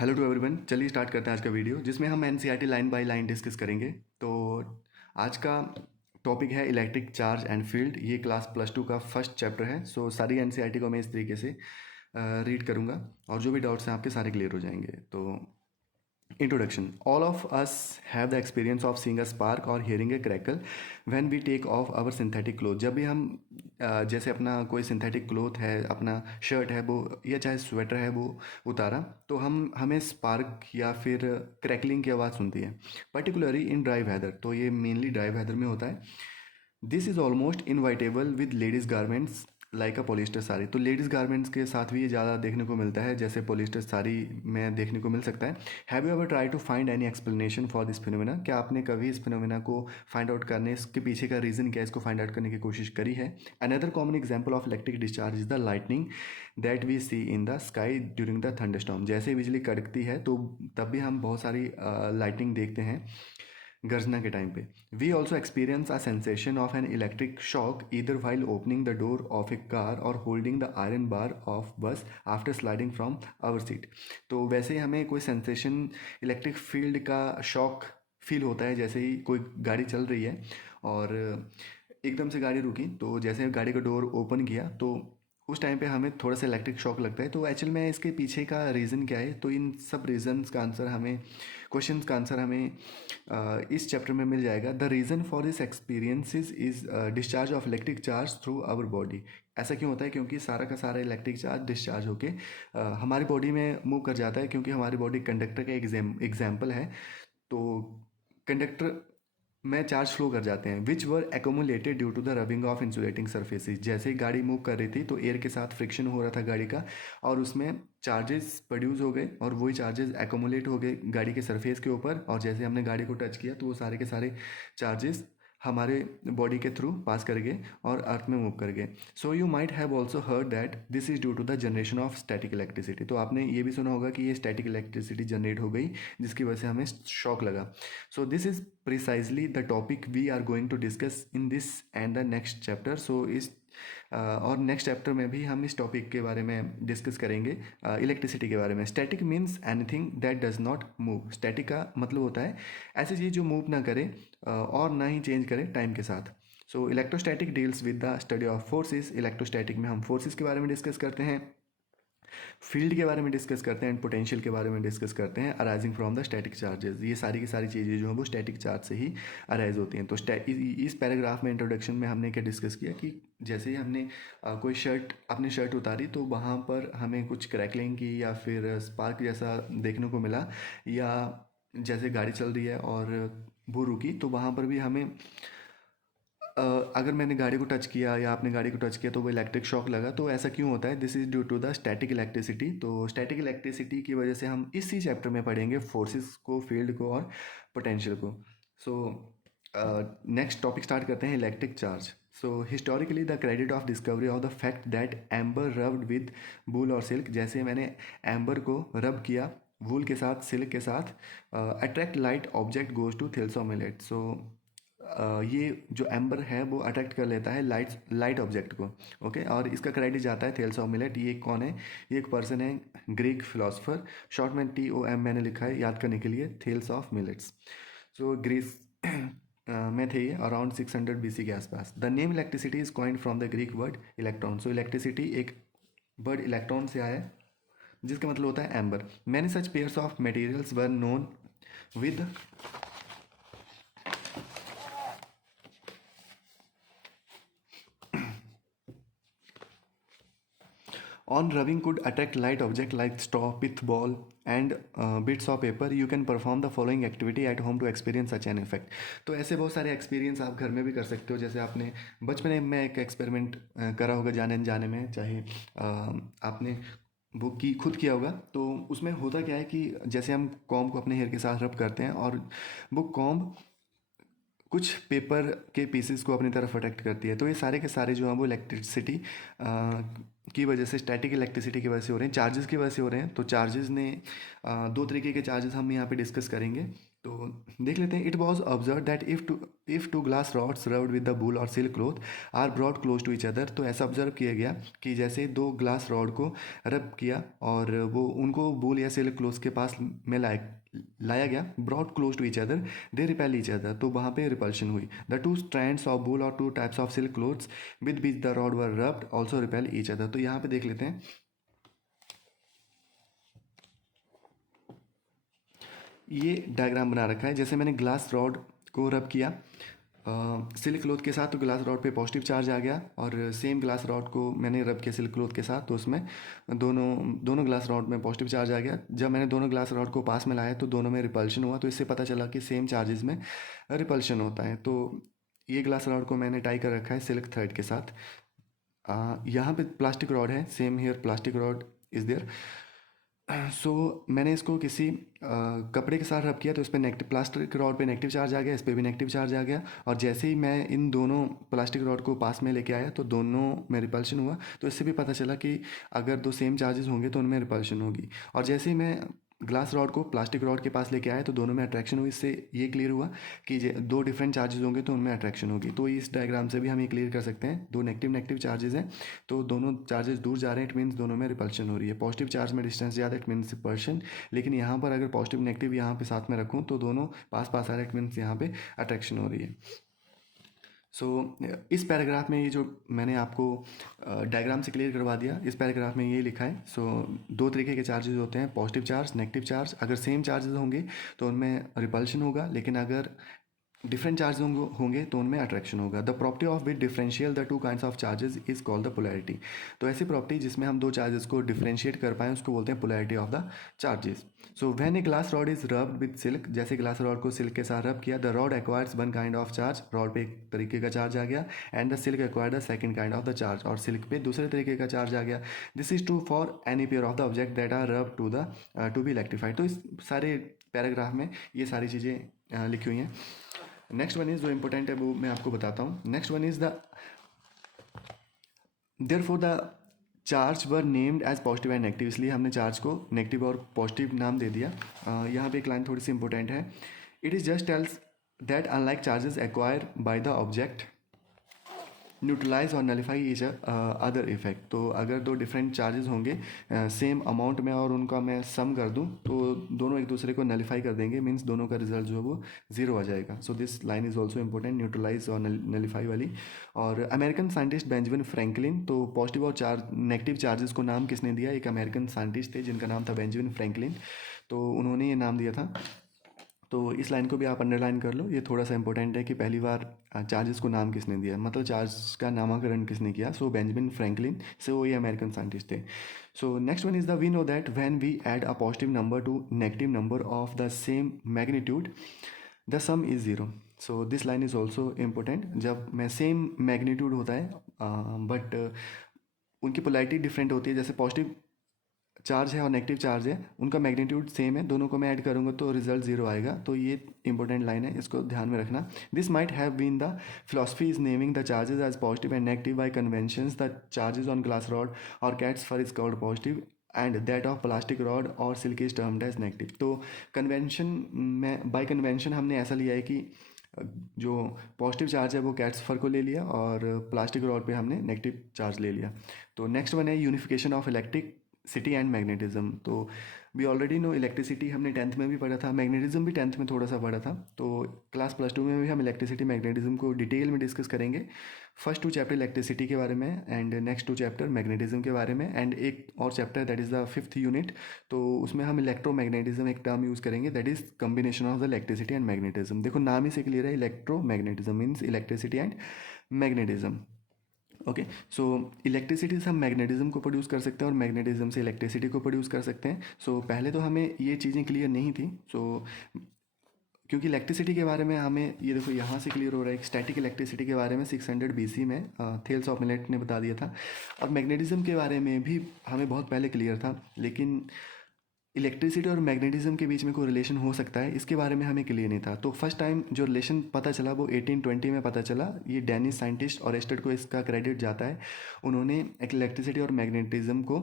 Hello to everyone, चलिए start करते हैं आज का वीडियो जिसमें हम NCERT line by line discuss करेंगे। तो आज का टॉपिक है इलेक्ट्रिक चार्ज एंड फील्ड। ये क्लास +2 का फर्स्ट चैप्टर है। सो सारी एनसीईआरटी को मैं इस तरीके से रीड करूँगा और जो भी डाउट्स हैं आपके सारे क्लियर हो जाएंगे। तो Introduction. All of us have the experience of seeing a spark or hearing a crackle when we take off our synthetic clothes. जब भी हम जैसे अपना कोई सिंथेटिक क्लोथ है, अपना शर्ट है वो, या चाहे स्वेटर है वो उतारा, तो हमें स्पार्क या फिर क्रैकलिंग की आवाज़ सुनती है, पर्टिकुलरली इन ड्राई वेदर। तो ये मेनली ड्राई वेदर में होता है। This is almost inevitable with ladies garments like a polyester sari. तो लेडीज़ गारमेंट्स के साथ भी ये ज़्यादा देखने को मिलता है, जैसे पोलिस्टर साड़ी में देखने को मिल सकता है। Have you ever try to find any explanation for this phenomena? क्या आपने कभी इस फिनोमेना को फाइंड आउट करने, इसके पीछे का रीज़न क्या है, इसको फाइंड आउट करने की कोशिश करी है? Another common example of electric discharge is the lightning that we see in the sky during the thunderstorm. जैसे बिजली कड़कती है तो तब भी हम बहुत सारी लाइटनिंग देखते हैं गर्जना के टाइम पे। We also experience a sensation of an electric shock either while opening the door of a car और holding the iron bar of bus after sliding from our seat. तो वैसे ही हमें कोई सेंसेशन, इलेक्ट्रिक फील्ड का shock feel होता है जैसे ही कोई गाड़ी चल रही है और एकदम से गाड़ी रुकी, तो जैसे गाड़ी का डोर ओपन किया तो उस टाइम पे हमें थोड़ा सा इलेक्ट्रिक शॉक लगता है। तो एक्चुअल में इसके पीछे का रीज़न क्या है, तो इन सब रीजंस का आंसर हमें, क्वेश्चंस का आंसर हमें इस चैप्टर में मिल जाएगा। The reason for this experiences is discharge of electric charge through our body. ऐसा क्यों होता है? क्योंकि सारा का सारा इलेक्ट्रिक चार्ज डिस्चार्ज होके हमारी बॉडी में मूव कर जाता है, क्योंकि हमारी बॉडी कंडक्टर का एग्जाम्पल है। तो कंडक्टर में चार्ज फ्लो कर जाते हैं which were accumulated due to the rubbing of insulating surfaces. जैसे ही गाड़ी मूव कर रही थी तो एयर के साथ फ्रिक्शन हो रहा था गाड़ी का, और उसमें चार्जेस प्रोड्यूस हो गए और वही चार्जेस एकोमुलेट हो गए गाड़ी के सरफेस के ऊपर, और जैसे हमने गाड़ी को टच किया तो वो सारे के सारे चार्जेस हमारे बॉडी के थ्रू पास कर गए और अर्थ में मूव कर गए। So you might have also heard that this is due to the generation of static electricity. तो आपने ये भी सुना होगा कि ये स्टैटिक इलेक्ट्रिसिटी जनरेट हो गई जिसकी वजह से हमें शॉक लगा। So this is precisely the topic we are going to discuss in this and the next chapter. So इस और नेक्स्ट चैप्टर में भी हम इस टॉपिक के बारे में डिस्कस करेंगे, इलेक्ट्रिसिटी के बारे में। Static means anything that does not move. Static का मतलब होता है ऐसी चीज़ जो मूव ना करे और ना ही चेंज करे टाइम के साथ। सो electrostatic deals with the study of forces. Electrostatic में हम फोर्सेस के बारे में डिस्कस करते हैं, फील्ड के बारे में डिस्कस करते हैं एंड पोटेंशियल के बारे में डिस्कस करते हैं, arising from the static charges. ये सारी की सारी चीज़ें जो हैं वो स्टैटिक चार्ज से ही अराइज होती हैं। तो इस पैराग्राफ में, इंट्रोडक्शन में, हमने क्या डिस्कस किया कि जैसे ही हमने कोई अपनी शर्ट उतारी तो वहाँ पर हमें कुछ क्रैकलिंग की या फिर स्पार्क जैसा देखने को मिला, या जैसे गाड़ी चल रही है और वो रुकी तो वहाँ पर भी हमें अगर मैंने गाड़ी को टच किया या आपने गाड़ी को टच किया तो वो इलेक्ट्रिक शॉक लगा। तो ऐसा क्यों होता है? This is due to the static electricity. तो स्टैटिक इलेक्ट्रिसिटी की वजह से हम इसी चैप्टर में पढ़ेंगे फोर्सेस को, फील्ड को और पोटेंशियल को। सो नेक्स्ट टॉपिक स्टार्ट करते हैं, electric charge. So historically the credit of discovery of the fact that amber rubbed with wool और सिल्क। जैसे मैंने एम्बर को रब किया वूल के साथ, सिल्क के साथ, attract light object goes to Thales Miletus. सो ये जो एम्बर है वो अट्रैक्ट कर लेता है लाइट ऑब्जेक्ट को। ओके, और इसका क्रेडिट जाता है थेल्सा मिलेट। ये कौन है? ये एक पर्सन है, ग्रीक फिलोसफर, शॉर्ट में TOM मैंने लिखा है याद करने के लिए, Thales of Miletus. So Greece में थे ये अराउंड 600 BC के आसपास। The name electricity is coined from the Greek word electron. So electricity एक वर्ड इलेक्ट्रॉन से आया है जिसका मतलब होता है amber. Many such pairs of materials were known with on rubbing could attract light object like straw, pith ball and bits of paper. You can perform the following activity at home to experience such an effect. तो ऐसे बहुत सारे experience आप घर में भी कर सकते हो। जैसे आपने बचपन में एक एक्सपेरिमेंट करा होगा जाने अनजाने में, चाहे आपने वो की खुद किया होगा। तो उसमें होता क्या है कि जैसे हम कॉम्ब को अपने हेयर के साथ रब करते हैं और वो कॉम्ब कुछ पेपर के पीसेस को अपनी तरफ अट्रैक्ट करती है। तो ये सारे के सारे जो हैं वो इलेक्ट्रिसिटी की वजह से, स्टैटिक इलेक्ट्रिसिटी की वजह से हो रहे हैं, चार्जेस की वजह से हो रहे हैं। तो चार्जेस ने दो तरीके के चार्जेस हम यहाँ पे डिस्कस करेंगे। तो देख लेते हैं। It was observe that if two glass rods rubbed with the wool और silk cloth are brought close to each other. तो ऐसा ऑब्जर्व किया गया कि जैसे दो ग्लास रॉड को रब किया और वो उनको वूल या सिल्क क्लोथ के पास में लाया गया, brought close to each other, they repel each other, तो वहाँ पे रिपल्शन हुई। The two strands of wool और two types of silk cloths with which the rod were rubbed also repel each other. तो यहाँ पे देख लेते हैं, ये डायग्राम बना रखा है। जैसे मैंने ग्लास रॉड को रब किया सिल्क क्लोथ के साथ, तो ग्लास रॉड पे पॉजिटिव चार्ज आ गया, और सेम ग्लास रॉड को मैंने रब किया सिल्क क्लोथ के साथ, तो उसमें दोनों दोनों ग्लास रॉड में पॉजिटिव चार्ज आ गया। जब मैंने दोनों ग्लास रॉड को पास में लाया तो दोनों में रिपल्शन हुआ। तो इससे पता चला कि सेम चार्जेस में रिपल्शन होता है। तो ये ग्लास रॉड को मैंने टाई कर रखा है सिल्क थ्रेड के साथ। यहाँ पे प्लास्टिक रॉड है, same here plastic rod is there. So मैंने इसको किसी कपड़े के साथ रब किया, तो इस पर नेगेटिव, प्लास्टिक रॉड पे नेगेटिव चार्ज आ गया, इस पर भी नेगेटिव चार्ज आ गया। और जैसे ही मैं इन दोनों प्लास्टिक रॉड को पास में लेके आया तो दोनों में रिपल्शन हुआ। तो इससे भी पता चला कि अगर दो सेम चार्जेस होंगे तो उनमें रिपल्शन होगी। और जैसे ही मैं ग्लास रॉड को प्लास्टिक रॉड के पास लेके आया तो दोनों में अट्रैक्शन हुई। इससे ये क्लियर हुआ कि दो डिफरेंट चार्जेस होंगे तो उनमें अट्रैक्शन होगी। तो इस डायग्राम से भी हम ये क्लियर कर सकते हैं, दो नेगेटिव नेगेटिव चार्जेस हैं तो दोनों चार्जेस दूर जा रहे हैं, इट मीन्स दोनों में रिपल्शन हो रही है। पॉजिटिव चार्ज में डिस्टेंस ज़्यादा, इट मीन्स रिपल्शन। लेकिन यहाँ पर अगर पॉजिटिव नेगेटिव यहाँ पे साथ में रखूँ तो दोनों पास पास आ रहे हैं, इट मीन्स यहाँ पे अट्रैक्शन हो रही है। सो इस पैराग्राफ में ये जो मैंने आपको डायग्राम से क्लियर करवा दिया, इस पैराग्राफ में ये लिखा है। सो दो तरीके के चार्जेस होते हैं, पॉजिटिव चार्ज, नेगेटिव चार्ज। अगर सेम चार्जेस होंगे तो उनमें रिपल्शन होगा, लेकिन अगर डिफरेंट चार्ज होंगे तो उनमें अट्रैक्शन होगा। The property of which differential the two kinds of charges is called the polarity. तो ऐसी प्रॉपर्टी जिसमें हम दो चार्जेस को डिफरेंशिएट कर पाएँ उसको बोलते हैं polarity of the charges. So when a glass rod is rubbed with silk, जैसे ग्लास रॉड को सिल्क के साथ रब किया, the rod acquires one kind of charge, rod पे एक तरीके का चार्ज आ गया, and the silk acquired the second kind of the charge, और सिल्क पे दूसरे तरीके का चार्ज आ गया। This is true for any pair of the object that are रब टू बी इलेक्ट्रीफाइड। तो इस सारे पैराग्राफ में ये सारी चीज़ें लिखी हुई हैं। नेक्स्ट वन इज़ जो इंपॉर्टेंट है वो मैं आपको बताता हूँ। Next one is the therefore the charge were named as positive and negative, इसलिए हमने चार्ज को नेगेटिव और पॉजिटिव नाम दे दिया। यहाँ पे एक लाइन थोड़ी सी इंपॉर्टेंट है। It is just tells that unlike charges acquire by the object neutralize और नलीफाई ईच अदर इफेक्ट। तो अगर दो डिफरेंट चार्जेस होंगे सेम अमाउंट में और उनका मैं सम कर दूं तो दोनों एक दूसरे को नलीफाई कर देंगे, मीन्स दोनों का रिजल्ट जो है वो ज़ीरो आ जाएगा। So this line is also important, neutralize और नलीफाई वाली। और अमेरिकन साइंटिस्ट बेंजामिन फ्रैंकलिन, तो पॉजिटिव और नेगेटिव चार्जेस को नाम किसने दिया? एक अमेरिकन साइंटिस्ट थे जिनका नाम था बेंजामिन फ्रैंकलिन, तो उन्होंने ये नाम दिया था। तो इस लाइन को भी आप अंडरलाइन कर लो, ये थोड़ा सा इंपॉर्टेंट है कि पहली बार चार्जेस को नाम किसने दिया, मतलब चार्ज का नामकरण किसने किया। सो बेंजामिन फ्रैंकलिन, से वो ये अमेरिकन साइंटिस्ट थे। So next one is the we know that when we add a positive number to negative number of the same magnitude the sum is zero. So this line is also important. जब मैं same magnitude होता है but उनकी polarity different होती है, जैसे positive charge है और नेगेटिव चार्ज है, उनका मैग्नीट्यूड सेम है, दोनों को मैं ऐड करूँगा तो रिजल्ट जीरो आएगा। तो ये इंपॉर्टेंट लाइन है, इसको ध्यान में रखना। This might have been the philosophy is naming the charges as positive and negative by conventions. The charges on glass rod और cats fur is called positive and that of plastic rod और silk is termed as negative. तो convention में, by convention हमने ऐसा लिया है कि जो पॉजिटिव चार्ज है वो कैट्स फर को ले लिया और प्लास्टिक रॉड पे हमने नेगेटिव चार्ज ले लिया। तो नेक्स्ट वन है unification of electric city and magnetism. तो वी ऑलरेडी नो इलेक्ट्रिसिटी हमने 10th में भी पढ़ा था, मैग्नेटिज्म भी 10th में थोड़ा सा पढ़ा था। तो क्लास +2 में भी हम इलेक्ट्रिसिटी मैग्नेटिज्म को डिटेल में डिस्कस करेंगे। फर्स्ट 2 चैप्टर इलेक्ट्रिसिटी के बारे में एंड नेक्स्ट 2 चैप्टर मैग्नेटिज्म के बारे में, एंड एक और chapter that is the 5th unit. तो उसमें हम इलेक्ट्रोमैग्नेटिज्म एक टर्म यूज़ करेंगे, that is combination of the electricity and magnetism. देखो नाम ही से क्लियर है, electromagnetism means electricity and magnetism. Okay, so electricity से हम मैग्नेटिज्म को प्रोड्यूस कर सकते हैं और मैग्नेटिज्म से इलेक्ट्रिसिटी को प्रोड्यूस कर सकते हैं। सो पहले तो हमें ये चीज़ें क्लियर नहीं थी। सो क्योंकि इलेक्ट्रिसिटी के बारे में हमें, ये देखो यहाँ से क्लियर हो रहा है, स्टैटिक इलेक्ट्रिसिटी के बारे में 600 BC में थेल्स ऑफ मिलेट ने बता दिया था। और मैग्नेटिज्म के बारे में भी हमें बहुत पहले क्लियर था, लेकिन इलेक्ट्रिसिटी और मैग्नेटिज्म के बीच में कोई रिलेशन हो सकता है, इसके बारे में हमें क्लियर नहीं था। तो फर्स्ट टाइम जो रिलेशन पता चला वो 1820 में पता चला। ये डेनिश साइंटिस्ट ऑरेस्टेड को इसका क्रेडिट जाता है। उन्होंने इलेक्ट्रिसिटी और मैग्नेटिज्म को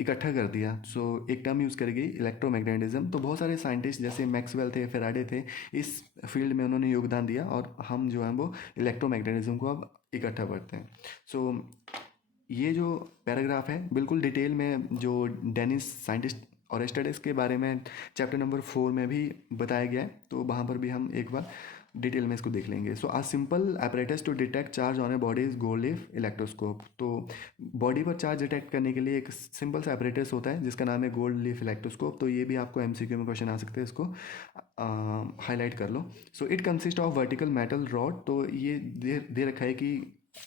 इकट्ठा कर दिया। सो एक टर्म यूज़ करी गई इलेक्ट्रोमैग्नेटिज्म। तो बहुत सारे साइंटिस्ट जैसे मैक्सवेल थे, फेराडे थे, इस फील्ड में उन्होंने योगदान दिया और हम जो है वो इलेक्ट्रोमैग्नेटिज्म को अब इकट्ठा पढ़ते हैं। सो ये जो पैराग्राफ है बिल्कुल डिटेल में जो डेनिस साइंटिस्ट और स्टडीज़ के बारे में चैप्टर नंबर 4 में भी बताया गया है, तो वहाँ पर भी हम एक बार डिटेल में इसको देख लेंगे। So a simple apparatus to detect charge on a body is gold leaf electroscope. तो बॉडी पर चार्ज डिटेक्ट करने के लिए एक सिंपल सा apparatus होता है जिसका नाम है गोल्ड लीफ इलेक्ट्रोस्कोप। तो ये भी आपको MCQ में क्वेश्चन आ सकते हैं, इसको हाईलाइट कर लो। So it consist of vertical metal rod. तो ये दे रखा है कि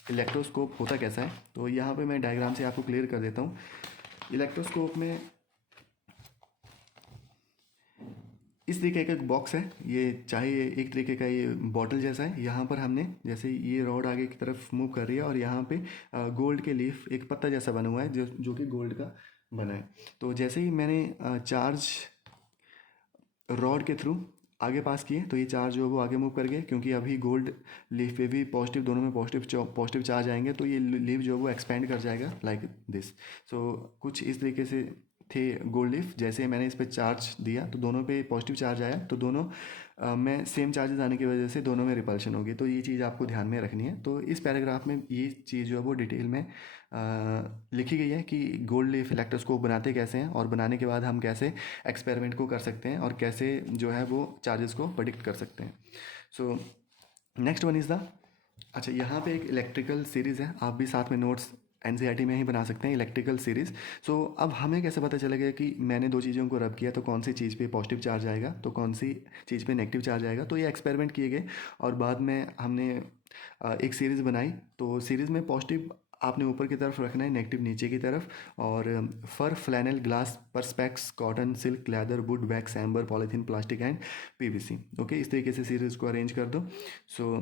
इलेक्ट्रोस्कोप होता कैसा है। तो यहाँ पे मैं डायग्राम से आपको क्लियर कर देता हूँ। इलेक्ट्रोस्कोप में इस तरीके का एक बॉक्स है, ये चाहे एक तरीके का ये बॉटल जैसा है। यहाँ पर हमने जैसे ये रॉड आगे की तरफ मूव कर रही है और यहाँ पे गोल्ड के लीफ एक पत्ता जैसा बना हुआ है जो कि गोल्ड का बना है। तो जैसे ही मैंने चार्ज रॉड के थ्रू आगे पास किए तो ये चार्ज जो है वो आगे मूव कर गए, क्योंकि अभी गोल्ड लीफ पे भी पॉजिटिव, दोनों में पॉजिटिव चार्ज आएंगे तो ये लीफ जो है वो एक्सपेंड कर जाएगा लाइक दिस। सो कुछ इस तरीके से थे गोल्ड लीफ। जैसे मैंने इस पर चार्ज दिया तो दोनों पे पॉजिटिव चार्ज आया, तो दोनों में सेम चार्जेस आने की वजह से दोनों में रिपल्शन होगी। तो ये चीज़ आपको ध्यान में रखनी है। तो इस पैराग्राफ में ये चीज़ जो है वो डिटेल में लिखी गई है कि गोल्ड लीफ इलेक्ट्रोस्कोप बनाते कैसे हैं और बनाने के बाद हम कैसे एक्सपेरिमेंट को कर सकते हैं और कैसे जो है वो चार्जेस को प्रेडिक्ट कर सकते हैं। सो नेक्स्ट वन इज़ द, अच्छा यहाँ पे एक इलेक्ट्रिकल सीरीज़ है, आप भी साथ में नोट्स एनसीईआरटी में ही बना सकते हैं, इलेक्ट्रिकल सीरीज़। सो अब हमें कैसे पता चलेगा कि मैंने दो चीज़ों को रब किया तो कौन सी चीज़ पे पॉजिटिव चार्ज आएगा तो कौन सी चीज़ पे नेगेटिव चार्ज आएगा। तो ये एक्सपेरिमेंट किए गए और बाद में हमने एक सीरीज़ बनाई। तो सीरीज़ में पॉजिटिव आपने ऊपर की तरफ रखना है, नेगेटिव नीचे की तरफ। और fur, flannel, glass, perspex, cotton, silk, leather, wood, wax, amber, polythene, plastic and PVC. Okay, इस तरीके से सीरीज़ को अरेंज कर दो। सो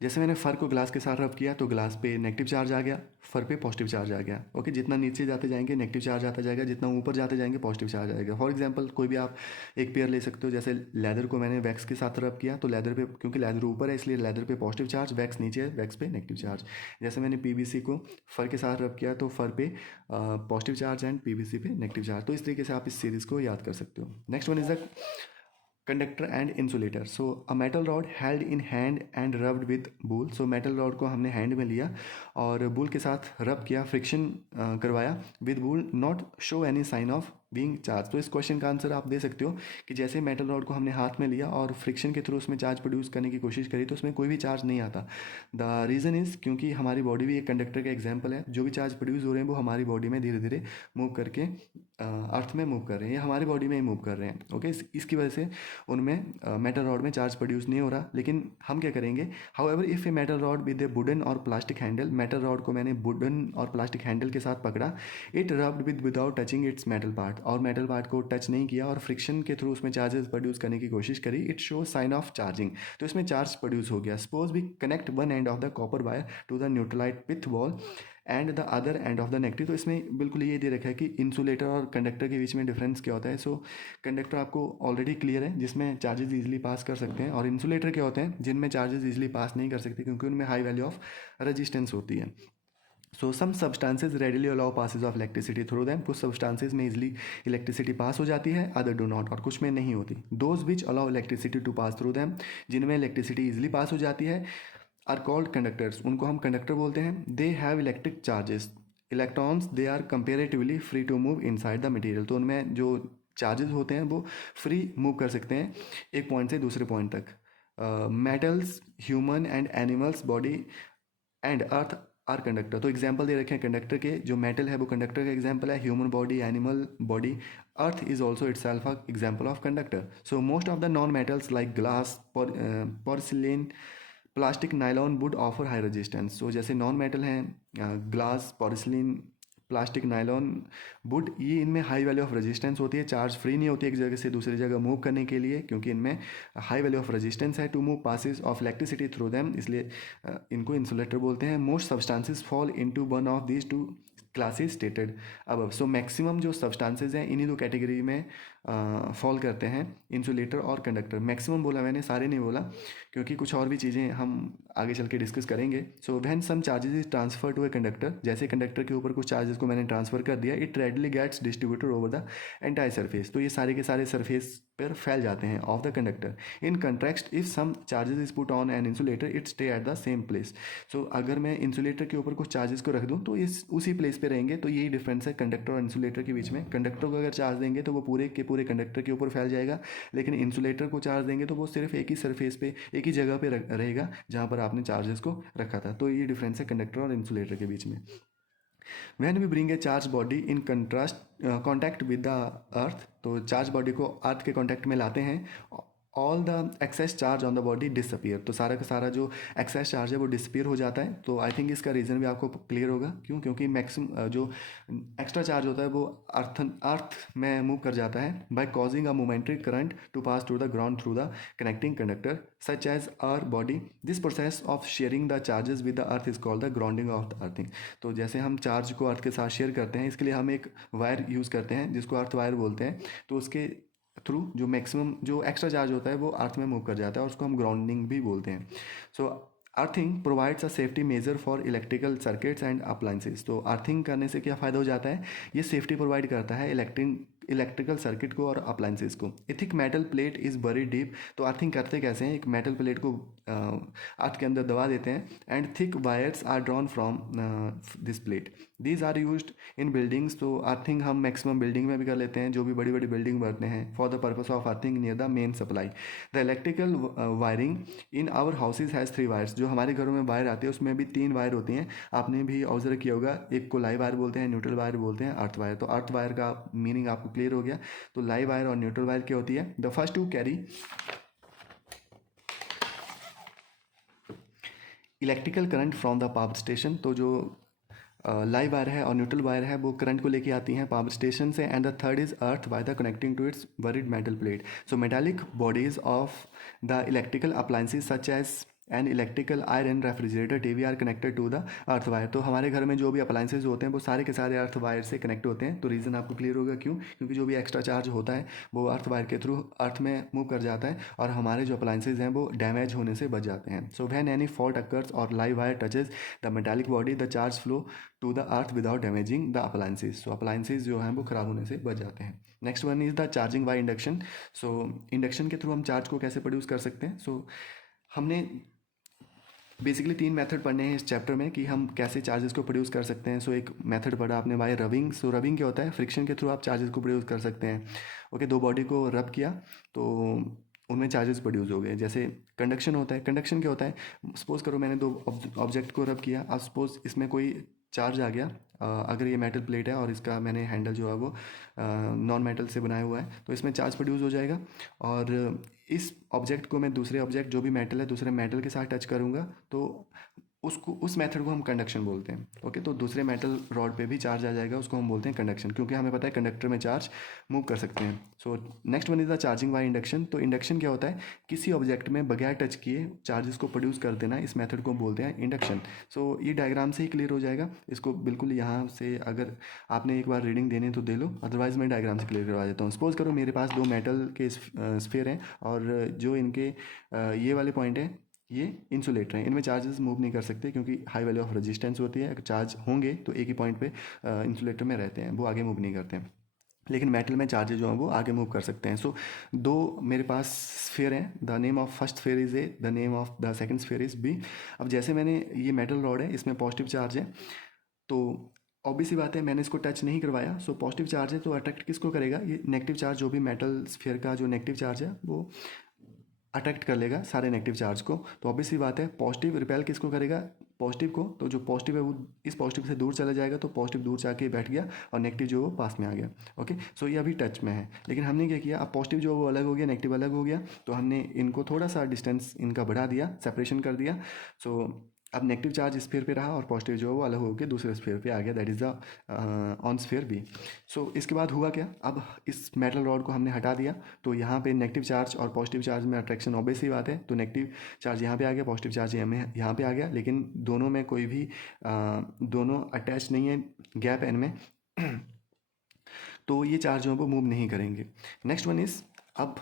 जैसे मैंने फर को ग्लास के साथ रब किया तो ग्लास पे नेगेटिव चार्ज आ गया, फर पे पॉजिटिव चार्ज आ गया। ओके, जितना नीचे जाते जाएंगे नेगेटिव चार्ज आता जाएगा, जितना ऊपर जाते जाएंगे पॉजिटिव चार्ज आएगा। फॉर एग्जांपल कोई भी आप एक पेयर ले सकते हो। जैसे लेदर को मैंने वैक्स के साथ रब किया तो लेदर पे, क्योंकि लेदर ऊपर है इसलिए लेदर पे पॉजिटिव चार्ज, वैक्स नीचे है, वैक्स पे नेगेटिव चार्ज। जैसे मैंने पीवीसी को फर के साथ रब किया तो फर पे पॉजिटिव चार्ज एंड पीवीसी पे नेगेटिव चार्ज। तो इस तरीके से आप इस सीरीज़ को याद कर सकते हो। Next one is the conductor and insulator. So a metal rod held in hand and rubbed with wool. So metal rod को हमने हैंड में लिया और बूल के साथ रब किया, फ्रिक्शन करवाया with wool, not show any sign of being charge. तो इस क्वेश्चन का आंसर आप दे सकते हो कि जैसे मेटल रॉड को हमने हाथ में लिया और फ्रिक्शन के थ्रू उसमें चार्ज प्रोड्यूस करने की कोशिश करी तो उसमें कोई भी चार्ज नहीं आता। द रीज़न इज़ क्योंकि हमारी बॉडी भी एक कंडक्टर का एग्जाम्पल है। जो भी चार्ज प्रोड्यूस हो रहे हैं वो हमारी बॉडी में धीरे धीरे मूव करके अर्थ में मूव कर रहे हैं या हमारी बॉडी में ही मूव कर रहे हैं। ओके, इसकी वजह से उनमें मेटल रॉड में चार्ज प्रोड्यूस नहीं हो रहा। लेकिन हम क्या करेंगे, however if a metal rod with A wooden और प्लास्टिक हैंडल, मेटल रॉड को मैंने वुडन और प्लास्टिक हैंडल के साथ पकड़ा, it rubbed without touching it's metal part, और मेटल पार्ट को टच नहीं किया और फ्रिक्शन के थ्रू उसमें चार्जेस प्रोड्यूस करने की कोशिश करी, it show sign of charging. तो इसमें चार्ज प्रोड्यूस हो गया। Suppose we connect one end of the copper wire to the neutralized pith ball and the other end of the negative. तो इसमें बिल्कुल ये दे रखा है कि इंसुलेटर और कंडक्टर के बीच में डिफरेंस क्या होता है। सो कंडक्टर आपको ऑलरेडी क्लियर है, जिसमें चार्जेस इजीली पास कर सकते हैं, और इंसुलेटर क्या होते हैं जिनमें चार्जेस इजीली पास नहीं कर सकते क्योंकि उनमें हाई वैल्यू ऑफ रेजिस्टेंस होती है। So some substances readily allow passes of electricity through them. कुछ सब्सटेंसेज में इजीली इलेक्ट्रिसिटी पास हो जाती है, अदर डू नॉट, और कुछ में नहीं होती। Those which allow electricity to pass through them, जिनमें इलेक्ट्रिसिटी इजीली पास हो जाती है, आर कॉल्ड कंडक्टर्स, उनको हम कंडक्टर बोलते हैं। They have electric charges, electrons they are comparatively free to move inside the material. तो उनमें जो चार्जेस होते हैं वो फ्री मूव कर सकते हैं एक पॉइंट से दूसरे पॉइंट तक। Metals, human and animals body and earth are conductor. तो एग्जाम्पल दे रखे हैं कंडक्टर के, जो मेटल है वो कंडक्टर का एग्जाम्पल है, human body, animal body, earth is also it self a example of conductor. So most of the non metals like glass, porcelain, plastic, nylon wood offer high resistance. So जैसे non metal हैं glass, porcelain, plastic, nylon, wood, ये इनमें high value of resistance होती है, charge free नहीं होती एक जगह से दूसरी जगह मूव करने के लिए, क्योंकि इनमें हाई वैल्यू ऑफ रेजिस्टेंस है to move passes of electricity through them, इसलिए इनको इंसुलेटर बोलते हैं। Most substances fall into one of these two classes stated अब सो मैक्सिमम जो सब्सटेंसेज हैं इन्हीं दो कैटेगरी में फॉल करते हैं, इंसुलेटर और कंडक्टर। मैक्सिमम बोला मैंने, सारे नहीं बोला, क्योंकि कुछ और भी चीज़ें हम आगे चल के डिस्कस करेंगे। So when some charges is transfer to a conductor, जैसे कंडक्टर के ऊपर कुछ चार्जेस को मैंने ट्रांसफर कर दिया, it readily gets distributed over the entire surface, तो ये सारे के सारे सरफेस पर फैल जाते हैं of the conductor. In contrast if some charges is put on an insulator it stay at the same place. So अगर मैं इंसुलेटर के ऊपर कुछ चार्जेस को रख दूं तो इस उसी प्लेस पे रहेंगे। तो यही डिफरेंस है कंडक्टर और इंसुलेटर के बीच में। कंडक्टर को अगर चार्ज देंगे तो वो पूरे के पूरे कंडक्टर के ऊपर फैल जाएगा, लेकिन इंसुलेटर को चार्ज देंगे तो वो सिर्फ एक ही सरफेस पे, एक ही जगह पे रहेगा जहाँ पर आपने चार्जेस को रखा था। तो ये डिफरेंस है कंडक्टर और इंसुलेटर के बीच में। When we bring a charged body in contrast contact with the earth, तो चार्ज बॉडी को अर्थ के कांटेक्ट में लाते हैं, all the excess charge on the body disappear, तो सारा का सारा जो एक्सेस चार्ज है वो डिसअपियर हो जाता है। तो आई थिंक इसका रीज़न भी आपको क्लियर होगा, क्यों? क्योंकि मैक्सिमम जो एक्स्ट्रा चार्ज होता है वो अर्थ में मूव कर जाता है by causing a momentary current to pass through the ground through the connecting conductor such as our body. This process of sharing the charges with the earth is called the grounding of the earthing. तो जैसे हम charge को earth के साथ share करते हैं, इसके लिए हम एक वायर यूज़ करते हैं जिसको अर्थ वायर बोलते हैं। तो उसके थ्रू जो मैक्सिमम जो एक्स्ट्रा चार्ज होता है वो अर्थ में मूव कर जाता है और उसको हम ग्राउंडिंग भी बोलते हैं। So earthing provides a safety measure for electrical circuits and appliances. तो अर्थिंग करने से क्या फ़ायदा हो जाता है? ये सेफ्टी प्रोवाइड करता है इलेक्ट्रिकल सर्किट को और अप्लायंसेस को। ए थिक मेटल प्लेट इज़ बरी डीप, तो अर्थिंग करते कैसे हैं? एक मेटल प्लेट को अर्थ के अंदर दबा देते हैं and thick wires are drawn from this plate. These are used in buildings. तो अर्थिंग हम मैक्सिमम बिल्डिंग में भी कर लेते हैं, जो भी बड़ी बड़ी बिल्डिंग बनते हैं, for the purpose of earthing near the main supply. The electrical wiring in our houses has 3 wires. जो हमारे घरों में वायर आती है उसमें भी 3 वायर होती हैं। आपने भी ऑब्जर्व किया होगा, एक को लाइव वायर बोलते हैं, न्यूट्रल वायर बोलते हैं, अर्थ वायर। तो अर्थ वायर का मीनिंग आपको क्लियर हो गया। तो लाइव वायर और न्यूट्रल वायर क्या होती है? The first two carry electrical current from the power station. तो जो लाइव वायर है और न्यूट्रल वायर है वो करंट को लेके आती हैं पावर स्टेशन से। And the third is earth by the connecting to its buried metal plate. So metallic bodies of the electrical appliances such as an electrical iron refrigerator TV are connected to the earth wire. तो हमारे घर में जो भी appliances होते हैं वो सारे के सारे अर्थ वायर से कनेक्ट होते हैं। तो रीज़न आपको क्लियर होगा, क्यों? क्योंकि जो भी एक्स्ट्रा चार्ज होता है वो अर्थ वायर के थ्रू अर्थ में मूव कर जाता है और हमारे जो अप्लायंसेज हैं वो डैमेज होने से बच जाते हैं। So when any fault occurs और live wire touches the metallic body the charge flow to the earth without damaging the appliances. So appliances जो हैं वो ख़राब होने से बच जाते हैं। Next one is the charging by induction. So induction के थ्रू हम चार्ज को कैसे प्रोड्यूस कर सकते हैं? सो हमने बेसिकली 3 मेथड पढ़ने हैं इस चैप्टर में कि हम कैसे चार्जेस को प्रोड्यूस कर सकते हैं। सो एक मेथड पढ़ा आपने बाय रबिंग। सो रबिंग क्या होता है? फ्रिक्शन के थ्रू आप चार्जेस को प्रोड्यूस कर सकते हैं। ओके, 2 बॉडी को रब किया तो उनमें चार्जेस प्रोड्यूस हो गए। जैसे कंडक्शन होता है, कंडक्शन क्या होता है? सपोज करो मैंने 2 ऑब्जेक्ट को रब किया, अब सपोज इसमें कोई चार्ज आ गया। अगर ये मेटल प्लेट है और इसका मैंने हैंडल जो है वो नॉन मेटल से बनाया हुआ है, तो इसमें चार्ज प्रोड्यूस हो जाएगा। और इस ऑब्जेक्ट को मैं दूसरे ऑब्जेक्ट जो भी मेटल है दूसरे मेटल के साथ टच करूँगा तो उसको उस मेथड को हम कंडक्शन बोलते हैं। ओके, तो दूसरे मेटल रॉड पे भी चार्ज आ जाएगा, उसको हम बोलते हैं कंडक्शन, क्योंकि हमें पता है कंडक्टर में चार्ज मूव कर सकते हैं। सो next one is the charging by induction. तो इंडक्शन क्या होता है? किसी ऑब्जेक्ट में बगैर टच किए चार्जेस को प्रोड्यूस कर देना, इस मेथड को बोलते हैं इंडक्शन। सो ये डायग्राम से ही क्लियर हो जाएगा। इसको बिल्कुल यहाँ से अगर आपने एक बार रीडिंग देनी तो दे लो, अदरवाइज मैं डायग्राम से क्लियर करवा देता हूँ। सपोज करो मेरे पास 2 मेटल के स्फीयर हैं और जो इनके ये वाले पॉइंट हैं ये इंसुलेटर हैं, इनमें चार्जेस मूव नहीं कर सकते क्योंकि हाई वैल्यू ऑफ रेजिस्टेंस होती है। अगर चार्ज होंगे तो एक ही पॉइंट पे इंसुलेटर में रहते हैं, वो आगे मूव नहीं करते हैं। लेकिन मेटल में चार्जेस जो हैं वो आगे मूव कर सकते हैं। सो 2 मेरे पास स्फीयर हैं। The name of first sphere is A, the name of the second sphere is B. अब जैसे मैंने ये मेटल रॉड है, इसमें पॉजिटिव चार्ज है, तो ऑब्वियस सी बात है मैंने इसको टच नहीं करवाया। सो पॉजिटिव चार्ज है तो अट्रैक्ट किसको करेगा? ये नेगेटिव चार्ज, जो भी मेटल स्फीयर का जो नेगेटिव चार्ज है वो अट्रैक्ट कर लेगा सारे नेगेटिव चार्ज को। तो ऑब्वियस सी बात है पॉजिटिव रिपेल किसको करेगा? पॉजिटिव को। तो जो पॉजिटिव है वो इस पॉजिटिव से दूर चला जाएगा, तो पॉजिटिव दूर जाके बैठ गया और नेगेटिव जो वो पास में आ गया। ओके, सो ये अभी टच में है, लेकिन हमने क्या किया? अब पॉजिटिव जो वो अलग हो गया, नेगेटिव अलग हो गया, तो हमने इनको थोड़ा सा डिस्टेंस इनका बढ़ा दिया, सेपरेशन कर दिया। सो अब नेगेटिव चार्ज स्फीयर पे रहा और पॉजिटिव जो है वो अलग होकर दूसरे स्फीयर पे आ गया, that is the on sphere B. So इसके बाद हुआ क्या, अब इस मेटल रॉड को हमने हटा दिया, तो यहाँ पे नेगेटिव चार्ज और पॉजिटिव चार्ज में अट्रैक्शन ऑब्वियस ही बात है, तो नेगेटिव चार्ज यहाँ पे आ गया, पॉजिटिव चार्ज यहाँ पे आ गया, लेकिन दोनों में कोई भी दोनों अटैच नहीं है गैप एन में तो ये चार्ज जो है वो मूव नहीं करेंगे। नेक्स्ट वन इज़, अब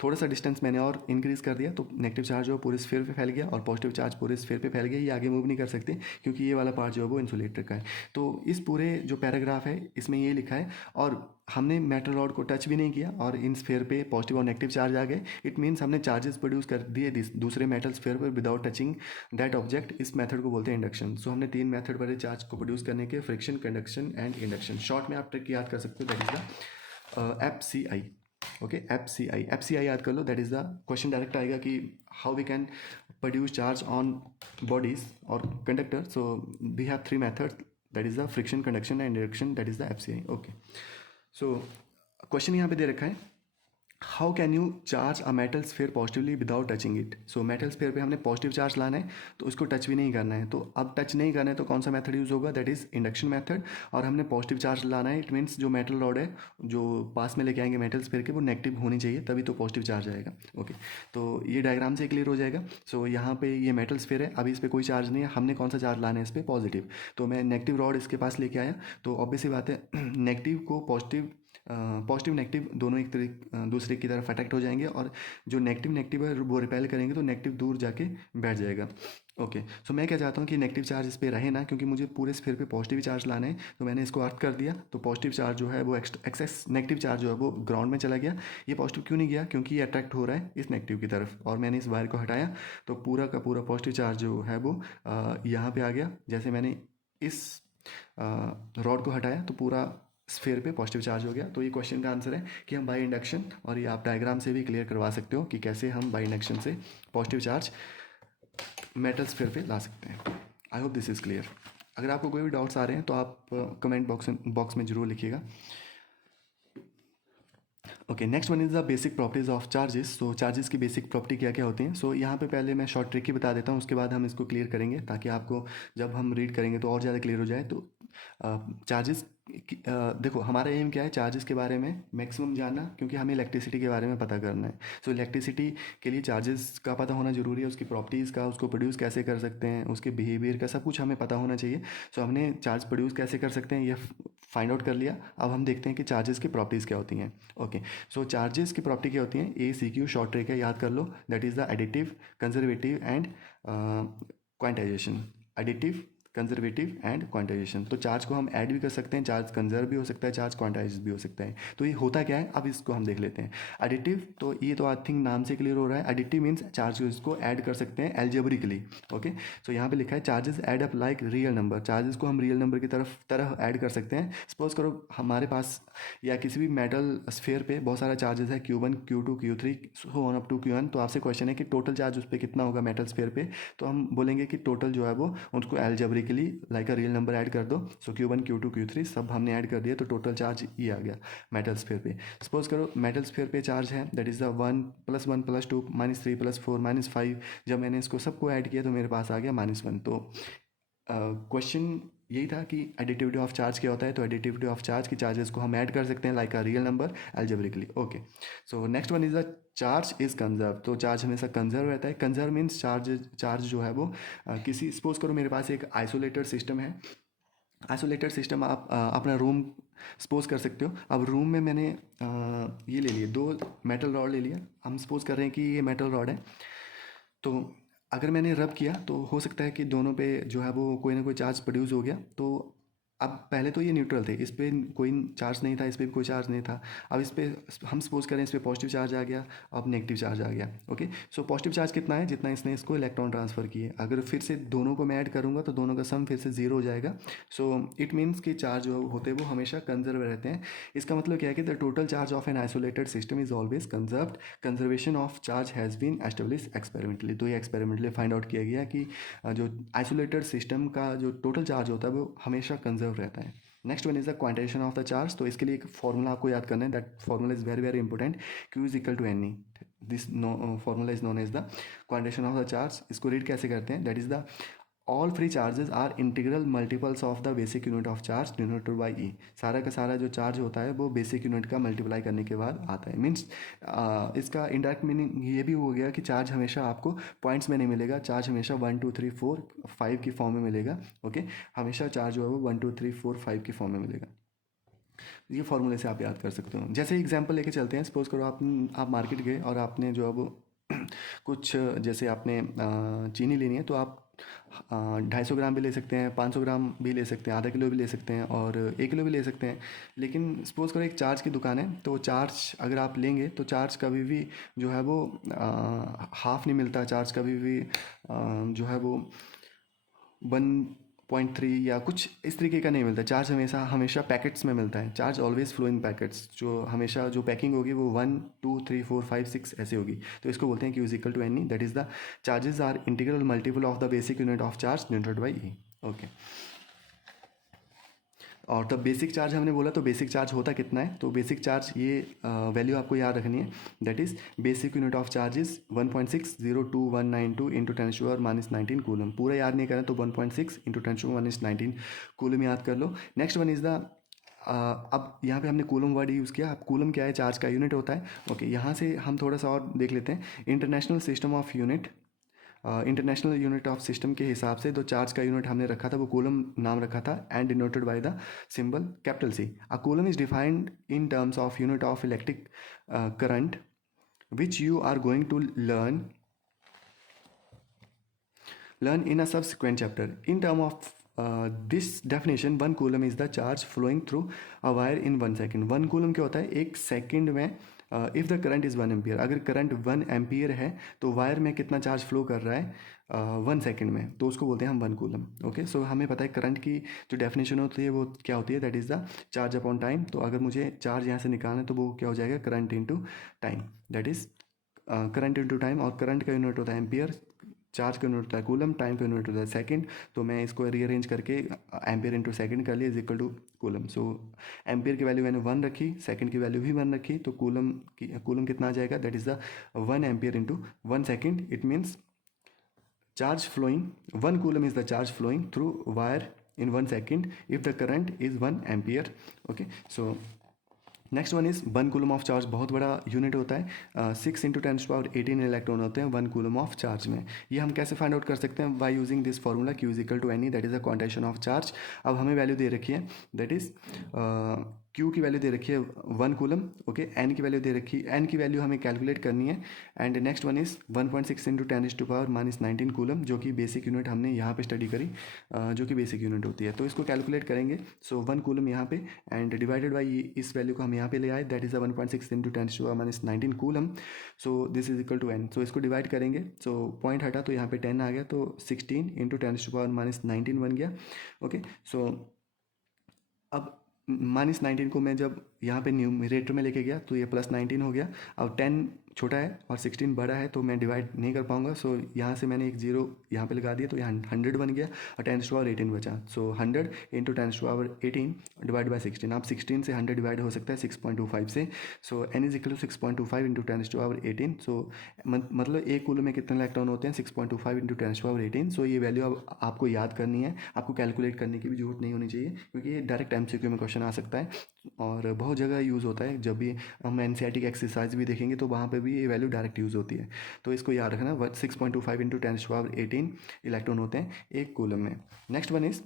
थोड़ा सा डिस्टेंस मैंने और इंक्रीज़ कर दिया तो नेगेटिव चार्ज जो है पूरे स्फीयर पे फैल गया और पॉजिटिव चार्ज पूरे स्फीयर पे फैल गया, ये आगे मूव नहीं कर सकते क्योंकि ये वाला पार्ट जो है वो इंसुलेटर का है। तो इस पूरे जो पैराग्राफ है इसमें ये लिखा है, और हमने मेटल रॉड को टच भी नहीं किया और इन स्फीयर पे पॉजिटिव और नेगेटिव चार्ज आ गए। इट मीन्स हमने चार्जेस प्रोड्यूस कर दिए दूसरे मेटल स्फीयर पर विदाउट टचिंग दैट ऑब्जेक्ट। इस मेथड को बोलते हैं इंडक्शन। सो हमने 3 मेथड बड़े चार्ज को प्रोड्यूस करने के, friction, conduction and induction. Short में आप ट्रिक याद कर सकते हो, that is the FCI। Okay, F C I याद कर लो, that is the question direct आएगा कि how we can produce charge on bodies और conductor. So we have 3 methods, that is the friction, conduction and induction, that is the FCI। Okay, so question यहाँ पे दे रखा है, how can you charge a metal sphere positively without touching it. So metal sphere पे हमने positive charge लाना है तो उसको टच भी नहीं करना है, तो अब टच नहीं करना है तो कौन सा मेथड यूज़ होगा, दैट इज़ इंडक्शन मेथड। और हमने पॉजिटिव चार्ज लाना है, इट मीन्स जो मेटल रॉड है जो पास में लेके आएंगे मेटल स्फीयर के वो नेगेटिव होनी चाहिए, तभी तो पॉजिटिव चार्ज आएगा। ओके, तो ये डायग्राम से क्लियर हो जाएगा। सो यहाँ पे ये मेटल स्फीयर है, अभी इस पर कोई चार्ज नहीं है, हमने कौन सा चार्ज लाना है इस पर, पॉजिटिव। तो मैं नेगेटिव रॉड इसके पास लेके आया, तो ऑब्वियस ही बात है नेगेटिव को पॉजिटिव नेगेटिव दोनों एक दूसरे की तरफ अट्रैक्ट हो जाएंगे, और जो नेगेटिव नेगेटिव है वो रिपेल करेंगे तो नेगेटिव दूर जाके बैठ जाएगा। ओके, सो मैं क्या चाहता हूँ कि नेगेटिव चार्ज इस पर रहे ना, क्योंकि मुझे पूरे स्फीयर पे पॉजिटिव चार्ज लाना है, तो मैंने इसको अर्थ कर दिया, तो पॉजिटिव चार्ज जो है वो एक्सेस नेगेटिव चार्ज जो है वो ग्राउंड में चला गया। ये पॉजिटिव क्यों नहीं गया, क्योंकि ये अट्रैक्ट हो रहा है इस नेगेटिव की तरफ, और मैंने इस वायर को हटाया तो पूरा का पूरा पॉजिटिव चार्ज जो है वो यहाँ पे आ गया। जैसे मैंने इस रॉड को हटाया तो पूरा स्फीयर पे पॉजिटिव चार्ज हो गया। तो ये क्वेश्चन का आंसर है कि हम बाई इंडक्शन, और ये आप डायग्राम से भी क्लियर करवा सकते हो कि कैसे हम बाई इंडक्शन से पॉजिटिव चार्ज मेटल स्फीयर पे ला सकते हैं। आई होप दिस इज़ क्लियर। अगर आपको कोई भी डाउट्स आ रहे हैं तो आप कमेंट बॉक्स में ज़रूर लिखिएगा। Okay, next one is the basic properties of charges. So charges की बेसिक प्रॉपर्टी क्या क्या होती हैं। सो यहाँ पे पहले मैं शॉर्ट ट्रिक ही बता देता हूँ, उसके बाद हम इसको क्लियर करेंगे ताकि आपको जब हम रीड करेंगे तो और ज़्यादा क्लियर हो जाए। तो चार्जेस देखो, हमारा एम क्या है, चार्जेस के बारे में मैक्सिमम जानना, क्योंकि हमें इलेक्ट्रिसिटी के बारे में पता करना है। सो इलेक्ट्रिसिटी के लिए चार्जेस का पता होना जरूरी है, उसकी प्रॉपर्टीज़ का, उसको प्रोड्यूस कैसे कर सकते हैं, उसके बिहेवियर का, सब कुछ हमें पता होना चाहिए। सो हमने चार्ज प्रोड्यूस कैसे कर सकते हैं ये फाइंड आउट कर लिया। अब हम देखते हैं कि चार्जेस की प्रॉपर्टीज़ क्या होती हैं। ओके, सो चार्जेस की प्रॉपर्टी क्या होती हैं, ACQ शॉर्ट ट्रिक है, याद कर लो, that is the additive, conservative and quantization. Additive, conservative and quantization. तो चार्ज को हम ऐड भी कर सकते हैं, चार्ज कंजर्व भी हो सकता है, चार्ज क्वांटाइज भी हो सकता है। तो ये होता क्या है, अब इसको हम देख लेते हैं। एडिटिव, तो ये तो आई थिंक नाम से क्लियर हो रहा है, एडिटिव मीन्स चार्ज को ऐड कर सकते हैं एल्जेब्रिकली। ओके, सो यहाँ पे लिखा है charges add up like real number. Charges को हम रियल नंबर की तरह ऐड कर सकते हैं। सपोज करो हमारे पास या किसी भी मेटल स्फीयर पे बहुत सारा चार्जेस है, Q1, Q2, Q3 so on up to Qn। तो आपसे क्वेश्चन है कि टोटल चार्ज उस पर कितना होगा मेटल स्फीयर पे, तो हम बोलेंगे कि टोटल जो है वो उसको algebraically like a real number add कर दो। सो Q1, Q2, Q3 सब हमने ऐड कर दिया तो टोटल चार्ज ये आ गया मेटल स्फीयर पे। सपोज करो मेटल स्फीयर पे चार्ज है, दैट इज़ द 1 + 1 + 2 -3 + 4 -5। जब मैंने इसको सबको ऐड किया तो मेरे पास आ गया -1। तो क्वेश्चन यही था कि एडिटिविटी ऑफ चार्ज क्या होता है। तो एडिटिविटी ऑफ चार्ज की चार्जेस को हम ऐड कर सकते हैं like a real number algebraically. Okay, so next one is the charge is conserve. तो चार्ज हमेशा कंजर्व रहता है। कंजर्व मीन्स चार्ज जो है वो किसी, सपोज करो मेरे पास एक आइसोलेटेड सिस्टम है। आइसोलेटेड सिस्टम आप अपना रूम सपोज कर सकते हो। अब रूम में मैंने ये ले लिए 2 मेटल रॉड ले लिया। हम सपोज कर रहे हैं कि ये मेटल रॉड है, तो अगर मैंने रब किया तो हो सकता है कि दोनों पे जो है वो कोई ना कोई चार्ज प्रोड्यूस हो गया। तो अब पहले तो ये न्यूट्रल थे, इस पर कोई चार्ज नहीं था, इस पर भी कोई चार्ज नहीं था। अब इस पर हम सपोज करें इस पर पॉजिटिव चार्ज आ गया, अब नेगेटिव चार्ज आ गया। ओके, सो पॉजिटिव चार्ज कितना है, जितना इसने इसको इलेक्ट्रॉन ट्रांसफ़र किए। अगर फिर से दोनों को मैं ऐड करूँगा तो दोनों का सम फिर से 0 हो जाएगा। सो इट मीन्स कि चार्ज जो होते हैं वो हमेशा कंजर्व रहते हैं। इसका मतलब क्या है कि the total charge of an isolated system is always conserved. Conservation of charge has been establish experimentally. तो ये एक्सपेरिमेंटली फाइंड आउट किया गया कि जो आइसोलेटेड सिस्टम का जो टोटल चार्ज होता है वो हमेशा कंजर्व रहता है। Next one is the quantization of the charge. तो इसके लिए एक फॉर्मूला आपको याद करना है, that formula is very very important. Q is equal to NE। This formula is known as the quantization of the charge. इसको रीड कैसे करते हैं, that is the all free charges are integral multiples of the basic unit of charge denoted by E. सारा का सारा जो charge होता है वो बेसिक यूनिट का मल्टीप्लाई करने के बाद आता है। मीन्स इसका इंडायरेक्ट मीनिंग ये भी हो गया कि चार्ज हमेशा आपको पॉइंट्स में नहीं मिलेगा, चार्ज हमेशा 1 2 3 4 5 की फॉर्म में मिलेगा। ओके, हमेशा चार्ज जो है वो 1 2 3 4 5 की फॉर्म में मिलेगा। ये फॉर्मूले से आप याद कर सकते हो। जैसे एग्जांपल लेके चलते हैं, सपोज करो आप मार्केट गए और आपने जो है वो कुछ जैसे आपने चीनी लेनी है, तो आप 250 ग्राम भी ले सकते हैं, 500 ग्राम भी ले सकते हैं, आधा किलो भी ले सकते हैं और 1 किलो भी ले सकते हैं। लेकिन सपोज़ करो एक चार्ज की दुकान है, तो चार्ज अगर आप लेंगे तो चार्ज कभी भी जो है वो हाफ़ नहीं मिलता, चार्ज कभी भी जो है वो 1.3 या कुछ इस तरीके का नहीं मिलता। चार्ज हमेशा हमेशा पैकेट्स में मिलता है। Charge always flow in packets. जो हमेशा जो पैकिंग होगी वो 1 2 3 4 5 6 ऐसे होगी। तो इसको बोलते हैं कि is equal to n e, that is the charges are integral multiple of the basic unit of charge denoted by e. Okay, और तब बेसिक चार्ज हमने बोला, तो बेसिक चार्ज होता कितना है, तो बेसिक चार्ज ये वैल्यू आपको याद रखनी है। That is basic unit of charge is 1.6029192 into 10⁻⁻19 coulomb. पूरा याद नहीं करें तो 1.6 इंटू 10⁻⁻19 कूलम याद कर लो। नेक्स्ट वन इज़ द अब यहाँ पे हमने कूलम वर्ड यूज़ किया। अब कूलम क्या है, चार्ज का यूनिट होता है। ओके, यहाँ से हम थोड़ा सा और देख लेते हैं। International system of unit, international unit of system के हिसाब से जो चार्ज का यूनिट हमने रखा था वो कूलम नाम रखा था and denoted by the symbol capital C. A coulomb is defined in terms of unit of electric current which you are going to learn in a subsequent chapter. In term of this definition, 1 coulomb is the charge flowing through a wire in 1 second. 1 coulomb क्या होता है, 1 second में if the current is 1 ampere, अगर current 1 ampere है तो wire में कितना charge flow कर रहा है 1 सेकेंड में, तो उसको बोलते हैं हम 1 कूलम। ओके, सो हमें पता है करंट की जो डेफिनेशन होती है वो क्या होती है, that is the charge upon time. तो अगर मुझे चार्ज यहाँ से निकालना है तो वो क्या हो जाएगा, current into time, that is current into time. और करंट का यूनिट होता है एम्पियर, चार्ज का यूनिट होता है कूलम, टाइम का यूनिट होता है सेकंड। तो मैं इसको रीअरेंज करके एम्पियर इंटू सेकंड कर लिया is equal to coulomb. So ampere की वैल्यू मैंने 1 रखी, सेकंड की वैल्यू भी 1 रखी, तो कूलम कितना आ जाएगा, that is the 1 ampere into 1 second. It means charge flowing 1 coulomb is the charge flowing through wire in 1 second if the current is 1 ampere. Okay, so next one is 1 coulomb of charge. बहुत बड़ा unit होता है, 6 into 10⁻18 electron होते हैं 1 coulomb of charge में। ये हम कैसे फाइंड आउट कर सकते हैं, by using this formula Q is equal to n e, that is the quantization of charge. अब हमें वैल्यू दे रखी है, दैट इज़ Q की वैल्यू दे रखी है 1 कूलम। ओके, N की वैल्यू दे रखी है, N की वैल्यू हमें कैलकुलेट करनी है। And next one is 1.6 into 10⁻⁻19 coulomb, जो कि बेसिक यूनिट हमने यहाँ पे स्टडी करी, जो कि बेसिक यूनिट होती है। तो इसको कैलकुलेट करेंगे। सो 1 कूलम यहाँ पे एंड डिवाइडेड बाई इस वैल्यू को हम यहाँ पे ले आए, that is 1.6 into 10⁻⁻19 coulomb. So this is equal to N। So इसको डिवाइड करेंगे, सो पॉइंट हटा तो यहाँ पे 10 आ गया, तो 16 इंटू 10⁻⁻19 बन गया। ओके, सो अब -19 को मैं जब यहाँ पे न्यूमरेटर में लेके गया तो ये +19 हो गया। अब 10 छोटा है और 16 बड़ा है तो मैं डिवाइड नहीं कर पाऊंगा। सो यहाँ से मैंने एक जीरो यहाँ पे लगा दिया, तो यहाँ 100 बन गया और 10⁻18 बचा। सो 100 इंटू 10⁻18 डिवाइड बाई 16। अब 16 से 100 डिवाइड हो सकता है 6.25 से। So n is equal to 6.25 into 10⁻18। So मतलब एक कूलम में कितने इलेक्ट्रॉन होते हैं, 6.25 इंटू 10⁻18। सो ये वैल्यू अब आपको याद करनी है, आपको कैलकुलेट करने की भी जरूरत नहीं होनी चाहिए, क्योंकि ये डायरेक्ट MCQ में क्वेश्चन आ सकता है और बहुत जगह यूज़ होता है। जब भी हम NCERT की एक्सरसाइज भी देखेंगे तो वहाँ पे भी ये वैल्यू डायरेक्ट यूज़ होती है। तो इसको याद रखना, 6.25 इंटू 10⁻18 इलेक्ट्रॉन होते हैं एक कूलम में। नेक्स्ट वन इज़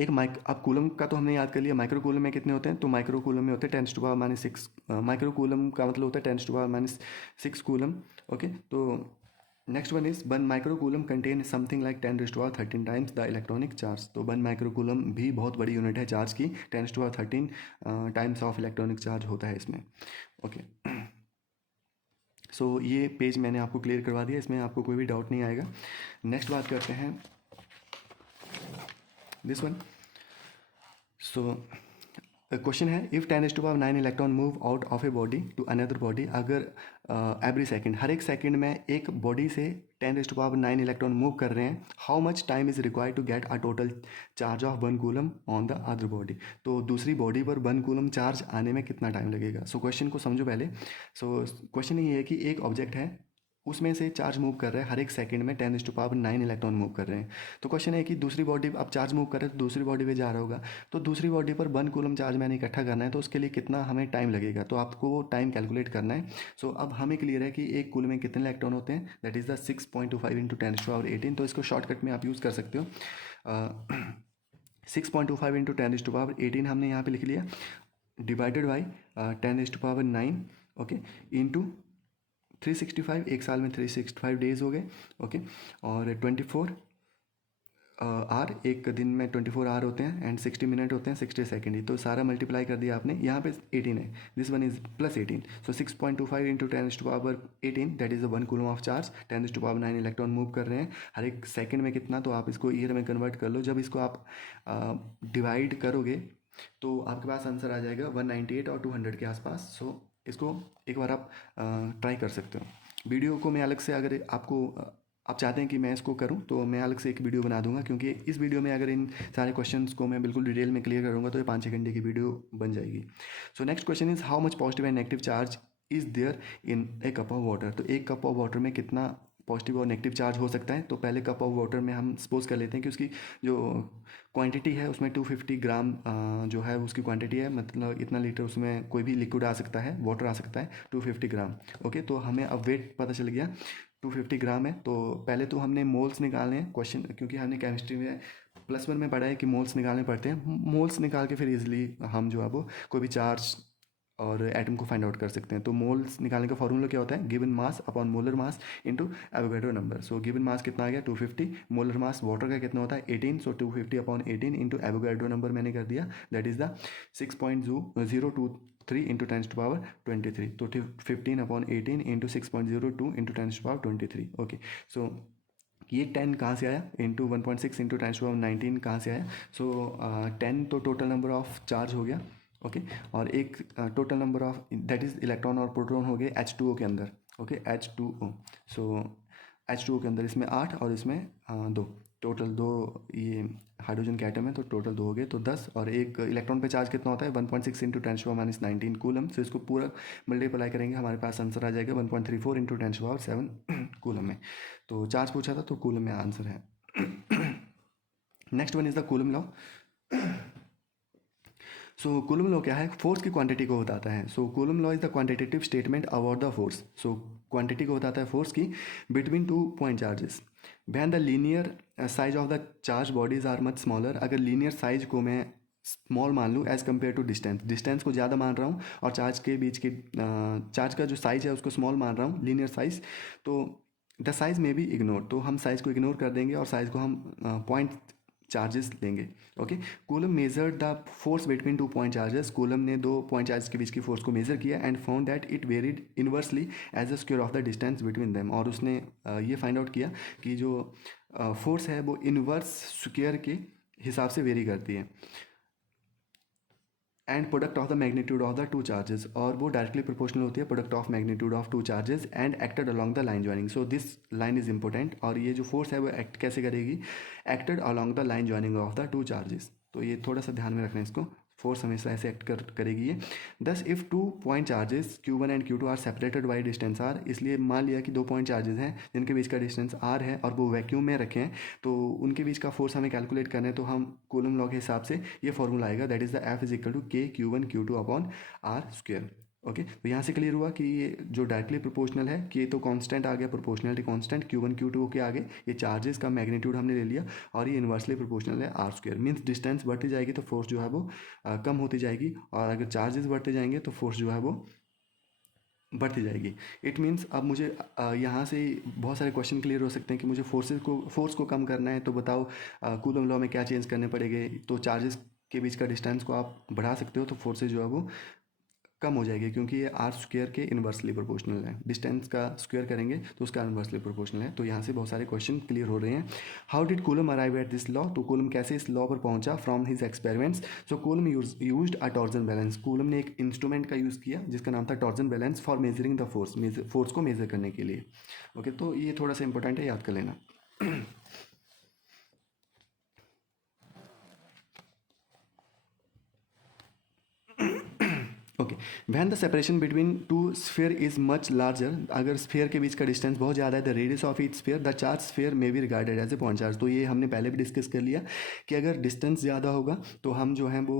अब कूलम का तो हमने याद कर लिया, माइक्रो कूलम में कितने होते हैं, तो माइक्रो कूलम में होते हैं 10⁻6। माइक्रो कूलम का मतलब होता है 10⁻6 कूलम। ओके, तो next one is 1 micro coulomb contain something like 10⁻13 times the electronic charge. तो 1 माइक्रो कूलम भी बहुत बड़ी यूनिट है चार्ज की, 10⁻13 टाइम्स ऑफ इलेक्ट्रॉनिक चार्ज होता है इसमें। ओके, सो ये पेज मैंने आपको क्लियर करवा दिया, इसमें आपको कोई भी डाउट नहीं आएगा। नेक्स्ट बात करते हैं दिस वन। सो क्वेश्चन है, if 10⁻9 electron move out of a body to another body, अगर एवरी सेकेंड, हर एक सेकेंड में एक बॉडी से 10⁻9 इलेक्ट्रॉन मूव कर रहे हैं, how much time is required to get a total charge of 1 coulomb on the other body. तो दूसरी बॉडी पर 1 कूलम चार्ज आने में कितना टाइम लगेगा। सो क्वेश्चन को समझो पहले। सो क्वेश्चन ये है कि एक ऑब्जेक्ट है, उसमें से चार्ज मूव कर रहा है हर एक सेकंड में 10⁹9 इलेक्ट्रॉन मूव कर रहे हैं। तो क्वेश्चन है कि दूसरी बॉडी अब चार्ज मूव कर रहा है तो दूसरी बॉडी पे जा रहा होगा, तो दूसरी बॉडी पर 1 कूलम चार्ज मैंने इकट्ठा करना है, तो उसके लिए कितना हमें टाइम लगेगा, तो आपको वो टाइम कैलकुलेट करना है। सो अब हमें क्लियर है कि एक कूलम में कितने इलेक्ट्रॉन होते हैं, दैट इज़ द 6.25 इंटू 10⁻18। तो इसको शॉर्टकट में आप यूज़ कर सकते हो। 6.25 इंटू 10⁻18 हमने यहाँ पे लिख लिया, डिवाइडेड बाई 10⁹9, ओके, इंटू 365, एक साल में 365 डेज हो गए, ओके, और 24 आर, एक दिन में 24 आवर होते हैं एंड 60 मिनट होते हैं, 60 सेकेंड ही, तो सारा मल्टीप्लाई कर दिया आपने। यहाँ पे 18 है, this one is +18, so 6.25 into 10⁻18 that is the 1 coulomb of charge, 10⁹9 electron move कर रहे हैं हर एक सेकेंड में कितना, तो आप इसको ईयर में कन्वर्ट कर लो। जब इसको आप डिवाइड करोगे तो आपके पास आंसर आ जाएगा 198 और 200 के आसपास। सो इसको एक बार आप ट्राई कर सकते हो। वीडियो को मैं अलग से, अगर आपको आप चाहते हैं कि मैं इसको करूं तो मैं अलग से एक वीडियो बना दूंगा, क्योंकि इस वीडियो में अगर इन सारे क्वेश्चंस को मैं बिल्कुल डिटेल में क्लियर करूंगा तो ये 5-6 घंटे की वीडियो बन जाएगी। So next question is how much positive and negative charge is there in a cup of water. तो एक कप ऑफ वाटर में कितना पॉजिटिव और नेगेटिव चार्ज हो सकता है। तो पहले कप ऑफ वाटर में हम सपोज कर लेते हैं कि उसकी जो क्वांटिटी है उसमें 250 ग्राम जो है उसकी क्वांटिटी है, मतलब इतना लीटर उसमें कोई भी लिक्विड आ सकता है, वाटर आ सकता है 250 ग्राम, ओके। तो हमें अब वेट पता चल गया 250 ग्राम है। तो पहले तो हमने मोल्स निकालने हैं, क्वेश्चन क्योंकि हमने केमिस्ट्री में +1 में पढ़ा है कि मोल्स निकालने पड़ते हैं। मोल्स निकाल के फिर इजीली हम जो है वो कोई भी चार्ज और एटम को फाइंड आउट कर सकते हैं। तो मोल्स निकालने का फॉर्मूला क्या होता है, given mass upon molar mass into Avogadro number. So given mass कितना आ गया 250, मोलर मास वाटर का कितना होता है 18, सो 250 अपॉन 18 इंटू एवोगैड्रो नंबर मैंने कर दिया, दैट इज़ द 6.023 इंटू 10⁻23। तो 15 upon 18 into 6.02 into 10⁻23, okay. So ये 10 कहाँ से आया, इंटू 1.6 इंटू 10⁻19 कहाँ से आया। सो 10 तो टोटल नंबर ऑफ चार्ज हो गया, ओके, और एक total number of that is electron और प्रोटॉन हो गए H2O के अंदर, ओके, H2O। सो H2O के अंदर इसमें 8 और इसमें 2, टोटल 2 ये हाइड्रोजन के एटम है, तो टोटल 2 हो गए, तो 10। और एक इलेक्ट्रॉन पे चार्ज कितना होता है 1.6 इंटू 10⁻19 कूलम। सो इसको पूरा मल्टीप्लाई करेंगे, हमारे पास आंसर आ जाएगा 1.34 इंटू 10⁻7 कूलम में। तो चार्ज पूछा था तो कूलम में आंसर है। Next one is the Coulomb law. So Coulomb law क्या है, फोर्स की क्वांटिटी को बताता है। So Coulomb law is the quantitative statement about the force. So quantity को बताता है फोर्स की between 2 point charges when the linear size of the charge bodies are much smaller. अगर लीनियर साइज को मैं स्मॉल मान लूँ as compare to distance, distance को ज़्यादा मान रहा हूँ और चार्ज के बीच की चार्ज का जो साइज है उसको स्मॉल मान रहा हूँ, लीनियर साइज, तो द साइज में भी इग्नोर, तो हम साइज को इग्नोर कर देंगे और साइज को हम पॉइंट चार्जेस लेंगे, okay. Coulomb measured the force between 2 point charges. Coulomb ने 2 पॉइंट चार्ज के बीच की फोर्स को मेजर किया and found that it varied inversely as the square of the distance between them. और उसने ये फाइंड आउट किया कि जो फोर्स है वो इनवर्स स्क्वायर के हिसाब से वेरी करती है and product of the magnitude of the 2 charges, और वो डायरेक्टली प्रोपोर्शनल होती है product of magnitude of 2 charges and acted along the line joining. So this line is important. और ये जो फोर्स है वो एक्ट कैसे करेगी, acted along the line joining of the 2 charges. तो ये थोड़ा सा ध्यान में रखना है इसको, फोर्स हमेशा ऐसे एक्ट करेगी ये। Thus if 2 point charges Q1 and Q2 are separated by distance R, इसलिए मान लिया कि 2 पॉइंट चार्जेस हैं जिनके बीच का डिस्टेंस R है और वो वैक्यूम में रखे हैं, तो उनके बीच का फोर्स हमें कैलकुलेट करना है। तो हम कूलम लॉ के हिसाब से ये फॉर्मूला आएगा, that is the F is equal to K Q1 Q2 upon R square, okay. तो यहाँ से क्लियर हुआ कि ये जो डायरेक्टली प्रोपोर्शनल है कि ये तो कांस्टेंट आ गया, प्रोपोर्शनलिटी कांस्टेंट Q1 Q2 के आगे ये चार्जेस का मैग्नीट्यूड हमने ले लिया और ये इन्वर्सली प्रोपोर्शनल है R स्क्वायर। मीन्स डिस्टेंस बढ़ती जाएगी तो फोर्स जो है वो कम होती जाएगी, और अगर चार्जेस बढ़ते जाएंगे तो फोर्स जो है वो बढ़ती जाएगी। इट मीन्स अब मुझे यहाँ से बहुत सारे क्वेश्चन क्लियर हो सकते हैं कि मुझे फोर्स को कम करना है, तो बताओ कूलम लॉ में क्या चेंज करने पड़ेंगे। तो चार्जेस के बीच का डिस्टेंस को आप बढ़ा सकते हो तो फोर्सेज जो है वो कम हो जाएगी, क्योंकि ये R स्क्वायर के इन्वर्सली प्रोपोर्शनल है। डिस्टेंस का स्क्वायर करेंगे तो उसका इन्वर्सली प्रोपोर्शनल है। तो यहाँ से बहुत सारे क्वेश्चन क्लियर हो रहे हैं। How did coulomb arrive at this law, तो कूलम कैसे इस लॉ पर पहुंचा from his experiments. So coulomb used a torsion balance, coulomb ने एक इंस्ट्रूमेंट का यूज़ किया जिसका नाम था torsion balance for measuring the force को मेजर करने के लिए, ओके। तो ये थोड़ा सा इंपॉर्टेंट है, याद कर लेना। Okay, when the separation between two sphere is much larger, अगर स्फीयर के बीच का डिस्टेंस बहुत ज़्यादा है, the radius of each sphere the charge sphere may be regarded as a point charge. तो ये हमने पहले भी डिस्कस कर लिया कि अगर डिस्टेंस ज़्यादा होगा तो हम जो है वो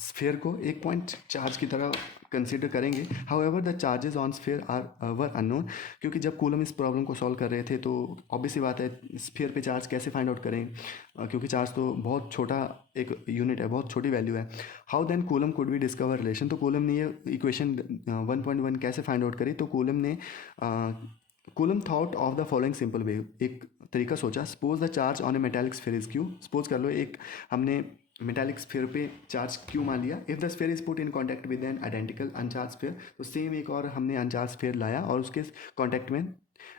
स्फीयर को एक पॉइंट चार्ज की तरह कंसिडर करेंगे। However the charges on sphere are were unknown, क्योंकि जब कूलम इस प्रॉब्लम को सॉल्व कर रहे थे तो ऑब्वियस सी बात है स्फीयर पे चार्ज कैसे फाइंड आउट करें, क्योंकि चार्ज तो बहुत छोटा एक यूनिट है, बहुत छोटी वैल्यू है। How then Coulomb could be discover relation, तो कूलम ने ये इक्वेशन 1.1 कैसे फाइंड आउट करी, तो Coulomb thought of the following simple way, एक तरीका सोचा। Suppose the charge on a metallic sphere is q, suppose कर लो एक हमने मेटालिक स्फीयर पे चार्ज क्यू मान लिया। If the sphere is put in contact with an identical uncharge sphere, तो सेम एक और हमने अनचार्ज स्फीयर लाया और उसके कॉन्टैक्ट में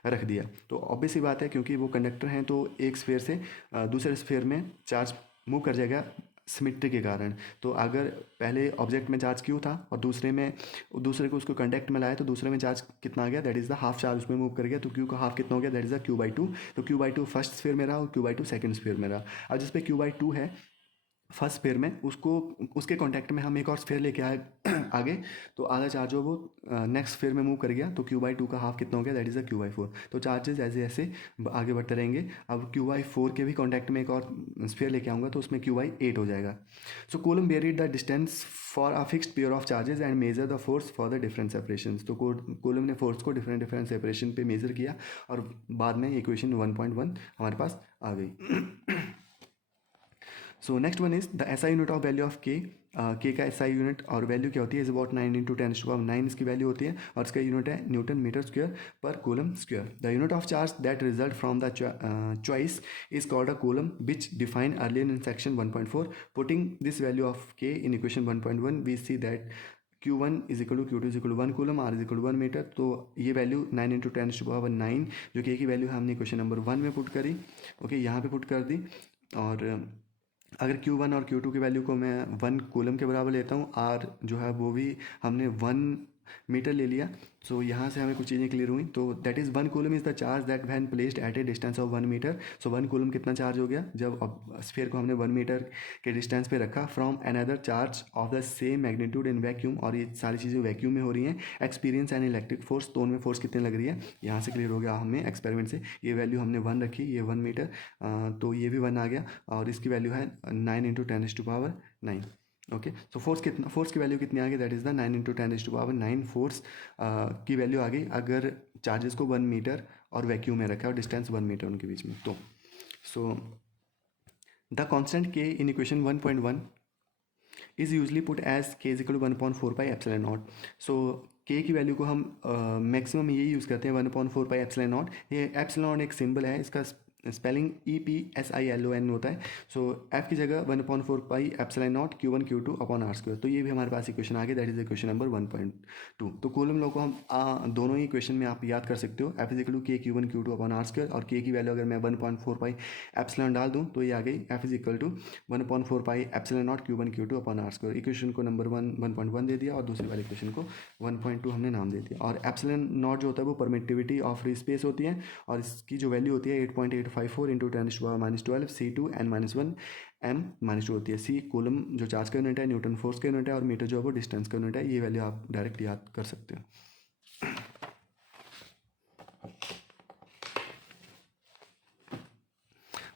रख दिया। तो ऑब्वियस ही बात है क्योंकि वो कंडक्टर हैं तो एक स्फीयर से दूसरे स्फीयर में चार्ज मूव कर जाएगा सिमिट्री के कारण। तो अगर पहले ऑब्जेक्ट में चार्ज क्यू था और दूसरे को उसको कंडक्ट में लाया तो दूसरे में चार्ज कितना आ गया, that is the half charge उसमें मूव कर गया। तो क्यू का हाफ कितना हो गया, दैट इज़ द क्यू/2। तो क्यू/2 फर्स्ट स्फीयर में रहा और क्यू/2 सेकंड स्फीयर में रहा। अब जिस पे क्यू/2 है फर्स्ट स्फीयर में, उसको उसके कांटेक्ट में हम एक और स्फीयर लेके आए आगे, तो आधा चार्ज जो वो नेक्स्ट स्फीयर में मूव कर गया। तो क्यू/2 का हाफ कितना हो गया, दैट इज़ द क्यू/4। तो चार्जेस ऐसे ऐसे आगे बढ़ते रहेंगे। अब क्यू/4 के भी कांटेक्ट में एक और स्फीयर लेके आऊँगा तो उसमें क्यू/8 हो जाएगा। So Coulomb varied the distance for a fixed pair of charges and measure the force for the different separation. तो कूलम ने फोर्स को डिफरेंट डिफरेंट सेपरेशन पे मेजर किया और बाद में इक्वेशन 1.1 हमारे पास आ गई। सो next one is the SI unit of value of के। के का एसआई यूनिट और वैल्यू क्या होती है, इज अबाउट 9 इंटू 10⁹ इसकी वैल्यू होती है और इसका यूनिट है न्यूटन मीटर स्क्वायर पर coulomb square. The unit of charge that result from the choice is called a coulomb which define earlier in section 1.4। Putting this value of K in equation 1.1 we see that Q1 is equal to Q2 is equal to 1 coulomb, R is equal to 1 metre. तो ये value 9 into 10⁹ जो कि एक ही value हमने question number 1 में put करी, okay यहाँ पे पुट कर दी। और अगर Q1 और Q2 की वैल्यू को मैं 1 कूलम के बराबर लेता हूँ, R जो है वो भी हमने 1 मीटर ले लिया। सो यहाँ से हमें कुछ चीज़ें क्लियर हुई। तो that is 1 coulomb is the charge that when placed at a distance of 1 metre. So 1 coulomb कितना चार्ज हो गया जब स्फीयर को हमने 1 मीटर के डिस्टेंस पे रखा from another charge of the same magnitude in vacuum. और ये सारी चीज़ें वैक्यूम में हो रही हैं। एक्सपीरियंस एंड इलेक्ट्रिक फोर्स, तो उनमें फोर्स कितने लग रही है यहाँ से क्लियर हो गया हमें एक्सपेरिमेंट से। ये वैल्यू हमने 1 रखी, ये 1 मीटर, तो ये भी 1 आ गया और इसकी वैल्यू है 9 इंटू 10⁹ ओके। सो फोर्स की वैल्यू कितनी आ गई, that is the 9 into 10⁹ force की वैल्यू आ गई अगर चार्जेस को 1 मीटर और वैक्यूम में रखा है और डिस्टेंस 1 मीटर उनके बीच में। तो सो the constant K in equation 1.1 is usually put as K is equal to 1/4 pi epsilon naught. So K की वैल्यू को हम मैक्सिमम यही यूज़ करते हैं 1/4 पाई एप्सिलॉन नॉट। ये एप्सिलॉन नॉट एक सिंबल है, इसका स्पेलिंग EPSILON होता है। सो एफ की जगह 1/4 pi epsilon naught Q1 Q2 upon R square. तो ये भी हमारे पास इक्वेशन आ गई, दैट इज इक्वेशन नंबर 1.2। तो कूलम लॉ को हम दोनों ही इक्वेशन में आप याद कर सकते हो। एफ इज इक्वल टू के Q1 Q2 upon R square और के की वैल्यू अगर मैं 1/4 पाई एप्सिलॉन डाल दूँ तो ये आ गई F is equal to 1/4 pi epsilon naught Q1 Q2 upon R square. Equation को नंबर 1.1 दे दिया और दूसरी वाली इक्वेशन को 1.2 हमने नाम दे दिया। और एप्सिलॉन नॉट जो होता है वो परमिटिविटी ऑफ फ्री स्पेस होती है और इसकी जो वैल्यू होती है 8.854 इंटू 10⁻12 C2 n-1 m-2 होती है। सी कूलम जो चार्ज का यूनिट है, न्यूटन फोर्स का यूनिट है और मीटर जो है वो डिस्टेंस का यूनिट है। ये वैल्यू आप डायरेक्ट याद कर सकते हो।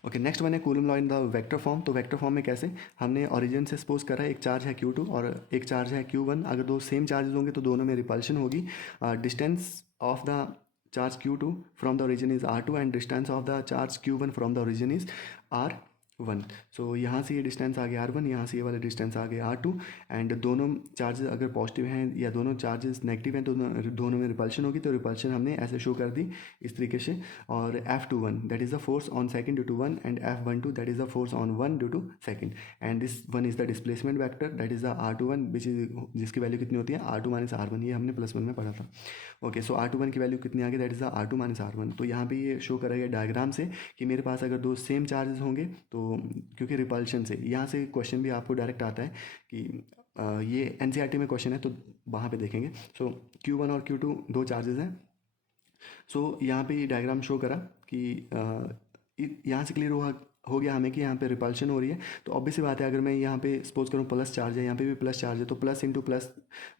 ओके, नेक्स्ट वन है coulomb law in the vector form. तो वेक्टर फॉर्म में कैसे, हमने ओरिजिन से सपोज करा है एक चार्ज है Q2 और एक चार्ज है Q1। अगर दो सेम चार्जेस होंगे तो दोनों में रिपल्शन होगी। Distance of the charge Q2 from the origin is R2 and distance of the charge Q1 from the origin is R1। सो यहाँ से ये डिस्टेंस आ गया R1, यहाँ से ये वाला डिस्टेंस आ गया R2 एंड दोनों चार्जेस अगर पॉजिटिव हैं या दोनों चार्जेस नेगेटिव हैं तो दोनों में रिपल्शन होगी। तो रिपल्शन हमने ऐसे शो कर दी इस तरीके से। और F21 that is the force on second due to 1 and F12 that is the force on 1 due to second and this one is the displacement vector that is the R21 which is जिसकी value कितनी होती है R2 minus R1। ये हमने +1 में पढ़ा था। Okay, सो R21 की वैल्यू कितनी आ गई, that is the R2 minus R1। तो यहाँ पे ये शो करा गया डायग्राम से कि मेरे पास अगर दो सेम चार्जेस होंगे तो क्योंकि रिपल्शन से यहाँ से क्वेश्चन भी आपको डायरेक्ट आता है कि ये NCERT में क्वेश्चन है तो वहाँ पे देखेंगे। सो Q1 और Q2 दो चार्जेस हैं। सो यहाँ पे ये डायग्राम शो करा कि यहाँ से क्लियर हो गया हमें कि यहाँ पे रिपल्शन हो रही है, तो ऑब्वियस सी बात है अगर मैं यहाँ पे सपोज करूँ प्लस चार्ज है, यहाँ पे भी प्लस चार्ज है, तो प्लस इंटू प्लस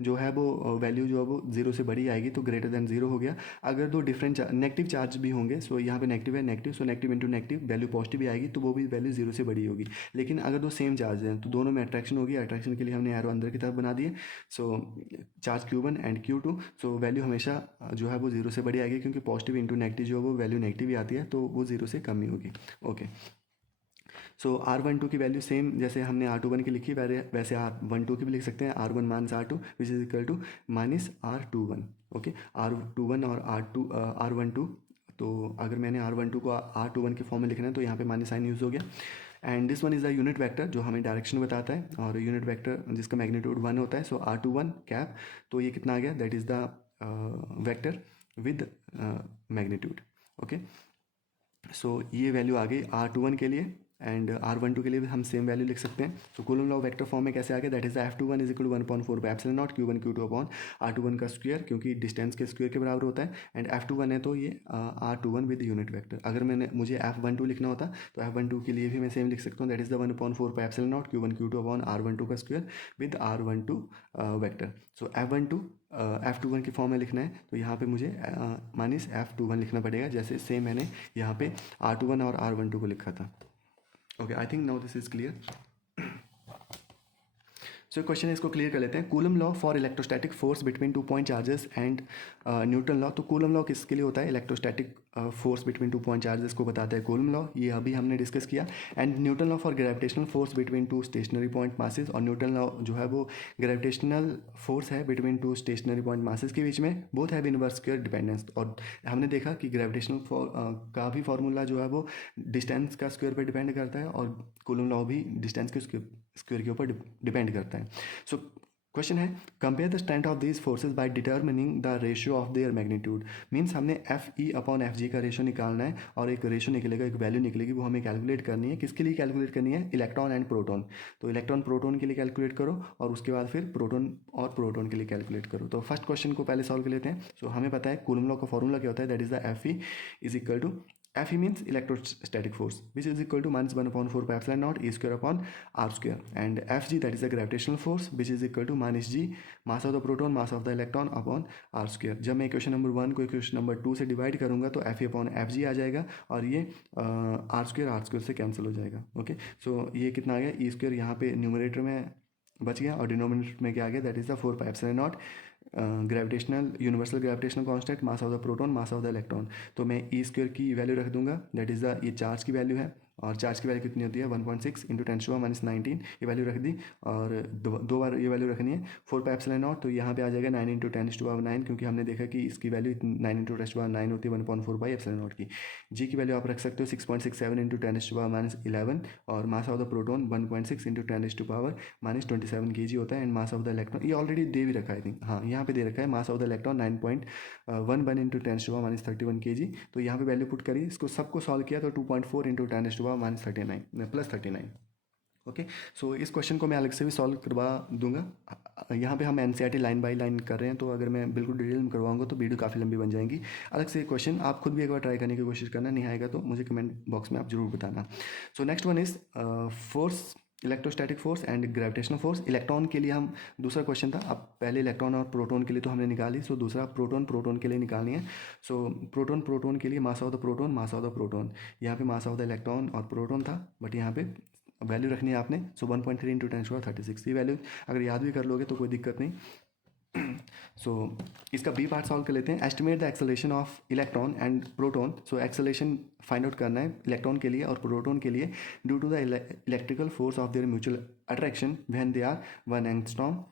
जो है वो वैल्यू जो है वो जीरो से बड़ी आएगी, तो ग्रेटर देन जीरो हो गया। अगर दो डिफरेंट नेगेटिव चार्ज भी होंगे, सो यहाँ पे नेगेटिव है negative, so negative into negative value positive भी आएगी, तो वो भी वैल्यू जीरो से बड़ी होगी। लेकिन अगर दो सेम चार्ज हैं तो दोनों में अट्रैक्शन होगी, अट्रैक्शन के लिए हमने एरो अंदर की तरफ बना दिए। So charge Q1 and Q2, so value हमेशा जो है वो जीरो से बड़ी आएगी, क्योंकि पॉजिटिव इंटू नेगेटिव जो है वो वैल्यू नेगेटिव ही आती है, तो वो जीरो से कम ही होगी। ओके, सो R12 की वैल्यू सेम जैसे हमने R21 की लिखी वैसे R12 की भी लिख सकते हैं, R1 minus R2 which is equal to minus R21। Okay, R21 और R12, तो अगर मैंने R12 को R21 के फॉर्म में लिखना है तो यहाँ पे माइनस साइन यूज़ हो गया। And this one is the unit vector जो हमें डायरेक्शन बताता है, और यूनिट वेक्टर जिसका मैग्नीट्यूड 1 होता है। सो R21 कैप, तो ये कितना आ गया, that is the vector with magnitude. Okay, so ये वैल्यू आ गई R21 के लिए, एंड R12 के लिए भी हम सेम वैल्यू लिख सकते हैं। तो कूलम लॉ वेक्टर फॉर्म में कैसे आ गया, that is the F21 is equal to 1/4 by epsilon naught Q1 Q2 upon R21 का स्क्वायर, क्योंकि डिस्टेंस के स्क्वायर के बराबर होता है। एंड F21 है तो ये R21 विद यूनिट वेक्टर। अगर मुझे F12 लिखना होता तो F12 के लिए भी मैं सेम लिख सकता हूँ, that is the 1/4 by epsilon naught Q1 Q2 upon R12 का square with R12 vector. So F12 F21 की फॉर्म में लिखना है, तो यहाँ पे मुझे माइनस F21 लिखना पड़ेगा, जैसे सेम मैंने यहाँ पे R21 और R12 को लिखा था। Okay, I think now this is clear. So question है, इसको क्लियर कर लेते हैं। Coulomb law for electrostatic force between 2 point charges and Newton law. तो कूलम लॉ किसके लिए होता है, electrostatic force between 2 point charges को बताता है कूलम लॉ, ये अभी हमने डिस्कस किया। And Newton law for gravitational force between 2 stationary point masses, और न्यूटन लॉ जो है वो ग्रेविटेशनल फोर्स है बिटवीन 2 स्टेशनरी पॉइंट मासेस के बीच में, both have inverse square dependence. और हमने देखा कि ग्रेविटेशनल का भी फॉर्मूला जो है वो डिस्टेंस का स्क्वायर पर डिपेंड करता है, और कूलम लॉ भी डिस्टेंस के स्क्वायर के ऊपर डिपेंड करता है। सो क्वेश्चन है, compare the strength of these forces by determining the ratio of their magnitude. Means हमने FE अपॉन FG का रेशियो निकालना है, और एक रेशियो निकलेगा, एक वैल्यू निकलेगी, वो हमें कैलकुलेट करनी है। किसके लिए कैलकुलेट करनी है, इलेक्ट्रॉन एंड प्रोटॉन। तो इलेक्ट्रॉन प्रोटॉन के लिए कैलकुलेट करो, और उसके बाद फिर प्रोटॉन और प्रोटॉन के लिए कैलकुलेट करो। तो फर्स्ट क्वेश्चन को पहले सॉल्व कर लेते हैं। सो हमें पता है कूलम लॉ का फॉर्मूला क्या होता है, that is the FE is equal to, FE means electrostatic force, which is equal to minus 1/4 by epsilon naught E square upon R square, and FG, that is the gravitational force, which is equal to minus G, mass of the proton, mass of the electron upon R square। जब मैं equation number 1 को equation number 2 से divide करूंगा तो FE upon FG आ जाएगा, और ये R square से कैंसिल हो जाएगा। ओके, सो ये कितना आ गया, E square यहाँ पे न्यूमरेटर में बच गया, और डिनोमिनेटर में क्या आ गया, that is the 4 pi epsilon not gravitational universal gravitational constant, mass of the proton, mass of the electron. तो मैं E स्क्वायर की वैल्यू रख दूंगा, दैट इज द, ये चार्ज की वैल्यू है, और चार्ज की वैल्यू कितनी होती है, 1.6 इंटू 10⁻⁻19, ये वैल्यू रख दी, और दो बार ये वैल्यू रखनी है। 4 पाई एप्सिलॉन नॉट, तो यहाँ पे आ जाएगा 9 इंटू 10⁻9, क्योंकि हमने देखा कि इसकी वैल्यू 9 इंटू 10⁻9 होती है 1/4 पाई एप्सिलॉन नॉट की। जी की वैल्यू आप रख सकते हो 6.67 इंटू 10⁻11, और mass of the proton 1.6 into 10⁻27 kg होता है, and mass of the electron ये ऑलरेडी दे भी रखा है, आई थिंक, हाँ यहाँ पे दे रखा है, mass of the electron 9.11 into 10⁻31 kg। तो यहाँ पे वैल्यू पुट करिए, इसको सबको सॉल्व किया तो 2.4 इंटू 10⁻39 प्लस 39। ओके, सो इस क्वेश्चन को मैं अलग से भी सॉल्व करवा दूंगा। यहाँ पे हम NCERT लाइन बाय लाइन कर रहे हैं, तो अगर मैं बिल्कुल डिटेल में करवाऊंगा तो वीडियो काफ़ी लंबी बन जाएगी। अलग से क्वेश्चन आप खुद भी एक बार ट्राई करने की कोशिश करना, नहीं आएगा तो मुझे कमेंट बॉक्स में आप जरूर बताना। सो next one is force, electrostatic force and gravitational force. Electron के लिए हम, दूसरा क्वेश्चन था, अब पहले इलेक्ट्रॉन और प्रोटॉन के लिए तो हमने निकाली, सो दूसरा प्रोटॉन के लिए निकालनी है। सो प्रोटॉन के लिए मास ऑफ द प्रोटॉन, यहाँ पे मास ऑफ द इलेक्ट्रॉन और प्रोटॉन था, बट यहाँ पे वैल्यू रखनी है आपने। सो 1.3 इंटू 10⁻36, ये वैल्यू अगर याद भी कर लोगे तो कोई दिक्कत नहीं। सो इसका बी पार्ट सॉल्व कर लेते हैं। Estimate the acceleration of electron and proton. So acceleration find out करना है इलेक्ट्रॉन के लिए और प्रोटॉन के लिए, due to the electrical force of their mutual attraction when they are 1 angstrom,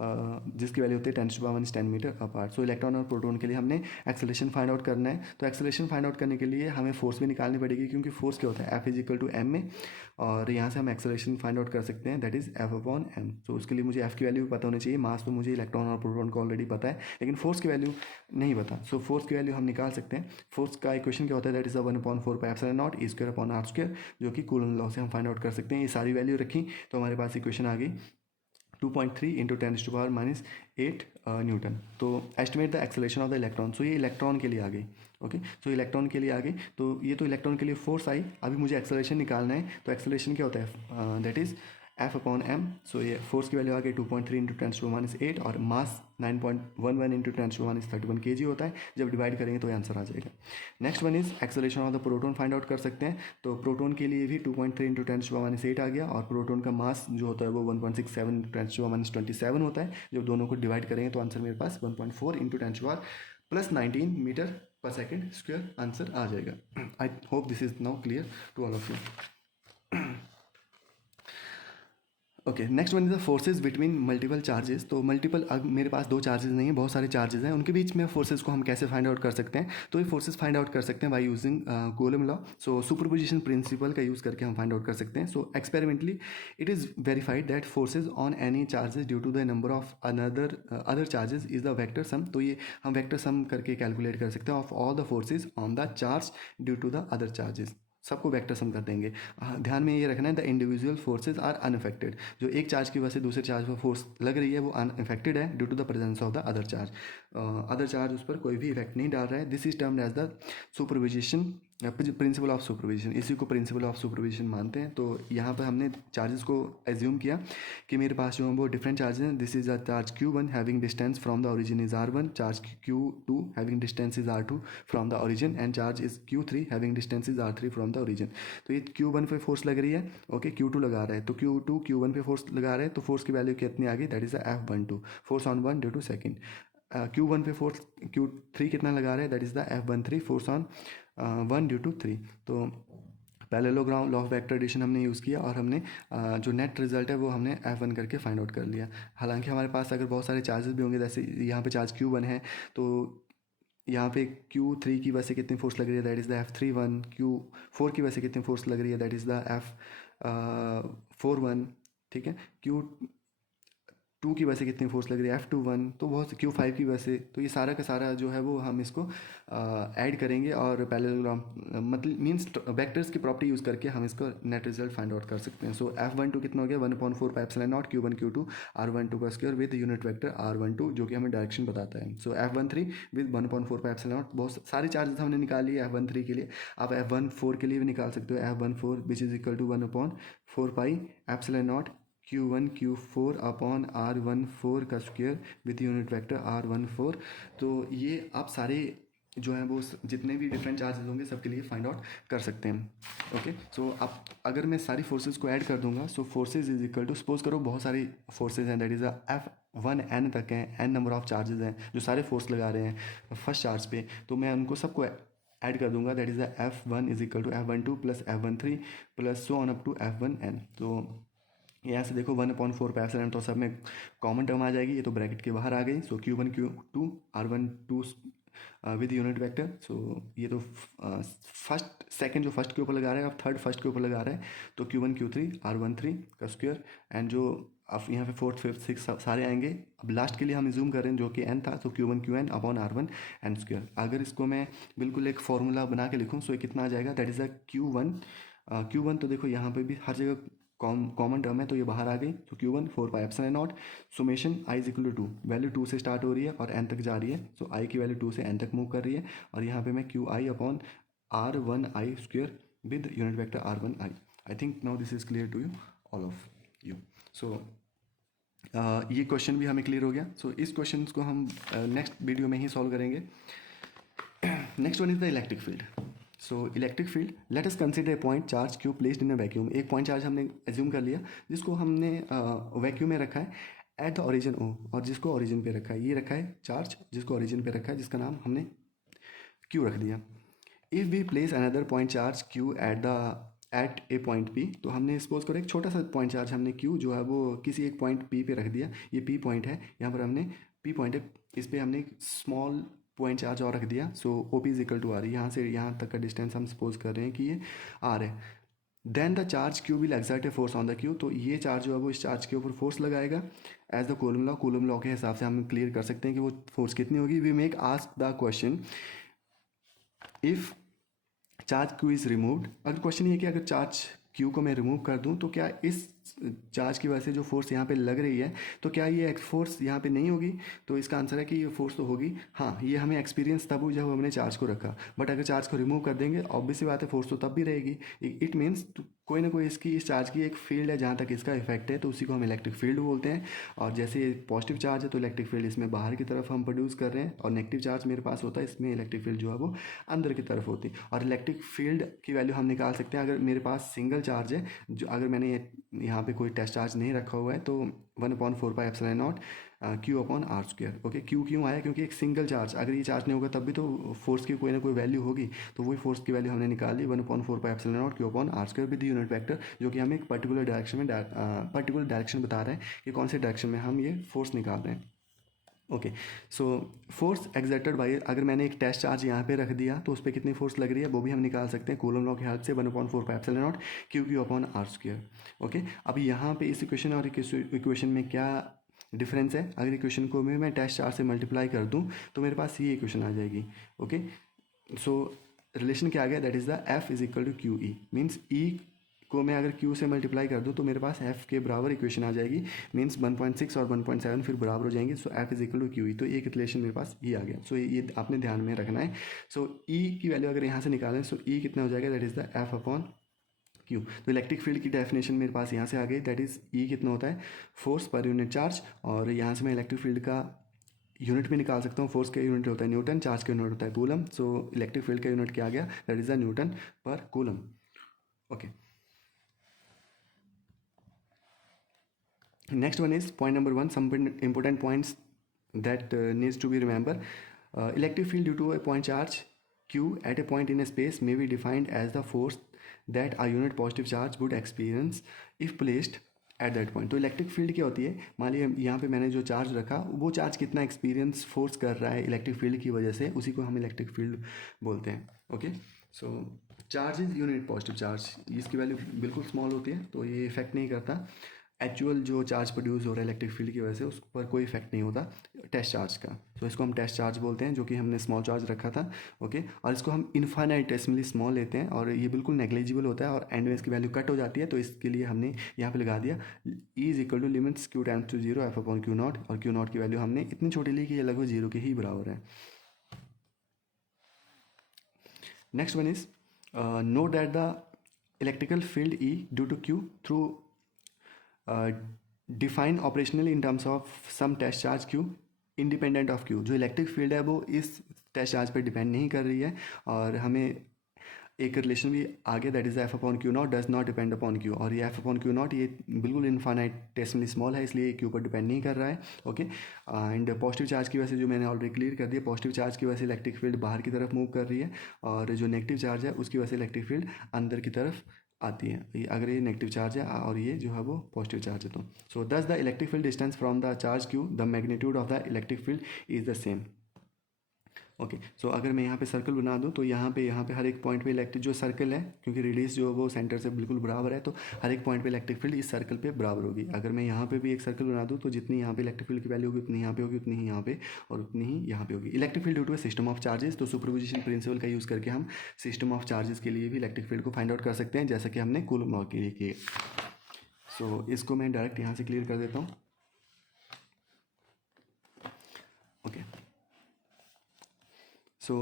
जिसकी वैल्यू होती है 10⁻10 मीटर अपार्ट। सो इलेक्ट्रॉन और प्रोटॉन के लिए हमने एक्सेलरेशन फाइंड आउट करना है। तो एक्सेलरेशन फाइंड आउट करने के लिए हमें फोर्स भी निकालनी पड़ेगी, क्योंकि फोर्स क्या होता है, F is equal to M में, और यहाँ से हम एक्सेलरेशन फाइंड आउट कर सकते हैं, that is F upon M। तो उसके लिए मुझे F की वैल्यू पता होनी चाहिए। मास तो मुझे इलेक्ट्रॉन और प्रोटॉन को ऑलरेडी पता है, लेकिन फोर्स की वैल्यू नहीं पता। सो फोर्स की वैल्यू हम निकाल सकते हैं। फोर्स का इक्वेशन क्या होता है, that is 1/4 pi epsilon not E square upon R square, जो कि कूलम लॉ से हम फाइंड आउट कर सकते हैं। ये सारी वैल्यू रखी तो हमारे पास इक्वेशन आ गई 2.3 इंटू 10⁻⁸ न्यूटन। तो estimate the acceleration of the electron. So ये इलेक्ट्रॉन के लिए आ गई। ओके, सो इलेक्ट्रॉन के लिए आ गई। तो ये तो इलेक्ट्रॉन के लिए फोर्स आई। अभी मुझे एक्सेलरेशन निकालना है। तो एक्सेलरेशन क्या होता है, दैट इज़ F/m। सो ये फोर्स की वैल्यू आ गई 2.3 इंटू 10⁻⁸ और मास 9.11 इंटू 10⁻31 kg होता है। जब डिवाइड करेंगे तो आंसर आ जाएगा। Next one is acceleration of the proton find out कर सकते हैं। तो प्रोटॉन के लिए भी 2.3 इंटू 10⁻⁸ आ गया और प्रोटॉन का मास जो होता है वो 1.67 इंटू 10⁻27 होता है। जब दोनों को डिवाइड करेंगे तो आंसर मेरे पास 1.4 इंटू 10⁻+19 मीटर पर सेकेंड स्क्वायर आंसर आ जाएगा। I hope this is now clear to all of you. Okay, next one is the forces between multiple charges. तो मल्टीपल, मेरे पास दो चार्जेस नहीं है, बहुत सारे चार्जेस हैं, उनके बीच में फोर्सेज को हम कैसे फाइंड आउट कर सकते हैं। तो ये फोर्सेज फाइंड आउट कर सकते हैं by using Coulomb law. So superposition principle का यूज़ करके हम फाइंड आउट कर सकते हैं। So experimentally it is verified that forces on any charges due to the number of other charges is the vector sum. तो ये हम vector sum करके कैलकुलेट कर सकते हैं of all the forces on the charge due to the other charges. सबको vector sum कर देंगे। ध्यान में ये रखना है the individual forces are unaffected. जो एक चार्ज की वजह से दूसरे चार्ज पर फोर्स लग रही है वो अनअफेक्टेड है due to the presence of the other charge. Other charge उस पर कोई भी इफेक्ट नहीं डाल रहा है। This is termed as the superposition principle of superposition. इसी को प्रिंसिपल ऑफ सुपरपोजिशन मानते हैं। तो यहाँ पर हमने चार्जेस को एज्यूम किया कि मेरे पास जो है वो डिफरेंट चार्जेस हैं। This is a charge Q1 having distance from the origin is R1, charge Q2 having distance is R2 from the origin and charge is Q3 having distance is R3 from the origin. तो ये Q1 पे force लग रही है, okay, Q2 लगा रहा है, तो Q2 Q1 पे फोर्स लगा रहा है, तो फोर्स की वैल्यू कितनी आ गई, that is F12 force on one due to second. Q1 पे फोर्स Q3 कितना लगा रहा है, that is the F13 force on 1 due to 3। तो parallelogram law of vector addition हमने यूज़ किया और हमने जो नेट रिजल्ट है वो हमने F1 करके फाइंड आउट कर लिया। हालांकि हमारे पास अगर बहुत सारे चार्जेस भी होंगे, जैसे यहाँ पे चार्ज Q1 है, तो यहाँ पे Q3 की वजह से कितनी फोर्स लग रही है, that is the F31। Q4 की वजह से कितनी फोर्स लग रही है, दैट इज़ द F41। ठीक है, Q2 की वजह से कितनी फोर्स लग रही है, F21। तो बहुत Q5 की वजह से। तो ये सारा का सारा जो है वो हम इसको ऐड करेंगे और पैरेललोग्राम मतलब मीन्स वेक्टर्स की प्रॉपर्टी यूज़ करके हम इसको नेट रिजल्ट फाइंड आउट कर सकते हैं। सो F12 कितना हो गया, 1/4 pi epsilon naught Q1 Q2 R12 का square with unit vector R12 जो कि हमें डायरेक्शन बताता है। सो F13 with 1/4 pi epsilon not. बहुत सारे चार्जेस हमने निकाल लिए F13 के लिए। आप F14 के लिए भी निकाल सकते हो, F14 which is equal to 1/4 pi epsilon naught Q1 Q4 upon R14 का square with unit vector R14। तो ये आप सारे जो हैं वो जितने भी डिफरेंट चार्जेस होंगे सबके लिए फाइंड आउट कर सकते हैं। ओके, सो अब अगर मैं सारी फोर्सेज को ऐड कर दूंगा, so forces is equal to, suppose करो बहुत सारी फोर्सेज हैं, दैट इज़ F1N तक हैं, N नंबर ऑफ चार्जेस हैं जो सारे फोर्स लगा रहे हैं फर्स्ट चार्ज पे। तो मैं उनको सबको ऐड कर दूंगा, that is the F1 is equal to F12 plus F13 plus so on up to F1N। तो यहाँ से देखो 1/4 पाई एप्सिलॉन तो सब में कॉमन टर्म आ जाएगी, ये तो ब्रैकेट के बाहर आ गई। So Q1 Q2 R12 with unit vector. So ये तो फर्स्ट सेकंड जो फर्स्ट के ऊपर लगा रहा है, अब थर्ड फर्स्ट के ऊपर लगा रहा है, तो Q1 Q3 R13 का स्क्वायर एंड जो अब यहाँ पे फोर्थ फिफ्थ सिक्स सारे आएंगे। अब लास्ट के लिए हम जूम कर रहे हैं जो कि n था, तो Q1 Qn upon R1 n square. अगर इसको मैं बिल्कुल एक फॉर्मूला बना के लिखूँ, सो ये कितना आ जाएगा, दैट इज़ द Q1 तो देखो यहाँ पे भी हर जगह कॉमन टर्म है, तो ये बाहर आ गई। तो Q1 4 pi epsilon naught summation i is equal to 2, value 2 से स्टार्ट हो रही है और n तक जा रही है। सो i की वैल्यू 2 से n तक मूव कर रही है और यहाँ पे मैं Qi upon R1i square with unit vector R1i। I think now this is clear to you all of you. So ये क्वेश्चन भी हमें क्लियर हो गया। सो इस क्वेश्चन को हम नेक्स्ट वीडियो में ही सॉल्व करेंगे। Next one is the electric field. So electric field, let us consider a point charge Q placed in a vacuum. एक पॉइंट चार्ज हमने एज्यूम कर लिया जिसको हमने वैक्यूम में रखा है एट द ओरिजिन O, और जिसको ओरिजिन पे रखा है, ये रखा है चार्ज जिसको ओरिजिन पे रखा है, जिसका नाम हमने Q रख दिया। If we place another point charge Q at a point P, तो हमने सपोज करो एक छोटा सा पॉइंट चार्ज हमने Q जो है वो किसी एक पॉइंट P पे रख दिया। ये P पॉइंट है, यहाँ पर हमने P पॉइंट है, इस पर हमने स्मॉल पॉइंट चार्ज और रख दिया। So OP is equal to R। यहाँ से यहाँ तक का डिस्टेंस हम सपोज कर रहे हैं कि ये R है। Then the charge Q will exert a force on the Q। तो ये चार्ज जो है वो इस चार्ज के ऊपर फोर्स लगाएगा एज द कूलम लॉ के हिसाब से हम क्लियर कर सकते हैं कि वो फोर्स कितनी होगी। We make ask the question if charge Q is removed. अगर क्वेश्चन ये कि अगर चार्ज Q को मैं रिमूव कर दूं तो क्या इस चार्ज की वजह से जो फोर्स यहाँ पे लग रही है, तो क्या ये फोर्स यहाँ पे नहीं होगी? तो इसका आंसर है कि ये फोर्स तो होगी। हाँ, ये हमें एक्सपीरियंस तब हुई जब हमने चार्ज को रखा, बट अगर चार्ज को रिमूव कर देंगे ऑब्वियस सी बात है फोर्स तो तब भी रहेगी। इट मीन्स कोई ना कोई इसकी इस चार्ज की एक फील्ड है जहाँ तक इसका इफेक्ट है, तो उसी को हम इलेक्ट्रिक फील्ड बोलते हैं। और जैसे पॉजिटिव चार्ज है तो इलेक्ट्रिक फील्ड इसमें बाहर की तरफ हम प्रोड्यूस कर रहे हैं, और नेगेटिव चार्ज मेरे पास होता है, इसमें इलेक्ट्रिक फील्ड जो है वो अंदर की तरफ होती है। और इलेक्ट्रिक फील्ड की वैल्यू हम निकाल सकते हैं अगर मेरे पास सिंगल चार्ज है, जो अगर मैंने यहाँ पे कोई टेस्ट चार्ज नहीं रखा हुआ है, तो 1/4πε0 Q/r²। ओके, क्यू क्यों आया? क्योंकि एक सिंगल चार्ज, अगर ये चार्ज नहीं होगा तब भी तो फोर्स की कोई ना कोई वैल्यू होगी, तो वही फोर्स की वैल्यू हमने निकाली 1/4πε0 Q/r² विद यूनिट वेक्टर, जो कि हमें एक पर्टिकुलर डायरेक्शन बता रहा है कि कौन से डायरेक्शन में हम ये फोर्स निकाल रहे हैं। Okay, so force exerted by, अगर मैंने एक टेस्ट चार्ज यहाँ पे रख दिया तो उस पर कितनी फोर्स लग रही है वो भी हम निकाल सकते हैं कूलम लॉ की हेल्प से, 1/4πε0 Q/r²। ओके, अब यहाँ पे इस इक्वेशन और इक्वेशन में क्या डिफरेंस है? अगर इक्वेशन को मैं टेस्ट चार्ज से मल्टीप्लाई कर दूँ तो मेरे पास ये इक्वेशन आ जाएगी। ओके, सो रिलेशन क्या आ गया? That is the F=QE, means E को मैं अगर Q से मल्टीप्लाई कर दूँ तो मेरे पास F के बराबर इक्वेशन आ जाएगी, मीन्स 1.6 और 1.7 फिर बराबर हो जाएंगे। सो F=QE, तो एक रिलेशन मेरे पास ये आ गया। सो ये आपने ध्यान में रखना है। सो E की वैल्यू अगर यहाँ से निकालें, सो E कितना हो जाएगा? That is the F/Q। तो इलेक्ट्रिक फील्ड की डेफिनेशन मेरे पास यहाँ से आ गई, दैट इज़ E कितना होता है? Force per unit charge. और यहाँ से मैं इलेक्ट्रिक फील्ड का यूनिट भी निकाल सकता हूँ। फोर्स का यूनिट होता है न्यूटन, चार्ज का यूनिट होता है कूलम। सो इलेक्ट्रिक फील्ड का यूनिट क्या आ गया? दैट इज़ द न्यूटन पर coulomb. Okay, next one is point number 1, some important points that needs to be remember. Electric field due to a point charge q at a point in a space may be defined as the force that a unit positive charge would experience if placed at that point. तो electric field क्या होती है? मान लीजिए यहाँ पे मैंने जो चार्ज रखा, वो चार्ज कितना एक्सपीरियंस फोर्स कर रहा है इलेक्ट्रिक फील्ड की वजह से, उसी को हम इलेक्ट्रिक फील्ड बोलते हैं। Okay, so charge is unit positive charge, इसकी वैल्यू बिल्कुल स्मॉल होती है, तो ये इफेक्ट नहीं करता। एक्चुअल जो चार्ज प्रोड्यूस हो रहा है इलेक्ट्रिक फील्ड की वजह से, उस पर कोई इफेक्ट नहीं होता टेस्ट चार्ज का। तो इसको हम टेस्ट चार्ज बोलते हैं, जो कि हमने स्मॉल चार्ज रखा था। ओके, और इसको हम इनफाइनाइटेसिमली स्मॉल लेते हैं, और ये बिल्कुल नेग्लिजिबल होता है, और एंड में इसकी वैल्यू कट हो जाती है। तो इसके लिए हमने यहाँ पे लगा दिया E=लिमिट्स Q→0 F/Q0, और Q0 की वैल्यू हमने इतनी छोटी ली कि ये लगभग 0 के ही बराबर है। Next one is note that the electrical field E due to Q through define operational in terms of some test charge Q independent of Q। जो इलेक्ट्रिक फील्ड है वो इस टेस्ट चार्ज पर डिपेंड नहीं कर रही है, और हमें एक रिलेशन भी आ गया, that is F/Q0 does not depend upon Q। और ये F/Q0 ये बिल्कुल इनफाइनाइटेसिमली स्मॉल है, इसलिए Q पर डिपेंड नहीं कर रहा है। ओके, एंड पॉजिटिव चार्ज की वजह से, जो मैंने ऑलरेडी क्लियर कर दिया, पॉजिटिव चार्ज की वजह से इलेक्ट्रिक फील्ड बाहर की तरफ मूव कर रही है, और जो नेगेटिव चार्ज है उसकी वजह से इलेक्ट्रिक फील्ड अंदर की तरफ आती है। अगर ये नेगेटिव चार्ज है और ये जो है वो पॉजिटिव चार्ज है, तो so thus the electric field distance from the charge Q the magnitude of the electric field is the same. Okay, so अगर मैं यहाँ पे सर्कल बना दूँ, तो यहाँ पे हर एक पॉइंट पे इलेक्ट्रिक जो सर्कल है, क्योंकि रेडियस जो है वो सेंटर से बिल्कुल बराबर है, तो हर एक पॉइंट पे इलेक्ट्रिक फील्ड इस सर्कल पे बराबर होगी। अगर मैं यहाँ पे भी एक सर्कल बना दूँ, तो जितनी यहाँ पे इलेक्ट्रिक फील्ड की वैल्यू होगी उतनी यहाँ पे होगी, उतनी ही यहाँ पे, और उतनी ही यहाँ पे होगी। Electric field due to system of charges, तो सुपरपोजिशन प्रिंसिपल का यूज़ करके हम सिस्टम ऑफ चार्जेस के लिए भी इलेक्ट्रिक फील्ड को फाइंड आउट कर सकते हैं, जैसा कि हमने कूलम लॉ के लिए किए। सो इसको मैं डायरेक्ट यहाँ से क्लियर कर देता हूँ। ओके, सो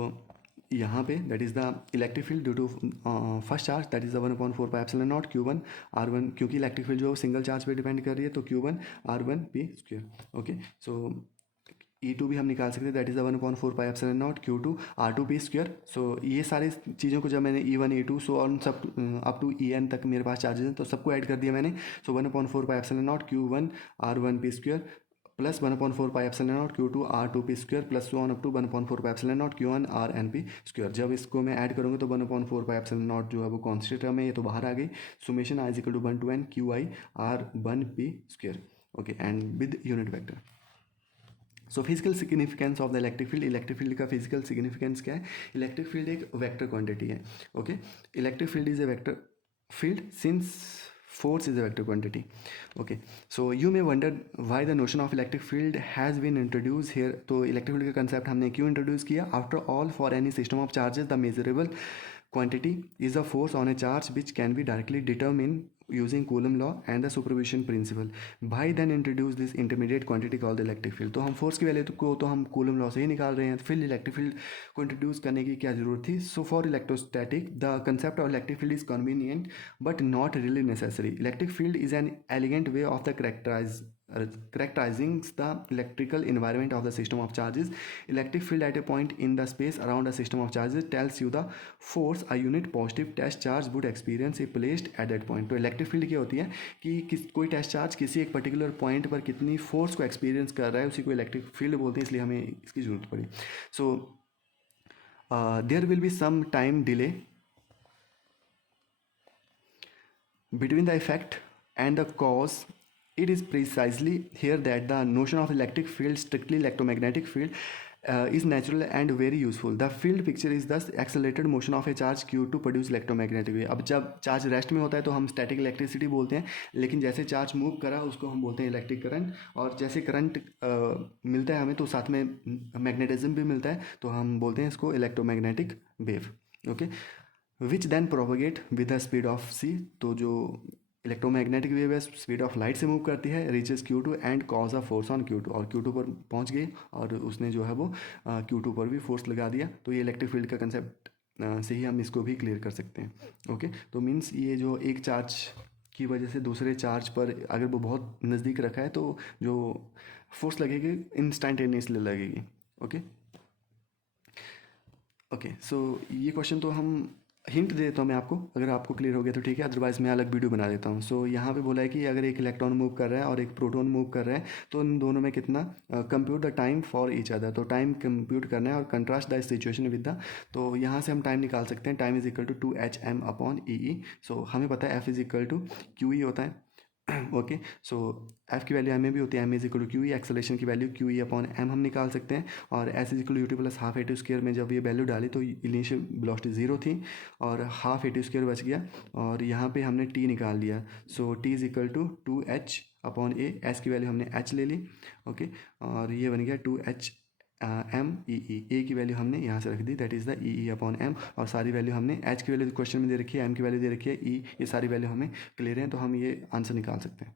यहाँ पे that is the electric field due to first charge, that is the 1/4πε0 Q1R1, क्योंकि इलेक्ट्रिक फील्ड जो सिंगल चार्ज पे डिपेंड कर रही है, तो Q1R1p²। ओके, सो E2 भी हम निकाल सकते हैं, दैट इज़ द 1/4πε0 Q2R2p²। सो ये सारी चीज़ों को जब मैंने E1 E2 सो ऑन सब अप टू En तक मेरे पास चार्जेस हैं, तो सबको ऐड कर दिया मैंने। So 1/4πε0 Q1R1p² plus 1/4πε0 Q2R2p² plus so on up to 1/4πε0 Q1Rnp²। जब इसको मैं ऐड करूँगा तो 1/4πε0 जो है वो कॉन्स्टेंट टर्म है, ये तो बाहर आ गई। Summation I=1 to n QiR1p²। Okay, and with unit vector. So physical significance of the electric field, electric field का फिजिकल सिग्निफिकेंस क्या है? इलेक्ट्रिक फील्ड एक वेक्टर क्वांटिटी है। Okay, electric field is a vector field since force is a vector quantity. Okay, so you may wonder why the notion of electric field has been introduced here. तो electric field का concept हमने क्यों introduce किया? After all for any system of charges the measurable Quantity is a force on a charge which can be directly determined using Coulomb law and the superposition principle. भाई then introduce this intermediate quantity called the electric field. तो हम force की value को तो हम coulomb law से ही निकाल रहे हैं, फिर इलेक्ट्रिक फील्ड को इंट्रोड्यूस करने की क्या जरूरत थी? So for electrostatic the concept of electric field is convenient but not really necessary. Electric field is an elegant way of the characterizing the electrical environment of the system of charges. Electric field at a point in the space around a system of charges tells you the force a unit positive test charge would experience if placed at that point. तो electric field क्या होती है कि कोई test charge किसी एक particular point पर कितनी फोर्स को एक्सपीरियंस कर रहा है, उसी को इलेक्ट्रिक फील्ड बोलते हैं, इसलिए हमें इसकी जरूरत पड़ी. So there will be some time delay between the effect and the cause. It is precisely here that the notion of electric field, strictly electromagnetic field, is natural and very useful. The field picture is thus accelerated motion of a charge q to produce electromagnetic wave. अब जब charge rest में होता है तो हम static electricity बोलते हैं, लेकिन जैसे चार्ज मूव करा उसको हम बोलते हैं इलेक्ट्रिक करंट, और जैसे करंट मिलता है हमें तो साथ में मैग्नेटिज्म भी मिलता है, तो हम बोलते हैं इसको electromagnetic wave. Okay, which then propagate with the speed of C. तो जो इलेक्ट्रोमैग्नेटिक वेव है स्पीड ऑफ लाइट से मूव करती है, reaches Q2 and cause a force on Q2, और Q2 पर पहुंच गई और उसने जो है वो Q2 पर भी फोर्स लगा दिया. तो ये इलेक्ट्रिक फील्ड का कंसेप्ट से ही हम इसको भी क्लियर कर सकते हैं. ओके, तो मीन्स ये जो एक चार्ज की वजह से दूसरे चार्ज पर अगर वो बहुत नज़दीक रखा है तो जो फोर्स लगेगी इंस्टेंटेनियसली लगेगी. ओके ओके, सो ये क्वेश्चन तो हम हिंट दे देता हूँ मैं आपको, अगर आपको क्लियर हो गया तो ठीक है, अदरवाइज़ मैं अलग वीडियो बना देता हूँ. सो यहाँ पे बोला है कि अगर एक इलेक्ट्रॉन मूव कर रहा है और एक प्रोटॉन मूव कर रहा है तो उन दोनों में कितना compute the time for each other. तो टाइम कंप्यूट करना है और contrast the situation with the, तो यहाँ से हम टाइम निकाल सकते हैं. Time is equal to 2HM upon EE. So हमें पता है F is equal to QE होता है. ओके, सो एफ की वैल्यू एम में भी होती है, M is equal to Q E. Acceleration की value Q E upon M हम निकाल सकते हैं, और s is equal to u t plus half a t square में जब ये वैल्यू डाली तो इनिशियल वेलोसिटी 0 थी और हाफ ए टी स्क्र बच गया, और यहाँ पे हमने टी निकाल लिया. So T is equal to 2H upon A. S की वैल्यू हमने H ले ली. ओके, और ये बन गया 2H एम ई ई. ए की वैल्यू हमने यहाँ से रख दी, that is the E upon M, और सारी वैल्यू हमने एच की वैल्यू क्वेश्चन में दे रखी है, एम की वैल्यू दे रखी है, ई, ये सारी वैल्यू हमें क्लियर है, तो हम ये आंसर निकाल सकते हैं.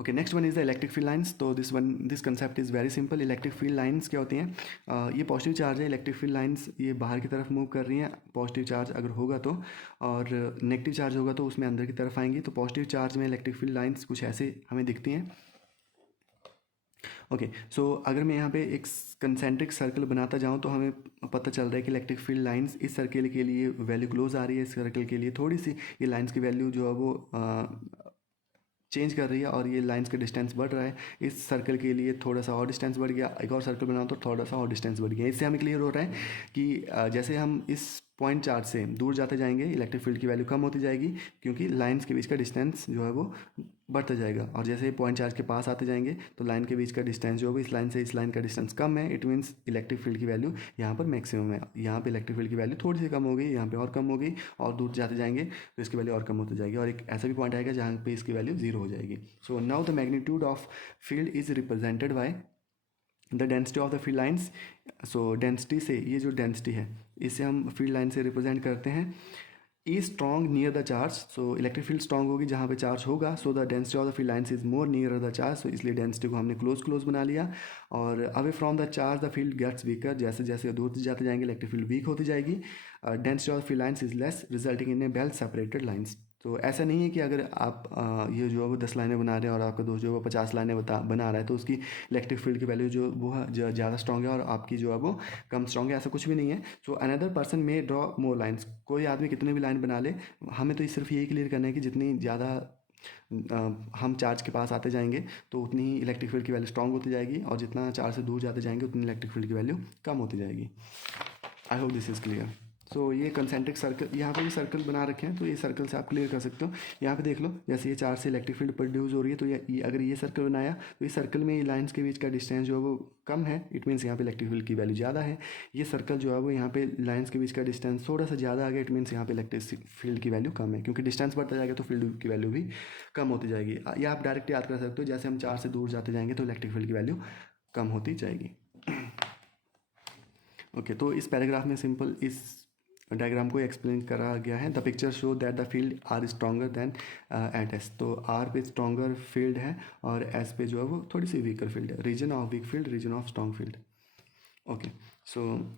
Okay, next one is the electric field lines. तो this concept is very simple. Electric field lines क्या होती हैं? ये पॉजिटिव चार्ज है, इलेक्ट्रिक फील्ड लाइंस ये बाहर की तरफ मूव कर रही हैं, पॉजिटिव चार्ज अगर होगा तो, और नेगेटिव चार्ज होगा तो उसमें अंदर की तरफ आएंगी. तो पॉजिटिव चार्ज में इलेक्ट्रिक फील्ड लाइंस कुछ ऐसे हमें दिखती हैं. ओके, सो अगर मैं यहाँ पे एक कंसेंट्रिक सर्कल बनाता जाऊँ तो हमें पता चल रहा है कि इलेक्ट्रिक फील्ड लाइंस इस सर्कल के लिए वैल्यू क्लोज आ रही है, इस सर्कल के लिए थोड़ी सी ये लाइंस की वैल्यू जो है वो चेंज कर रही है, और ये लाइंस का डिस्टेंस बढ़ रहा है. इस सर्कल के लिए थोड़ा सा और डिस्टेंस बढ़ गया, एक और सर्कल बनाओ तो थोड़ा सा और डिस्टेंस बढ़ गया. इससे हमें क्लियर हो रहा है कि जैसे हम इस पॉइंट चार्ज से दूर जाते जाएंगे इलेक्ट्रिक फील्ड की वैल्यू कम होती जाएगी, क्योंकि लाइंस के बीच का डिस्टेंस जो है वो बढ़ता जाएगा, और जैसे पॉइंट चार्ज के पास आते जाएंगे तो लाइन के बीच का डिस्टेंस जो है इस लाइन से इस लाइन का डिस्टेंस कम है. इट मीन्स इलेक्ट्रिक फील्ड की वैल्यू यहाँ पर मैक्सिमम है. यहाँ पे इलेक्ट्रिक फील्ड की वैल्यू थोड़ी सी कम हो गई, यहाँ पे और कम हो गई, और दूर जाते जाएंगे तो इसकी वैल्यू और कम होती जाएगी, और एक ऐसा भी पॉइंट आएगा जहाँ पे इसकी वैल्यू 0 हो जाएगी. So now the magnitude of field is represented by the density of the field lines. So density से, ये जो डेंसिटी है इसे हम फील्ड लाइन से रिप्रेजेंट करते हैं. E strong near the charge, so electric field strong होगी जहाँ पे चार्ज होगा. So the density of the field lines is more near the charge, so इसलिए डेंसिटी को हमने क्लोज बना लिया. और away from the charge the field gets weaker, जैसे जैसे दूर जाते जाएंगे इलेक्ट्रिक फील्ड वीक होती जाएगी. Density of field lines is less resulting in A well separated lines. तो ऐसा नहीं है कि अगर आप ये जो है वो 10 लाइनें बना रहे हैं और आपका दोस्त जो है वो 50 लाइनें बना रहा है तो उसकी इलेक्ट्रिक फील्ड की वैल्यू जो वो ज़्यादा स्ट्रॉन्ग है और आपकी जो है वो कम स्ट्रॉन्ग है, ऐसा कुछ भी नहीं है. सो अनदर पर्सन में ड्रॉ मोर लाइन्स, कोई आदमी कितने भी लाइन बना ले, हमें तो सिर्फ यही क्लियर करना है कि जितनी ज़्यादा हम चार्ज के पास आते जाएंगे तो उतनी ही इलेक्ट्रिक फील्ड की वैल्यू स्ट्रॉन्ग होती जाएगी, और जितना चार्ज से दूर जाते जाएंगे उतनी इलेक्ट्रिक फील्ड की वैल्यू कम होती जाएगी. I hope this is clear. So ये कंसेंट्रिक सर्कल, यहाँ पे भी सर्कल बना रखे हैं तो ये सर्कल से आप क्लियर कर सकते हो. यहाँ पे देख लो, जैसे ये चार्ज से इलेक्ट्रिक फील्ड प्रोड्यूस हो रही है तो ये अगर ये सर्कल बनाया तो इस सर्कल में ये लाइंस के बीच का डिस्टेंस जो है वो कम है, इट मीन्स यहाँ पे इलेक्ट्रिक फील्ड की वैल्यू ज़्यादा है. ये सर्कल जो है वो यहाँ पे लाइंस के बीच का डिस्टेंस थोड़ा सा ज़्यादा आ गया, इट मीन्स यहाँ पे इलेक्ट्रिक फील्ड की वैल्यू कम है, क्योंकि डिस्टेंस बढ़ता जाएगा तो फील्ड की वैल्यू भी कम होती जाएगी. या आप डायरेक्ट याद कर सकते हो, जैसे हम चार्ज से दूर जाते जाएंगे तो इलेक्ट्रिक फील्ड की वैल्यू कम होती जाएगी. ओके, तो इस पैराग्राफ में सिंपल इस डायग्राम को एक्सप्लेन करा गया है। The picture show that the field are stronger than at S. तो आर पे स्ट्रॉन्गर फील्ड है और एस पे जो है वो थोड़ी सी वीकर फील्ड है। Region of weak field, region of strong field. Okay, so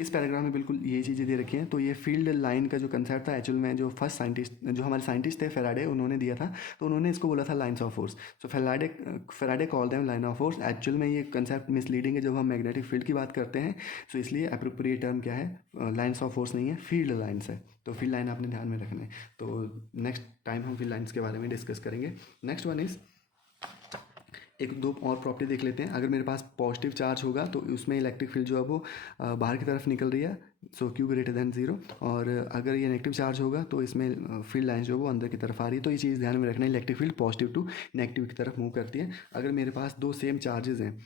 इस पैराग्राफ में बिल्कुल ये चीज़ें दे रखी हैं। तो ये फील्ड लाइन का जो कंसेप्ट था एक्चुअल में जो फर्स्ट साइंटिस्ट जो हमारे साइंटिस्ट थे फेराडे, उन्होंने दिया था। तो उन्होंने इसको बोला था lines of force. So Faraday call them line of force. Actual में ये कंसेप्ट मिसलीडिंग है जब हम मैग्नेटिक फील्ड की बात करते हैं। सो इसलिए अप्रोप्रिएट टर्म क्या है, लाइन्स ऑफ फोर्स नहीं है, फील्ड लाइन्स है। तो फील्ड लाइन आपने ध्यान में रखना है। तो नेक्स्ट टाइम हम फील्ड लाइन्स के बारे में डिस्कस करेंगे। नेक्स्ट वन इज़ एक दो और प्रॉपर्टी देख लेते हैं। अगर मेरे पास पॉजिटिव चार्ज होगा तो उसमें इलेक्ट्रिक फील्ड जो है वो बाहर की तरफ निकल रही है, सो क्यू ग्रेटर देन जीरो। और अगर ये नेगेटिव चार्ज होगा तो इसमें फील्ड लाइन जो है वो अंदर की तरफ आ रही है। तो ये चीज़ ध्यान में रखना है, electric field positive to negative की तरफ मूव करती है। अगर मेरे पास दो सेम चार्जेस हैं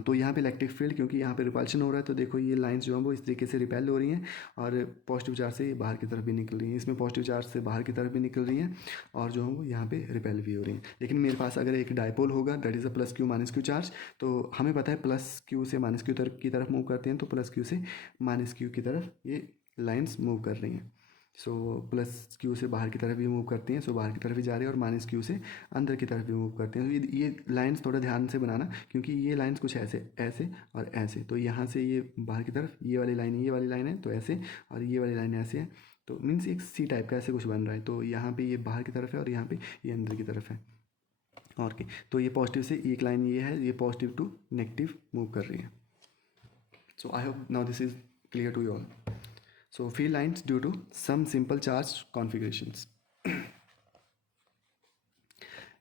तो यहाँ पे इलेक्ट्रिक फील्ड, क्योंकि यहाँ पे रिपल्शन हो रहा है, तो देखो ये लाइंस जो है वो इस तरीके से रिपेल हो रही हैं और पॉजिटिव चार्ज से बाहर की तरफ भी निकल रही हैं। इसमें पॉजिटिव चार्ज से बाहर की तरफ भी निकल रही हैं और जो है वो यहाँ पे रिपेल भी हो रही हैं। लेकिन मेरे पास अगर एक डायपोल होगा that is a plus Q minus Q charge, तो हमें पता है प्लस क्यू से माइनस क्यू की तरफ मूव करते हैं, तो प्लस क्यू से माइनस क्यू की तरफ ये लाइंस मूव कर रही हैं। सो प्लस क्यू से बाहर की तरफ भी मूव करती हैं, सो बाहर की तरफ भी जा रही है, और माइनस क्यू से अंदर की तरफ भी मूव करते हैं। तो ये लाइंस थोड़ा ध्यान से बनाना, क्योंकि ये लाइंस कुछ ऐसे ऐसे और ऐसे। तो यहाँ से ये बाहर की तरफ ये वाली लाइन है तो ऐसे, और ये वाली लाइन ऐसे है। तो मीन्स एक सी टाइप का ऐसे कुछ बन रहा है। तो यहाँ पे ये बाहर की तरफ है और यहाँ पे ये अंदर की तरफ है। और के तो ये पॉजिटिव से एक लाइन ये है, ये पॉजिटिव टू नेगेटिव मूव कर रही है। So I hope now this is clear to you all. So field lines due to some simple charge configurations.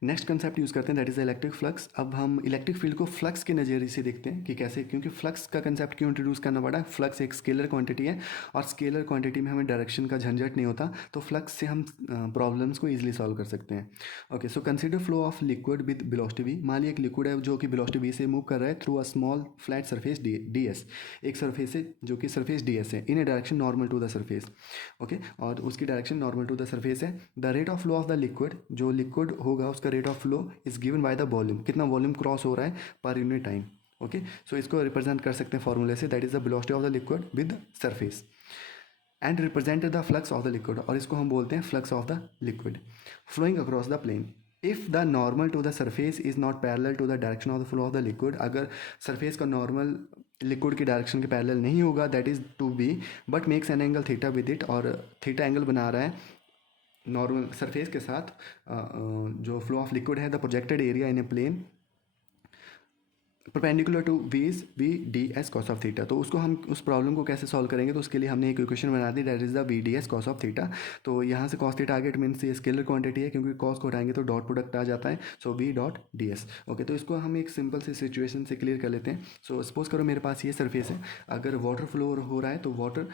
Next concept use करते हैं दैट इज़ इलेक्ट्रिक फ्लक्स। अब हम इलेक्ट्रिक फील्ड को flux के नज़रिए से देखते हैं कि कैसे, क्योंकि फ्लक्स का कंसेप्ट क्यों इंट्रोड्यूस करना पड़ा। फ्लक्स एक स्केलर क्वांटिटी है और स्केलर क्वांटिटी में हमें डायरेक्शन का झंझट नहीं होता, तो फ्लक्स से हम प्रॉब्लम्स को ईजिली सॉल्व कर सकते हैं। Okay, so consider flow of liquid with velocity v। मान लिया एक लिक्विड है जो कि वेलोसिटी v से मूव कर रहा है through a small flat surface D S. एक सरफेस है जो कि सरफेस डी एस है in a direction normal to the surface. Okay, और उसकी direction normal to the surface है। The rate of flow of the liquid, जो liquid होगा उसका rate of flow is given by the volume, कितना volume cross हो रहा है पर यूनिट टाइम। ओके, सो इसको रिप्रेजेंट कर सकते हैं फॉर्मूले से, that is the velocity of the liquid with surface and represent the flux of the liquid, और इसको हम बोलते हैं flux of the liquid flowing across the plane. If the normal to the surface is not parallel to the direction of the flow of the liquid, अगर surface का normal liquid की direction के parallel नहीं होगा that is to be but makes an angle theta with it, और theta angle बना रहा है नॉर्मल सरफेस के साथ जो फ्लो ऑफ लिक्विड है। The projected area in a plane perpendicular to v is v D S cos of theta. तो उसको हम उस प्रॉब्लम को कैसे सॉल्व करेंगे, तो उसके लिए हमने एक इक्वेशन बना दी that is the V D S cos of theta. तो यहाँ से कॉस थीटा आगे मीन्स ये स्केलर क्वांटिटी है, क्योंकि कॉस को हटाएंगे तो डॉट प्रोडक्ट आ जाता है, so V dot D S. Okay, तो इसको हम एक सिंपल से सिचुएशन से क्लियर कर लेते हैं। सो सपोज करो मेरे पास ये सरफेस है, अगर वाटर फ्लो हो रहा है तो वाटर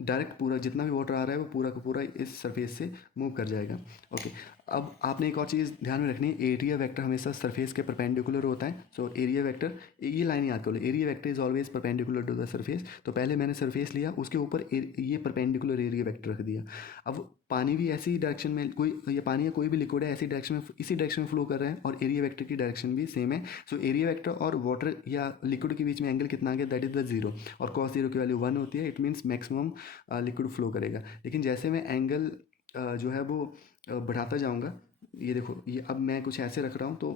डायरेक्ट पूरा जितना भी वाटर आ रहा है वो पूरा का पूरा इस सरफेस से मूव कर जाएगा। ओके, अब आपने एक और चीज़ ध्यान में रखनी है, एरिया वेक्टर हमेशा सरफेस के परपेंडिकुलर होता है। सो एरिया वेक्टर, ये लाइन याद करो, area vector is always perpendicular to the surface. तो पहले मैंने सरफेस लिया, उसके ऊपर ये परपेंडिकुलर एरिया वेक्टर रख दिया। अब पानी भी ऐसी डायरेक्शन में, कोई ये पानी या कोई भी लिक्विड है ऐसी डायरेक्शन में, इसी डायरेक्शन में फ्लो कर रहा है और एरिया वेक्टर की डायरेक्शन भी सेम है। सो एरिया वेक्टर और वाटर या लिक्विड के बीच में एंगल कितना आ गया, दैट इज द जीरो, और कॉस जीरो की वैल्यू 1 होती है। It means maximum liquid flow करेगा। लेकिन जैसे मैं एंगल जो है वो बढ़ाता जाऊँगा, ये देखो ये अब मैं कुछ ऐसे रख रहा हूँ तो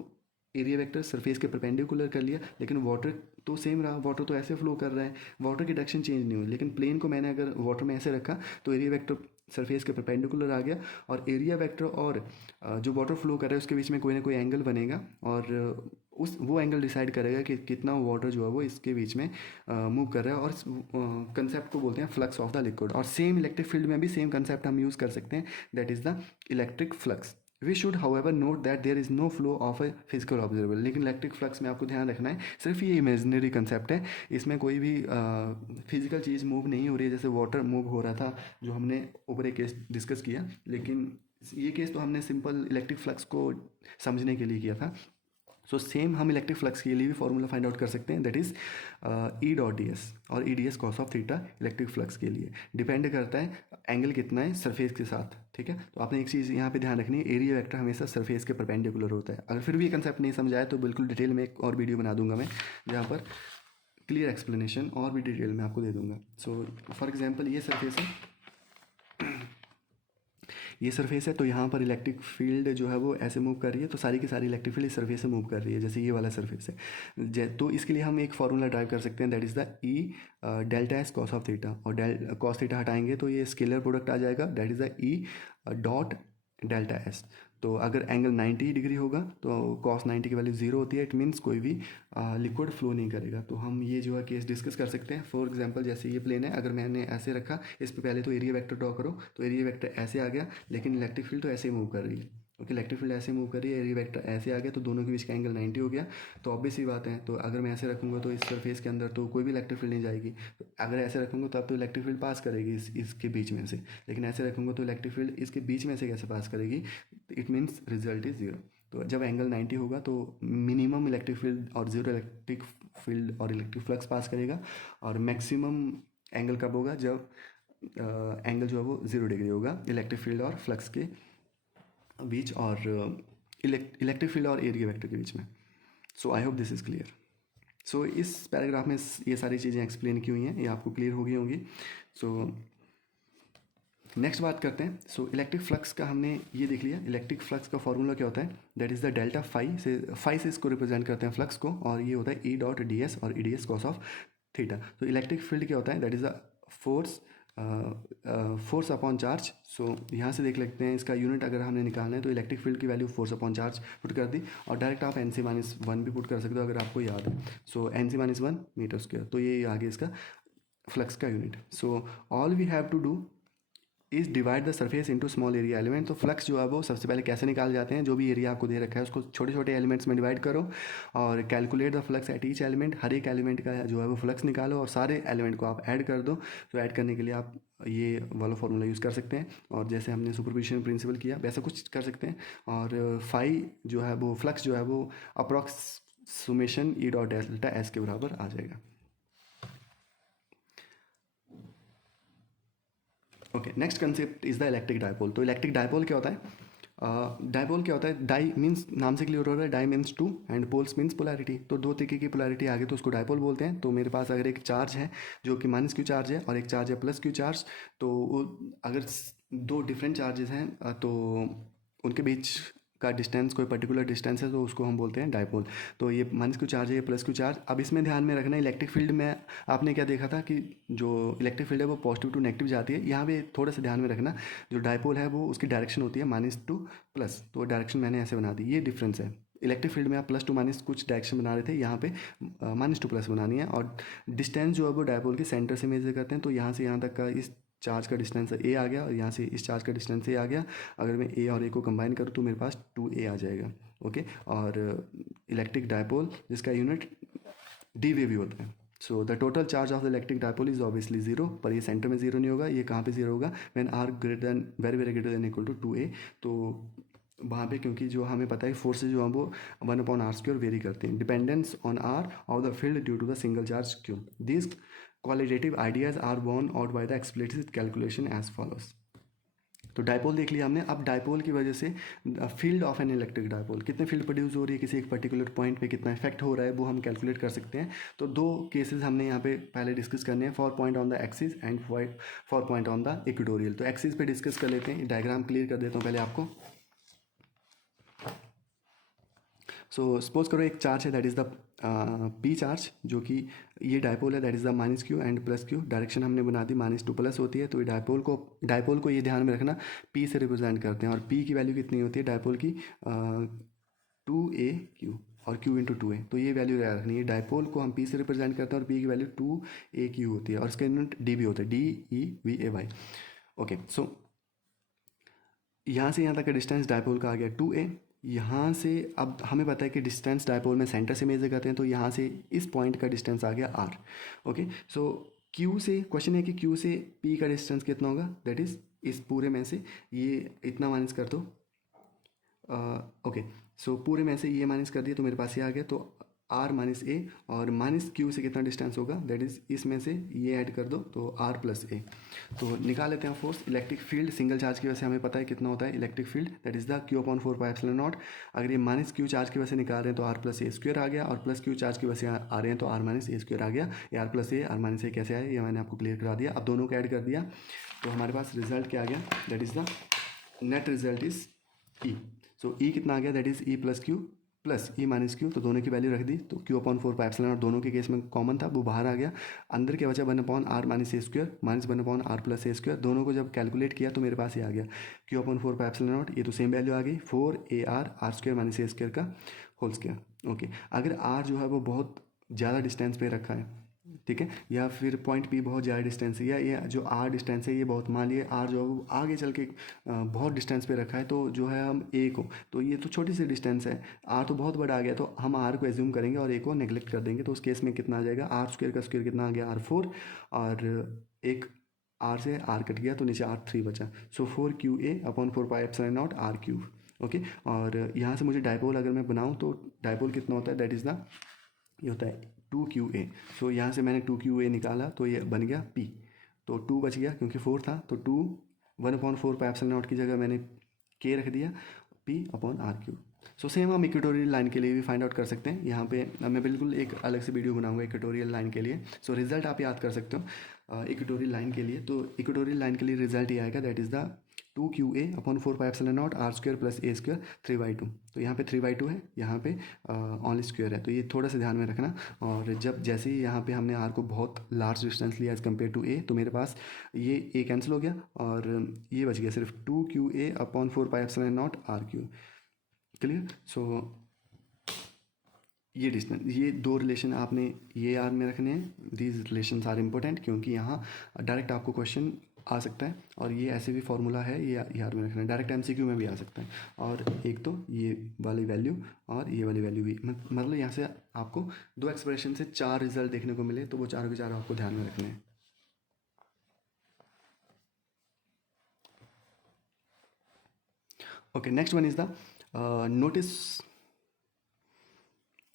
एरिया वेक्टर सरफेस के परपेंडिकुलर कर लिया, लेकिन वाटर तो सेम रहा, वाटर तो ऐसे फ्लो कर रहा है, वाटर की डायरेक्शन चेंज नहीं हुई। लेकिन प्लेन को मैंने अगर वाटर में ऐसे रखा तो एरिया वेक्टर सरफेस के परपेंडिकुलर आ गया, और एरिया वेक्टर और जो वाटर फ्लो कर रहा है उसके बीच में कोई ना कोई एंगल बनेगा, और वो एंगल डिसाइड करेगा कि कितना वाटर जो है वो इसके बीच में मूव कर रहा है, और इस कंसेप्ट को बोलते हैं फ्लक्स ऑफ द लिक्विड। और सेम इलेक्ट्रिक फील्ड में भी सेम कंसेप्ट हम यूज़ कर सकते हैं, that is the electric flux. We should however note that there is no flow of a physical observable. लेकिन इलेक्ट्रिक फ्लक्स में आपको ध्यान रखना है, सिर्फ ये इमेजिनरी कंसेप्ट है, इसमें कोई भी फिजिकल चीज़ मूव नहीं हो रही है। जैसे वाटर मूव हो रहा था जो हमने ऊपर एक केस डिस्कस किया, लेकिन ये केस तो हमने सिंपल इलेक्ट्रिक फ्लक्स को समझने के लिए किया था। सो सेम हम इलेक्ट्रिक फ्लक्स के लिए भी फॉर्मूला फाइंड आउट कर सकते हैं, that is E dot D S, और E D S cos of theta electric flux के लिए डिपेंड करता है एंगल कितना है सरफेस के साथ। ठीक है, तो आपने एक चीज़ यहाँ पे ध्यान रखनी है, एरिया वेक्टर हमेशा सरफेस के परपेंडिकुलर होता है। अगर फिर भी ये कंसेप्ट नहीं समझाया तो बिल्कुल डिटेल में एक और वीडियो बना दूंगा मैं, जहाँ पर क्लियर एक्सप्लेनेशन और भी डिटेल में आपको दे दूंगा। सो फॉर एग्जांपल ये सरफेस है, ये सरफेस है, तो यहाँ पर इलेक्ट्रिक फील्ड जो है वो ऐसे मूव कर रही है, तो सारी की सारी इलेक्ट्रिक फील्ड इस सरफेस से मूव कर रही है, जैसे ये वाला सरफेस है। तो इसके लिए हम एक फार्मूला ड्राइव कर सकते हैं, that is the E delta S cos of theta, और कॉस थीटा हटाएंगे तो ये स्केलर प्रोडक्ट आ जाएगा, that is the E dot delta S. तो अगर एंगल 90 डिग्री होगा तो कॉस 90 की वैल्यू 0 होती है, इट मीन्स कोई भी लिक्विड फ्लो नहीं करेगा। तो हम ये जो है केस डिस्कस कर सकते हैं। फॉर एग्जांपल जैसे ये प्लेन है, अगर मैंने ऐसे रखा, इस पे पहले तो एरिया वेक्टर ड्रॉ करो, तो एरिया वेक्टर ऐसे आ गया, लेकिन इलेक्ट्रिक फील्ड तो ऐसे ही मूव कर रही है। ओके, इलेक्ट्रिक फील्ड ऐसे मूव कर रही है, एरिया वेक्टर ऐसे आ गया, तो दोनों के बीच का एंगल 90 हो गया। तो ऑब्वियस ही बात है, तो अगर मैं ऐसे रखूँगा तो इस सरफेस के अंदर तो कोई भी इलेक्ट्रिक फील्ड नहीं जाएगी। तो अगर ऐसे रखूँगा तो अब तो इलेक्ट्रिक फील्ड पास करेगी इसके बीच में से, लेकिन ऐसे रखूँगा तो इलेक्ट्रिक फील्ड इसके बीच में से कैसे पास करेगी, it means result is zero. तो जब एंगल 90 होगा तो मिनिमम इलेक्ट्रिक फील्ड और ज़ीरो इलेक्ट्रिक फील्ड और इलेक्ट्रिक फ्लक्स पास करेगा, और मैक्सिमम एंगल कब होगा, जब एंगल जो है वो 0 डिग्री होगा इलेक्ट्रिक फील्ड और फ्लक्स के बीच, और इलेक्ट्रिक फील्ड और एरिया वेक्टर के बीच में। So I hope this is clear. So इस पैराग्राफ में ये सारी चीज़ें एक्सप्लेन की हुई हैं, ये आपको क्लियर हो गई होंगी। सो नेक्स्ट बात करते हैं। सो इलेक्ट्रिक फ्लक्स का हमने ये देख लिया। इलेक्ट्रिक फ्लक्स का फॉर्मूला क्या होता है, that is the delta phi से इसको रिप्रेजेंट करते हैं फ्लक्स को, और ये होता है ई डॉट डी एस और E D S cos of theta. तो इलेक्ट्रिक फील्ड क्या होता है, that is the force force upon charge. So यहाँ से देख लेते हैं, इसका यूनिट अगर हमने निकालना है तो इलेक्ट्रिक फील्ड की value force upon charge put कर दी, और डायरेक्ट आप NC-1 भी पुट कर सकते हो अगर आपको याद है। सो NC-1 मीटर स्क्वायर, तो ये आगे इसका फ्लक्स का unit. So all we have to do is divide the surface into small area element. तो फ्लक्स जो है वो सबसे पहले कैसे निकाल जाते हैं, जो भी एरिया आपको दे रखा है उसको छोटे छोटे एलिमेंट्स में डिवाइड करो, और calculate the flux at each element. हर एक एलिमेंट का जो है वो फ्लक्स निकालो, और सारे एलिमेंट को आप ऐड कर दो। तो ऐड करने के लिए आप ये वाला फॉर्मूला यूज़ कर सकते हैं, और जैसे हमने सुपरपोजिशन प्रिंसिपल किया वैसा कुछ कर सकते हैं। और फाई जो है वो फ्लक्स जो है वो approximation E dot delta S के बराबर आ जाएगा। Okay, next concept is the electric dipole. तो इलेक्ट्रिक डायपोल क्या होता है, डायपोल क्या होता है, डाई मीन्स नाम से क्लियर हो रहा है, di means two and poles means polarity. तो दो तरीके की पोलैरिटी आ गई तो उसको डायपोल बोलते हैं। तो मेरे पास अगर एक चार्ज है जो कि माइनस क्यू चार्ज है, और एक चार्ज है प्लस क्यू चार्ज, तो अगर दो डिफरेंट चार्जेस हैं तो उनके बीच का डिस्टेंस कोई पर्टिकुलर डिस्टेंस है, तो उसको हम बोलते हैं डायपोल। तो ये माइनस क्यू चार्ज है, ये प्लस क्यू चार्ज। अब इसमें ध्यान में रखना, इलेक्ट्रिक फील्ड में आपने क्या देखा था कि जो इलेक्ट्रिक फील्ड है वो पॉजिटिव टू नेगेटिव जाती है। यहाँ पे थोड़ा सा ध्यान में रखना, जो डायपोल है वो उसकी डायरेक्शन होती है माइनस टू प्लस, तो डायरेक्शन मैंने ऐसे बना दी, ये डिफरेंस है। इलेक्ट्रिक फील्ड में आप प्लस टू माइनस कुछ डायरेक्शन बना रहे थे, यहाँ पे माइनस टू प्लस बनानी है। और डिस्टेंस जो है वो डायपोल के सेंटर से मेजर करते हैं, तो यहाँ से यहाँ तक का इस चार्ज का डिस्टेंस ए आ गया, और यहाँ से इस चार्ज का डिस्टेंस ए आ गया। अगर मैं ए और ए को कंबाइन करूँ तो मेरे पास 2a आ जाएगा। ओके, और इलेक्ट्रिक डायपोल जिसका यूनिट डी वे भी होता है। So the total charge of the electric dipole is obviously zero, पर ये सेंटर में जीरो नहीं होगा, ये कहाँ पे जीरो होगा, when r greater than very very greater than equal to 2a। तो वहाँ पे क्योंकि जो हमें पता है फोर्सेज जो हैं वो 1/r² वेरी करते हैं, dependence on r of the field due to the single charge q. This qualitative ideas are borne out by the explicit calculation as follows. तो डायपोल देख लिया हमने। अब डायपोल की वजह से field of an electric dipole, कितने field produce हो रही है किसी एक पर्टिकुलर पॉइंट पे, कितना इफेक्ट हो रहा है, वो हम कैलकुलेट कर सकते हैं। तो दो केसेस हमने यहाँ पे पहले डिस्कस करने हैं, for point on the axis and for point on the equatorial. तो एक्सिस पे डिस्कस कर लेते हैं, डायग्राम क्लियर कर देता हूँ पहले आपको। सो सपोज करो एक चार्ज है, that is the P charge, जो कि ये डायपोल है, that is the minus Q and plus Q. Direction हमने बना दी माइनस टू प्लस होती है, तो ये डायपोल को ये ध्यान में रखना, पी से रिप्रेजेंट करते हैं, और पी की वैल्यू कितनी होती है डायपोल की, 2a/q और q इंटू 2a। तो ये वैल्यू याद रखनी है, डायपोल को हम p से रिप्रेजेंट करते हैं और p की वैल्यू 2a/q होती है, और इसका यूनिट d भी होता है, DEVAY। ओके, सो यहाँ से यहाँ तक का डिस्टेंस डायपोल का आ गया 2a। यहाँ से अब हमें पता है कि डिस्टेंस डायपोल में सेंटर से मेजर करते हैं, तो यहाँ से इस पॉइंट का डिस्टेंस आ गया r। ओके, सो q से क्वेश्चन है कि q से p का डिस्टेंस कितना होगा, दैट इज़ इस पूरे में से ये इतना माइनस कर दो। ओके, सो पूरे में से ये माइनस कर दिया तो मेरे पास ये आ गया। तो आर माइनस ए, और माइनस क्यू से कितना डिस्टेंस होगा, दैट इज़ इसमें से ये ऐड कर दो तो आर प्लस ए। तो निकाल लेते हैं force. Electric field single charge की वजह से हमें पता है कितना होता है electric field, that is the Q upon 4πε0। अगर ये माइनस क्यू चार्ज की वजह से निकाल रहे हैं तो आर प्लस ए स्क्वायर आ गया, और प्लस क्यू चार्ज की वजह से आ रहे हैं तो आर माइनस ए स्क्वायर आ गया। ये R plus A R minus A कैसे आया ये मैंने आपको क्लियर करा दिया। अब दोनों को ऐड कर दिया तो हमारे पास रिजल्ट क्या आ गया, that is the net result is E. So E कितना आ गया, that is E plus Q plus E minus Q. तो दोनों की वैल्यू रख दी तो क्यू अपॉन 4πε, और दोनों के केस में कॉमन था वो बाहर आ गया। अंदर के बचा 1/r minus A square minus 1/r plus A square. दोनों को जब कैलकुलेट किया तो मेरे पास ये आ गया क्यू अपॉन 4πε0। ये तो सेम वैल्यू आ गई 4 आर स्क्वायर माइनस ए स्क्वायर का होल स्क्वायर। ओके, अगर आर जो है वो बहुत ज़्यादा डिस्टेंस पे रखा है, ठीक है, या फिर पॉइंट पी बहुत ज़्यादा डिस्टेंस है, या ये जो आर डिस्टेंस है ये बहुत, मान लिए आर जो है वो आगे चल के बहुत डिस्टेंस पे रखा है, तो जो है हम ए को, तो ये तो छोटी सी डिस्टेंस है, आर तो बहुत बड़ा आ गया, तो हम आर को एज्यूम करेंगे और ए को नेग्लेक्ट कर देंगे। तो उस केस में कितना आ जाएगा, आर स्क्वायर का स्क्वायर कितना आ गया R4, और एक आर से आर कट गया तो नीचे R3 बचा। सो 4QA अपॉन 4πε0 R3। ओके, और यहाँ से मुझे डायपोल अगर मैं बनाऊँ तो डायपोल कितना होता है, दैट इज़ द, ये होता है 2QA। सो यहाँ से मैंने 2QA निकाला तो ये बन गया P, तो 2 बच गया क्योंकि 4 था, तो 2 1/4πε0 की जगह मैंने K रख दिया, P अपॉन R3। सो सेम हम इक्वेटोरियल लाइन के लिए भी फाइंड आउट कर सकते हैं। यहाँ पे मैं बिल्कुल एक अलग से वीडियो बनाऊंगा इक्वेटोरियल लाइन के लिए। सो रिजल्ट आप याद कर सकते हो इक्वेटोरियल लाइन के लिए। तो इक्वेटोरियल लाइन के लिए रिजल्ट ये आएगा, that is the 2QA upon 4πε0 R square plus A square 3/2। तो यहाँ पे 3/2 है, यहाँ पे ऑनली स्क्वायर है, तो ये थोड़ा सा ध्यान में रखना। और जब जैसे ही यहाँ पे हमने आर को बहुत लार्ज डिस्टेंस लिया एज़ कम्पेयर टू ए, तो मेरे पास ये ए कैंसिल हो गया और ये बच गया सिर्फ 2QA upon 4πε0 R3। Clear. So ये डिस्टेंस, ये दो रिलेशन आपने ये आर में रखने हैं। दीज रिलेशन आर इम्पोर्टेंट क्योंकि यहाँ डायरेक्ट आपको क्वेश्चन आ सकता है, और ये ऐसे भी फॉर्मूला है, ये आर में रखना है, डायरेक्ट एमसीक्यू में भी आ सकता है। और एक तो ये वाली वैल्यू और ये वाली वैल्यू भी, मतलब यहाँ से आपको दो एक्सप्रेशन से 4 रिजल्ट देखने को मिले, तो वो चारों के चारों आपको ध्यान में रखने हैं। Okay, next one is the notice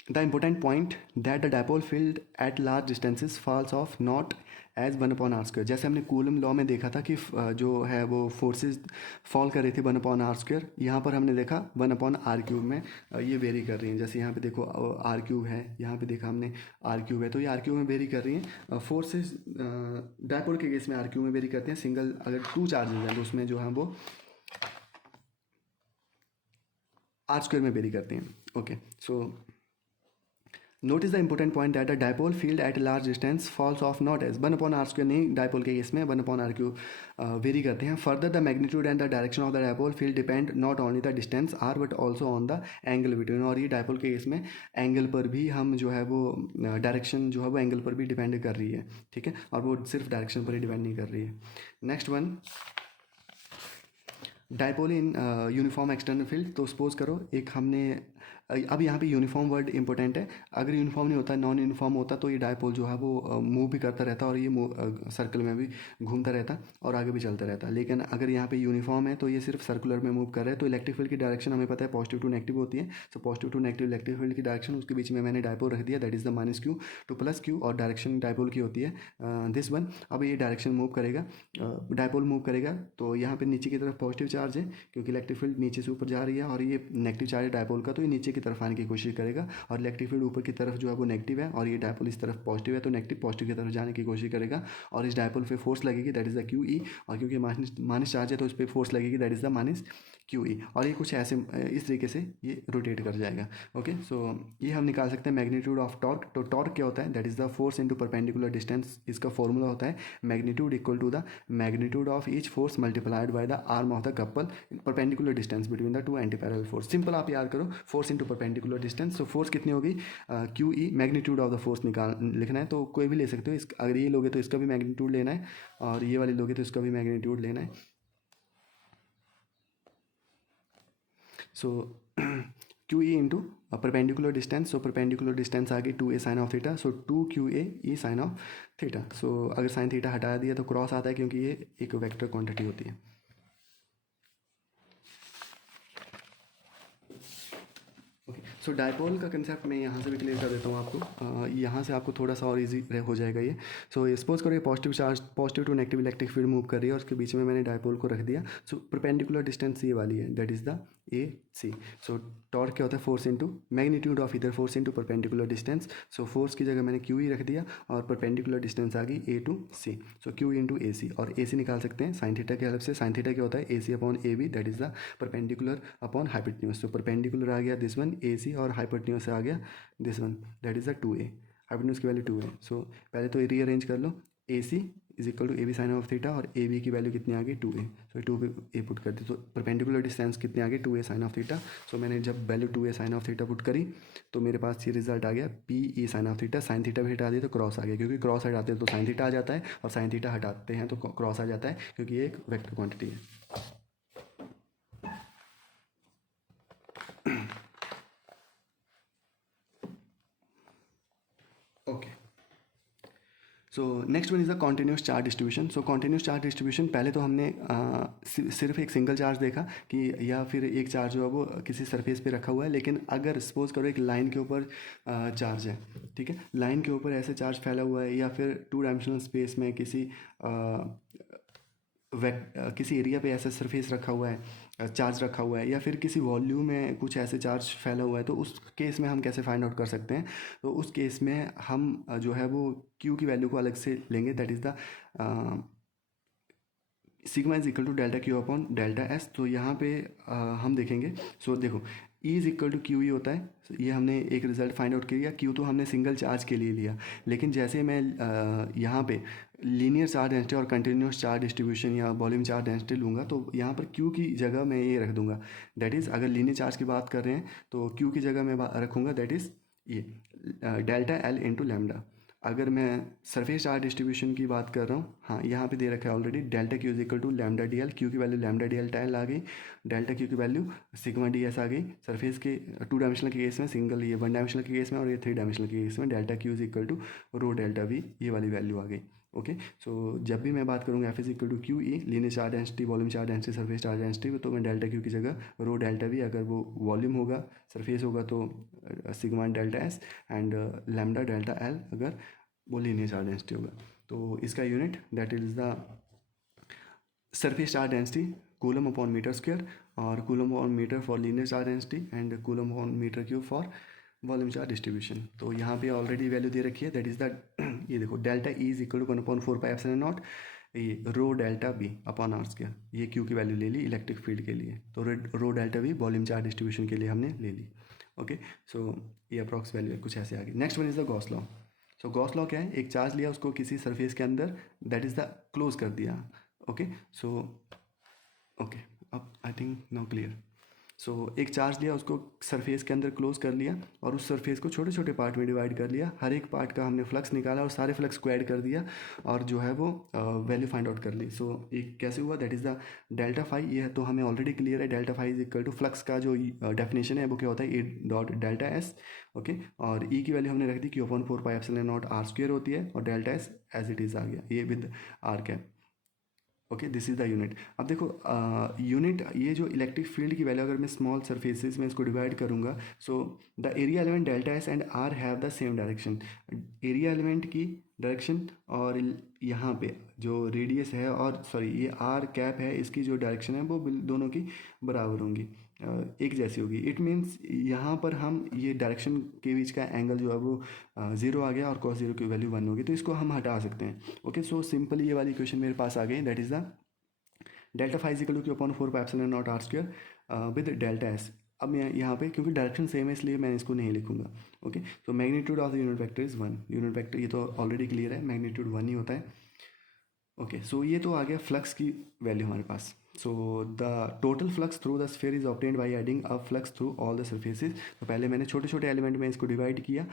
the important point that the dipole field at large distances falls off not as 1/r²। जैसे हमने कूलम लॉ में देखा था कि जो है वो फोर्सेस फॉल कर रही थी 1/r², यहाँ पर हमने देखा 1/r³ में ये वेरी कर रही हैं। जैसे यहाँ पे देखो r³ है, यहाँ पे देखा हमने r³ है, तो ये r³ में वेरी कर रही हैं। फोर्सेस डायपोल के केस में r³ में वेरी करते हैं। सिंगल अगर 2 चार्जेज हैं तो उसमें जो है वो r² में वेरी करते हैं। Okay, so notice the important point that the dipole field at large distance falls off not as 1/r², नहीं, डायपोल के केस में 1/r³ वेरी करते हैं। Further the magnitude and the direction of the dipole field depend not only the distance r but also on the angle between. और ये dipole के case में angle पर भी हम जो है वो डायरेक्शन जो है वो एंगल पर भी डिपेंड कर रही है, ठीक है, और वो सिर्फ डायरेक्शन पर ही डिपेंड नहीं कर रही है। Next one, dipole in uniform external field. तो सपोज करो एक हमने अब यहाँ पे यूनिफॉर्म वर्ड इंपॉर्टेंट है। अगर यूनिफॉर्म नहीं होता, नॉन यूनिफॉर्म होता, तो ये डायपोल जो है वो मूव भी करता रहता और ये सर्कल में भी घूमता रहता और आगे भी चलता रहता। लेकिन अगर यहाँ पे यूनिफॉर्म है तो ये सिर्फ सर्कुलर में मूव कर रहा है। तो इलेक्ट्रिक फील्ड की डायरेक्शन हमें पता है पॉजिटिव टू नेगेटिव होती है। So positive to negative electric field की डायरेक्शन, उसके बीच में मैंने डायपोल रख दिया, that is the -q to +q, और डायरेक्शन डायपोल की होती है दिस वन। अब ये डायरेक्शन मूव करेगा, डायपोल मूव करेगा, तो यहाँ पे नीचे की तरफ पॉजिटिव चार्ज है क्योंकि इलेक्ट्रिक फील्ड नीचे से ऊपर जा रही है, और ये नेगेटिव चार्ज है डायपोल का, तो ये नीचे की तरफ आने की कोशिश करेगा। और इलेक्ट्रिक फील्ड ऊपर की तरफ जो है वो नेगेटिव है, और ये डायपोल इस तरफ पॉजिटिव है, तो नेगेटिव पॉजिटिव की तरफ जाने की कोशिश करेगा, और इस डायपोल पे फोर्स लगेगी, दैट इज़ द QE। और क्योंकि माइनस चार्ज है तो इस पर फोर्स लगेगी, दैट इज़ द -QE। और ये कुछ ऐसे इस तरीके से ये रोटेट कर जाएगा। ओके, सो ये हम निकाल सकते हैं मैग्नीट्यूड ऑफ टॉर्क। तो टॉर्क क्या होता है, that is the force into perpendicular distance. इसका फॉर्मूला होता है magnitude equal to the magnitude of each force multiplied by the arm of the couple perpendicular distance between the two anti parallel force. Simple आप याद करो, force into perpendicular distance. तो force कितनी होगी, QE, magnitude of the force लिखना है, तो कोई भी ले सकते हो। अगर ये लोगे तो इसका भी मैग्नीट्यूड लेना है, और ये वाली लोगे तो इसका भी मैग्नीट्यूड लेना है। So QE into perpendicular distance. So perpendicular distance आ गई 2a sine of theta, so 2QA E sine of theta. So अगर साइन थीटा हटा दिया तो क्रॉस आता है क्योंकि ये एक वेक्टर क्वांटिटी होती है। ओके, सो सो डायपोल का कंसेप्ट मैं यहाँ से भी क्लियर कर देता हूँ आपको। यहाँ से आपको थोड़ा सा और इजी हो जाएगा ये। सो सपोज करो ये positive charge, positive to negative electric field move कर रही है और उसके बीच में मैंने डायपोल को रख दिया। सो परपेंडिकुलर डिस्टेंस ये वाली है, that is the a c. So torque क्या होता है, फोर्स इंटू मैग्नीट्यूड ऑफ इधर force into perpendicular distance. So force की जगह मैंने क्यू ही रख दिया और परपेंडिकुलर डिस्टेंस आ गई A to C. So Q into A C, और ए सी निकाल सकते हैं साइन थीटा की हेल्प से। साइन थीटा क्या होता है, A C upon A B, that is the perpendicular upon hypotenuse. So perpendicular आ गया दिस वन ए सी, और हाइपोटेन्यूज आ गया this one, that is the 2a। Hypotenuse की वैल्यू 2 है। सो पहले तो रीअरेंज कर लो, A C is equal to a b sine of theta, और ए बी की वैल्यू कितनी आ गई 2a। सो 2a पुट कर दी, तो परपेंडिकुलर डिस्टेंस कितनी आ गई 2a sine of theta. So मैंने जब value 2a sine of theta put करी तो मेरे पास ये रिजल्ट आ गया p e sine of theta. Sine theta भी हटा दिया तो क्रॉस आ गया, क्योंकि क्रॉस हटाते हैं तो साइन थीटा आ जाता है, और साइन थीटा हटाते हैं तो क्रॉस आ जाता है, क्योंकि ये एक वेक्टर क्वांटिटी है। Okay, so next one is the continuous charge distribution. So continuous charge distribution, पहले तो हमने सिर्फ एक सिंगल चार्ज देखा कि या फिर एक चार्ज जो है वो किसी सरफेस पे रखा हुआ है। लेकिन अगर सपोज करो एक लाइन के ऊपर चार्ज है, ठीक है, लाइन के ऊपर ऐसे चार्ज फैला हुआ है, या फिर टू डायमेंशनल स्पेस में किसी एरिया पे ऐसा सरफेस रखा हुआ है, चार्ज रखा हुआ है, या फिर किसी वॉल्यूम में कुछ ऐसे चार्ज फैला हुआ है, तो उस केस में हम कैसे फाइंड आउट कर सकते हैं। तो उस केस में हम जो है वो क्यू की वैल्यू को अलग से लेंगे, that is the sigma is equal to delta Q upon delta S. तो यहाँ पे हम देखेंगे। सो देखो, E is equal to Q ही होता है। ये हमने एक रिजल्ट फाइंड आउट किया। क्यू तो हमने सिंगल चार्ज के लिए लिया, लेकिन जैसे मैं यहाँ पे लीनियर चार्ज डेंसिटी और कंटिन्यूस चार्ज डिस्ट्रीब्यूशन या वॉल्यूम चार्ज डेंसिटी लूँगा, तो यहाँ पर क्यू की जगह मैं ये रख दूँगा। दैट इज़, अगर लीनियर चार्ज की बात कर रहे हैं तो क्यू की जगह मैं रखूँगा, दैट इज़ ये डेल्टा एल इंटू लैम्डा। अगर मैं सरफेस चार्ज डिस्ट्रीब्यूशन की बात कर रहा हूँ, हाँ यहाँ पे दे रखा है already, delta Q is equal to lambda D L. Q की वैल्यू लैम्डा डी एल टाइल आ गई, डेल्टा क्यू की वैल्यू सिग्मा डी एस आ गई। सरफेस के टू डायमेंशनल के केस में सिंगल, ये वन डायमेंशनल के केस में, और ये थ्री डायमेंशनल के केस में delta Q is equal to rho delta V, ये वाली वैल्यू आ गई। ओके, सो जब भी मैं बात करूँगा f is equal to Q e, linear charge density, volume charge density, surface charge density, तो मैं डेल्टा क्यू की जगह रो डेल्टा वी, अगर वो वॉल्यूम होगा, सरफेस होगा तो sigma delta S, and lambda delta L अगर वो लीनियर चार्ज डेंसिटी होगा। तो इसका unit that is the surface charge density coulomb upon metre square, और coulomb upon metre for linear charge density, and coulomb upon metre cube for volume charge distribution. तो यहाँ पे already value दे रखी है, दैट इज़ द ये देखो, delta E is equal to 1/4 pi epsilon naught, ये rho delta B upon R square. ये क्यू की वैल्यू ले ली इलेक्ट्रिक फील्ड के लिए, तो rho delta B volume charge distribution के लिए हमने ले ली। ओके, सो ये अप्रॉक्स वैल्यू है, कुछ ऐसे आ गई। Next one is the Gauss law. So Gauss law क्या है, एक चार्ज लिया, उसको किसी सरफेस के अंदर, दैट इज़ द क्लोज कर दिया। ओके, सो ओके, अब आई थिंक नाउ क्लियर। सो एक चार्ज लिया, उसको सरफेस के अंदर क्लोज कर लिया, और उस सरफेस को छोटे छोटे पार्ट में डिवाइड कर लिया। हर एक पार्ट का हमने फ्लक्स निकाला और सारे फ्लक्स को ऐड कर दिया, और जो है वो वैल्यू फाइंड आउट कर ली। सो एक कैसे हुआ, that is the delta phi. ये तो हमें ऑलरेडी क्लियर है, delta phi is equal to flux का जो डेफिनेशन है वो क्या होता है, A dot delta S. Okay, और ई की वैल्यू हमने रख दी Q/4 pi epsilon naught are square होती है, और delta S as it is आ गया, ये with R cap. Okay, this is the unit. अब देखो यूनिट, ये जो इलेक्ट्रिक फील्ड की वैल्यू, अगर मैं स्मॉल सरफेसेस में इसको डिवाइड करूँगा, so the area element delta S and r have the same direction. Area element की डायरेक्शन और यहाँ पे जो रेडियस है, और सॉरी ये आर कैप है, इसकी जो डायरेक्शन है वो दोनों की बराबर होंगी, एक जैसी होगी। इट मीन्स यहाँ पर हम ये डायरेक्शन के बीच का एंगल जो है वो ज़ीरो आ गया, और कॉस ज़ीरो की वैल्यू 1 होगी, तो इसको हम हटा सकते हैं। ओके, सो सिंपली ये वाली इक्वेशन मेरे पास आ गई, that is the delta phi is equal to Q/4 pi epsilon naught are square with delta s. अब मैं यहाँ पे, क्योंकि डायरेक्शन सेम है इसलिए मैं इसको नहीं लिखूंगा। Okay, so magnitude of the unit vector is 1। Unit vector ये तो ऑलरेडी क्लियर है, मैग्नीट्यूड 1 ही होता है। ओके, सो ये तो आ गया फ्लक्स की वैल्यू हमारे पास। So the total flux through the sphere is obtained by adding a flux through all the surfaces. तो पहले मैंने छोटे छोटे एलिमेंट में इसको डिवाइड किया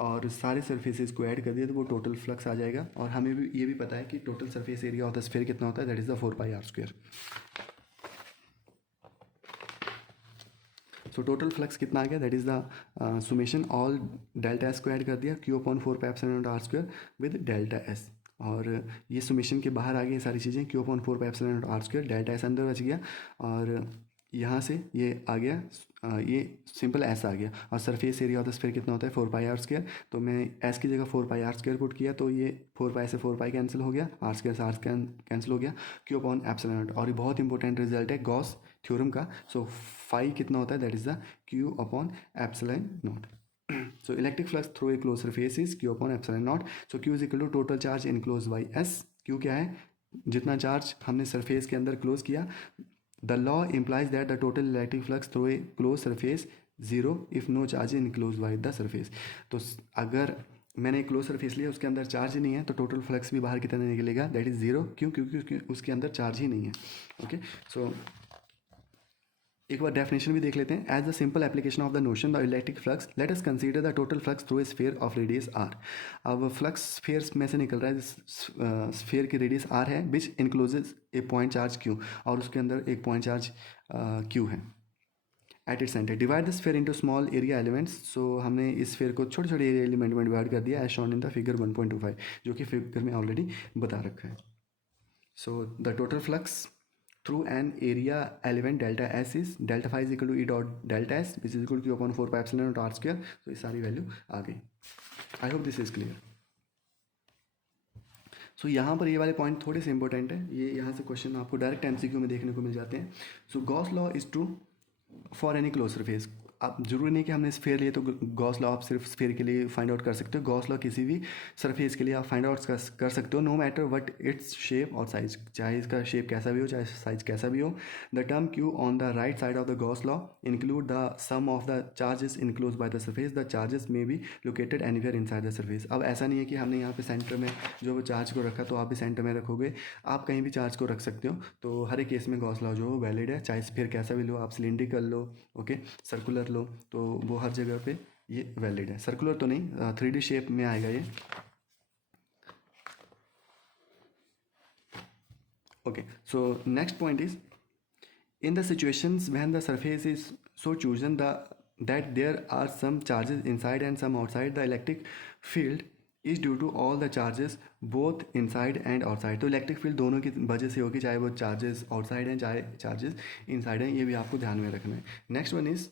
और सारे सर्फेसेज को ऐड कर दिया, तो वो टोटल फ्लक्स आ जाएगा। और हमें भी ये भी पता है कि total surface area of the sphere कितना होता है, that is the 4 pi are square. So total flux कितना आ गया, that is the summation all delta s को ऐड कर दिया, Q/4 pi epsilon naught are square with delta s. और ये सुमेशन के बाहर आ गई सारी चीज़ें, Q/4 pi epsilon naught are square, delta s अंदर बच गया, और यहाँ से ये आ गया, ये सिंपल ऐसा आ गया, और surface area of the sphere कितना होता है 4πr²। तो मैं एस की जगह 4πr² पुट किया, तो ये 4π से 4π कैंसिल हो गया, r² से r कैंसिल हो गया, Q अपॉन एप्सिलॉन नॉट। और ये बहुत इंपॉर्टेंट रिजल्ट है गॉस थ्योरम का। सो फाई कितना होता है, that is the Q upon epsilon not. So electric flux through a closed surface is Q upon epsilon naught. So Q is equal to total charge enclosed by S. Q क्या है, जितना charge हमने surface के अंदर close किया। The law implies that the total electric flux through a close surface zero if no charge enclose by the surface. तो अगर मैंने एक क्लोज सरफेस लिया, उसके अंदर चार्ज ही नहीं है, तो टोटल फ्लक्स भी बाहर कितना निकलेगा, दैट इज जीरो। क्यों, क्योंकि उसके अंदर चार्ज ही नहीं है। ओके, सो एक बार डेफिनेशन भी देख लेते हैं। As the simple application of the notion the electric flux, let us consider the total flux through a sphere of radius r. अब फ्लक्स स्फीयर में से निकल रहा है, स्फीयर की रेडियस आर है, which encloses a point charge Q, और उसके अंदर एक पॉइंट चार्ज क्यू है at its centre. Divide the sphere into small area elements. So हमने इस स्फीयर को छोटे छोटे एरिया एलिमेंट में डिवाइड कर दिया, as shown in the figure 1.25, जो कि फिगर में ऑलरेडी बता रखा है। So the total flux through an area element delta s is delta phi is equal to E dot delta s, which is equal to Q upon 4 pi epsilon naught r square. तो ये सारी value आ गई। I hope this is clear. So यहाँ पर ये वाले point थोड़े से इंपॉर्टेंट है, ये यहाँ से क्वेश्चन आपको डायरेक्ट एमसीक्यू में देखने को मिल जाते हैं। So Gauss law is true for any close surface. आप जरूरी नहीं कि हमने स्फीयर लिए तो गॉस लॉ आप सिर्फ स्फीयर के लिए फाइंड आउट कर सकते हो। गॉस लॉ किसी भी सरफेस के लिए आप फाइंड आउट कर सकते हो, no matter what its shape और साइज, चाहे इसका शेप कैसा भी हो, चाहे साइज कैसा भी हो। The term Q on the right side of the Gauss law include the sum of the charges enclose by the surface, the charges may be located anywhere inside the surface. अब ऐसा नहीं है कि हमने यहाँ पे सेंटर में जो चार्ज को रखा तो आप भी सेंटर में रखोगे, आप कहीं भी चार्ज को रख सकते हो। तो हर एक केस में गॉस लॉ जो वैलिड है, चाहे स्फीयर कैसा भी लो, आप सिलिंड्रिकल लो, ओके, सर्कुलर लो, तो वो हर जगह पे ये वैलिड है। सर्कुलर तो नहीं, 3D शेप में आएगा ये। Okay, so next point is in the situations when the surface is so chosen that there are some charges inside and some outside, the electric field is due to all the charges both inside and outside। तो electric field दोनों की वजह से होगी, चाहे वो charges outside हैं चाहे चार्जेस इनसाइड हैं, ये भी आपको ध्यान में रखना है। Next one is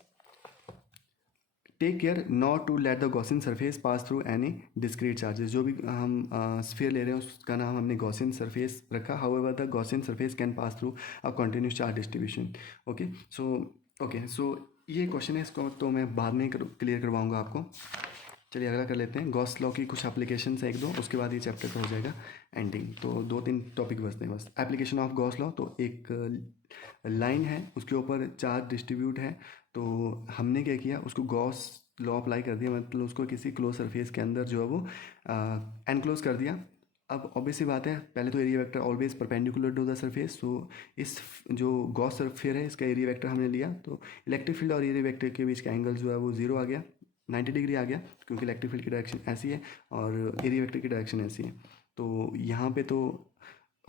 take care not to let the Gaussian surface pass through any discrete charges. जो भी हम स्फीयर ले रहे हैं उसका नाम हमने गॉसियन सरफेस रखा। However the Gaussian surface can pass through a continuous charge distribution. Okay, so ये क्वेश्चन है, इसको तो मैं बाद में क्लियर करवाऊंगा आपको। चलिए अगला कर लेते हैं। गॉस लॉ की कुछ एप्लीकेशन है एक दो, उसके बाद ये चैप्टर का हो जाएगा एंडिंग। तो 2-3 टॉपिक बचते हैं बस। एप्लीकेशन ऑफ गॉस लॉ, तो एक लाइन है उसके ऊपर चार्ज डिस्ट्रीब्यूट है, तो हमने क्या किया, उसको गॉस लॉ अप्लाई कर दिया, मतलब उसको किसी क्लोज सरफेस के अंदर जो है वो एनक्लोज कर दिया। अब ऑब्वियसली बात है, पहले तो area vector always perpendicular to the surface. So इस जो गॉस सरफेयर है इसका एरिया वेक्टर हमने लिया, तो इलेक्ट्रिक फील्ड और एरिया वेक्टर के बीच का एंगल जो है वो 0 आ गया, 90 डिग्री आ गया, क्योंकि इलेक्ट्रिक फील्ड की डायरेक्शन ऐसी है और एरिया वेक्टर की डायरेक्शन ऐसी है। तो यहाँ पे तो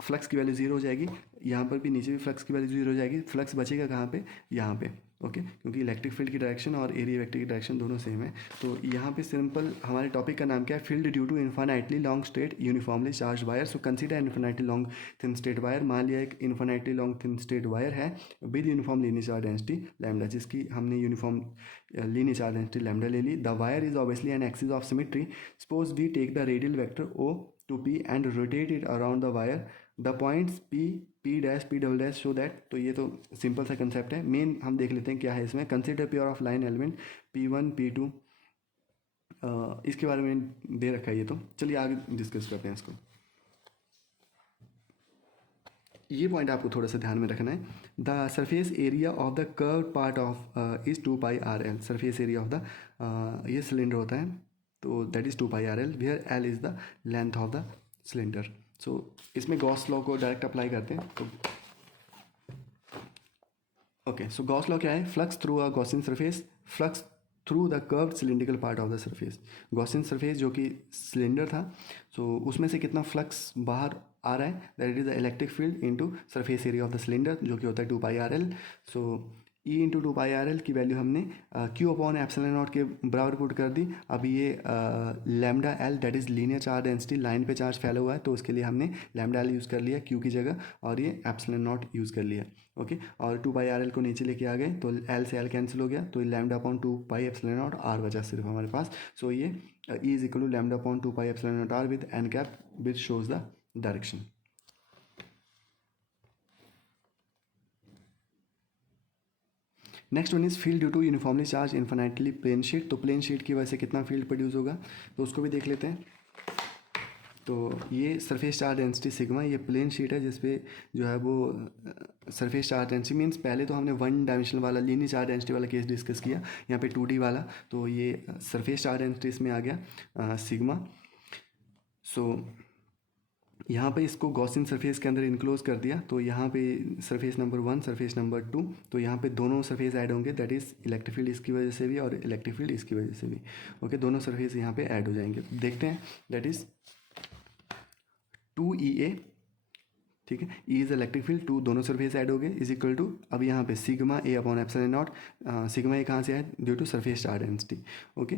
फ्लक्स की वैल्यू 0 हो जाएगी, यहाँ पर भी नीचे भी फ्लक्स की वैल्यू 0 हो जाएगी। फ्लक्स बचेगा कहाँ पे, यहाँ पे, ओके, क्योंकि इलेक्ट्रिक फील्ड की डायरेक्शन और एरिया वेक्टर की डायरेक्शन दोनों सेम है। तो यहाँ पे सिंपल हमारे टॉपिक का नाम क्या है, field due to infinitely long straight uniformly charge wire. So consider infinitely long thin straight wire. मान लिया एक infinitely long thin straight wire है with uniform linear charge density lambda, जिसकी हमने uniform linear charge density lambda ले ली। The wire is obviously an axis of symmetry. Suppose we take the radial vector O to P and rotate it around the wire, the points P dash P double dash show that। तो ये तो simple सा concept है। Main हम देख लेते हैं क्या है इसमें। Consider pair of line element P1 P2, इसके बारे में दे रखा है ये, तो चलिए आगे डिस्कस करते हैं इसको। ये पॉइंट आपको थोड़ा सा ध्यान में रखना है। The surface area of the curve part of is 2πRL। Surface area of the ये सिलेंडर होता है, तो that is 2πRL, where L is the length of the cylinder. So इसमें गॉस लॉ को डायरेक्ट अप्लाई करते हैं। तो okay, so Gauss law क्या है, flux through a Gaussian surface, flux through the curved cylindrical part of the surface. Gaussian surface जो कि cylinder था, सो उसमें से कितना फ्लक्स बाहर आ रहा है, that is the electric field into surface area of the cylinder, जो कि होता है 2πRL। सो ई इंटू टू पाई आर एल की वैल्यू हमने क्यू अपॉन एप्सिलॉन नॉट के बराबर पुट कर दी। अब ये lambda L that is linear charge density, line पे चार्ज फैला हुआ है तो उसके लिए हमने लैम्डा एल यूज़ कर लिया क्यू की जगह, और ये एप्सिलॉन नॉट यूज़ कर लिया। ओके, और टू पाई आर एल को नीचे लेके आ गए तो एल से एल कैंसिल हो गया, तो lambda upon two pi epsilon naught r बचा सिर्फ हमारे पास। सो ये e is equal to lambda upon two pi epsilon naught r with N cap which shows the direction. Next one is field due to uniformly charge infinitely plane sheet. तो plane sheet की वजह से कितना field produce होगा तो उसको भी देख लेते हैं। तो ये सरफेस चार्ज डेंसिटी सिग्मा, ये प्लेन शीट है जिसपे जो है वो सरफेस चार्ज डेंसिटी मीन्स, पहले तो हमने वन डायमेंशनल वाला लीनियर चार्ज डेंसिटी वाला केस डिस्कस किया, यहाँ पे 2D वाला, तो ये सरफेस चार्ज डेंसिटी इसमें आ गया सिग्मा। सो यहाँ पे इसको गॉसियन सरफेस के अंदर इनक्लोज कर दिया, तो यहाँ पे सरफेस नंबर 1 सरफेस नंबर 2, तो यहाँ पे दोनों सरफेस ऐड होंगे, दैट इज़ इलेक्ट्रिक फील्ड इसकी वजह से भी और इलेक्ट्रिक फील्ड इसकी वजह से भी। ओके, दोनों सरफेस यहाँ पे ऐड हो जाएंगे। देखते हैं, दैट इज़ 2EA, ठीक है, ई इज़ इलेक्ट्रिक फील्ड, 2 दोनों सरफेस ऐड हो गए इज इक्वल टू, अब यहाँ पे sigma A upon epsilon naught, sigma A कहाँ से है due to surface charge density. Okay,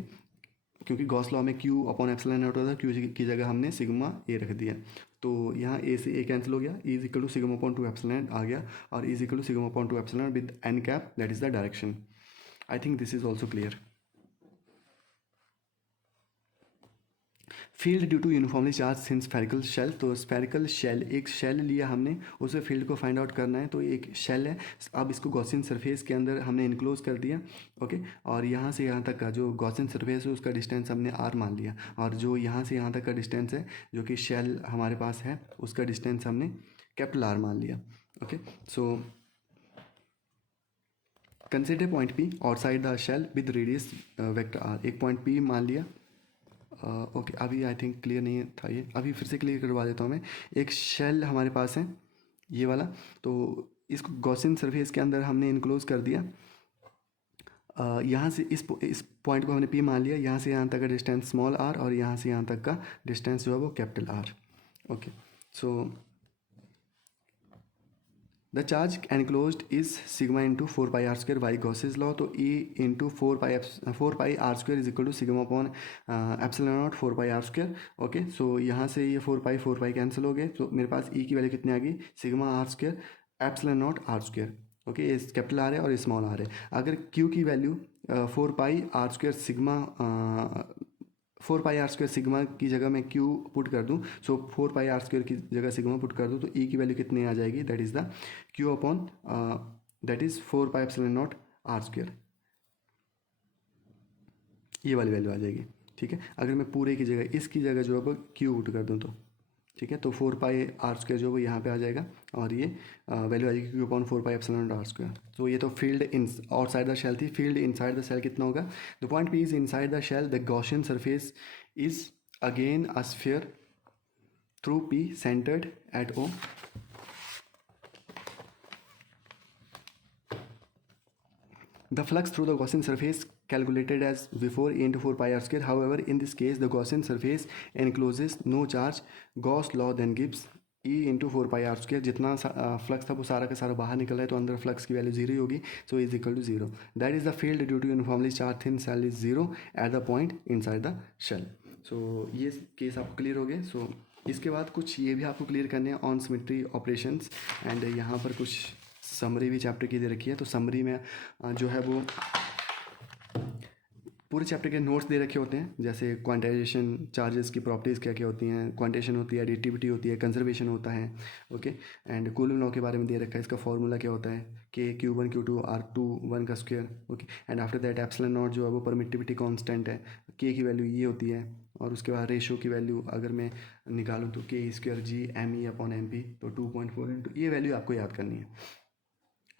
क्योंकि गॉस लॉ में क्यू अपॉन एप्सिलॉन नॉट होता है, क्यू की जगह हमने सिग्मा ए रख दिया, तो यहाँ ए से ए कैंसिल हो गया, E is equal to sigma upon two epsilon आ गया, और E is equal to sigma upon two epsilon with N cap that is the direction. I think this is also clear. Field due to uniformly charge in spherical shell, तो spherical shell, एक shell लिया हमने, उससे field को find out करना है, तो एक शेल है, अब इसको गॉसियन सरफेस के अंदर हमने इनक्लोज कर दिया। ओके, और यहाँ से यहाँ तक का जो गॉसियन सरफेस है उसका डिस्टेंस हमने आर मान लिया, और जो यहाँ से यहाँ तक का डिस्टेंस है जो कि शेल हमारे पास है उसका डिस्टेंस हमने कैपिटल आर मान लिया। Okay, so consider point p outside the shell with radius vector r, एक पॉइंट पी मान लिया। ओके, अभी आई थिंक क्लियर नहीं था ये, अभी फिर से क्लियर करवा देता हूँ मैं। एक शेल हमारे पास है ये वाला, तो इसको गॉसियन सरफेस के अंदर हमने इनक्लोज कर दिया। यहाँ से इस पॉइंट को हमने पी मान लिया, यहाँ से यहाँ तक का डिस्टेंस स्मॉल आर, और यहाँ से यहाँ तक का डिस्टेंस जो है वो capital R. Okay, so the charge enclosed is sigma into 4 pi are square by Gauss's law, तो E into 4 pi are square is equal to sigma upon epsilon naught 4 pi are square. Okay, so यहाँ से ये 4 pi cancel हो गए, तो मेरे पास ई की value कितनी आ गई, sigma r square epsilon naught are square. Okay, ये कैपिटल आर है और स्मॉल आर है। अगर क्यू की value 4 pi are square sigma की जगह मैं क्यू पुट कर दूँ, सो 4 पाई आर स्क्वायर की जगह सिग्मा पुट कर दूँ, तो ई की वैल्यू कितनी आ जाएगी, that is the Q upon that is 4 pi epsilon naught are square, ये वाली वैल्यू आ जाएगी। ठीक है, अगर मैं पूरे की जगह इसकी जगह जो है वो क्यू पुट कर दूँ तो ठीक है, तो 4 पाई आर स्क्वायर जो वो यहाँ पे आ जाएगा, और ये वैल्यू आ जाएगी q upon 4 pi epsilon naught are square. तो ये तो field in outside the shell थी, फील्ड इनसाइड द शेल कितना होगा, the point p is inside the shell, the Gaussian surface is again a sphere through p centered at o. The flux through the Gaussian surface calculated as before E into 4 pi r square. However, in this case, the Gaussian surface encloses no charge. Gauss law then gives E into 4 pi r square. जितना flux था वो सारा का सारा बाहर निकल रहा है, तो अंदर फ्लक्स की वैल्यू जीरो ही होगी, so is equal to zero. That is the field due to uniformly charge thin shell is zero at the point inside the shell. So ये केस आपको क्लियर हो गए। सो इसके बाद कुछ ये भी आपको क्लियर करने हैं ऑन सिमेट्री ऑपरेशंस, एंड यहाँ पर कुछ समरी भी चैप्टर की दे रखी है, तो समरी में जो है वो पूरे चैप्टर के नोट्स दे रखे होते हैं, जैसे क्वांटाइजेशन चार्जेस की प्रॉपर्टीज़ क्या क्या होती हैं, क्वांटेशन होती है, एडिटिविटी होती है, कंजर्वेशन होता है। ओके, एंड कूलम लॉ के बारे में दे रखा है, इसका फॉर्मूला क्या होता है, के Q1 Q2 R2 1 का square. Okay, and after that epsilon not जो है वो परमिटिविटी कांस्टेंट है, के की वैल्यू ये होती है, और उसके बाद रेशो की वैल्यू अगर मैं निकालूँ तो k square g m e upon m p, तो 2.4 इंटू, ये वैल्यू आपको याद करनी है।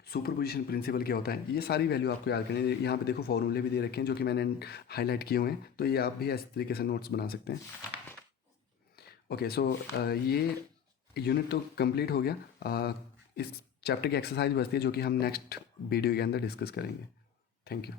सुपरपोजिशन प्रिंसिपल क्या होता है, ये सारी वैल्यू आपको याद करनी है। यहाँ पे देखो फॉर्मूले भी दे रखे हैं जो कि मैंने हाईलाइट किए हुए हैं, तो ये आप भी इस तरीके से नोट्स बना सकते हैं। ओके, सो ये यूनिट तो कंप्लीट हो गया। इस चैप्टर की एक्सरसाइज बचती है जो कि हम नेक्स्ट वीडियो के अंदर डिस्कस करेंगे। Thank you.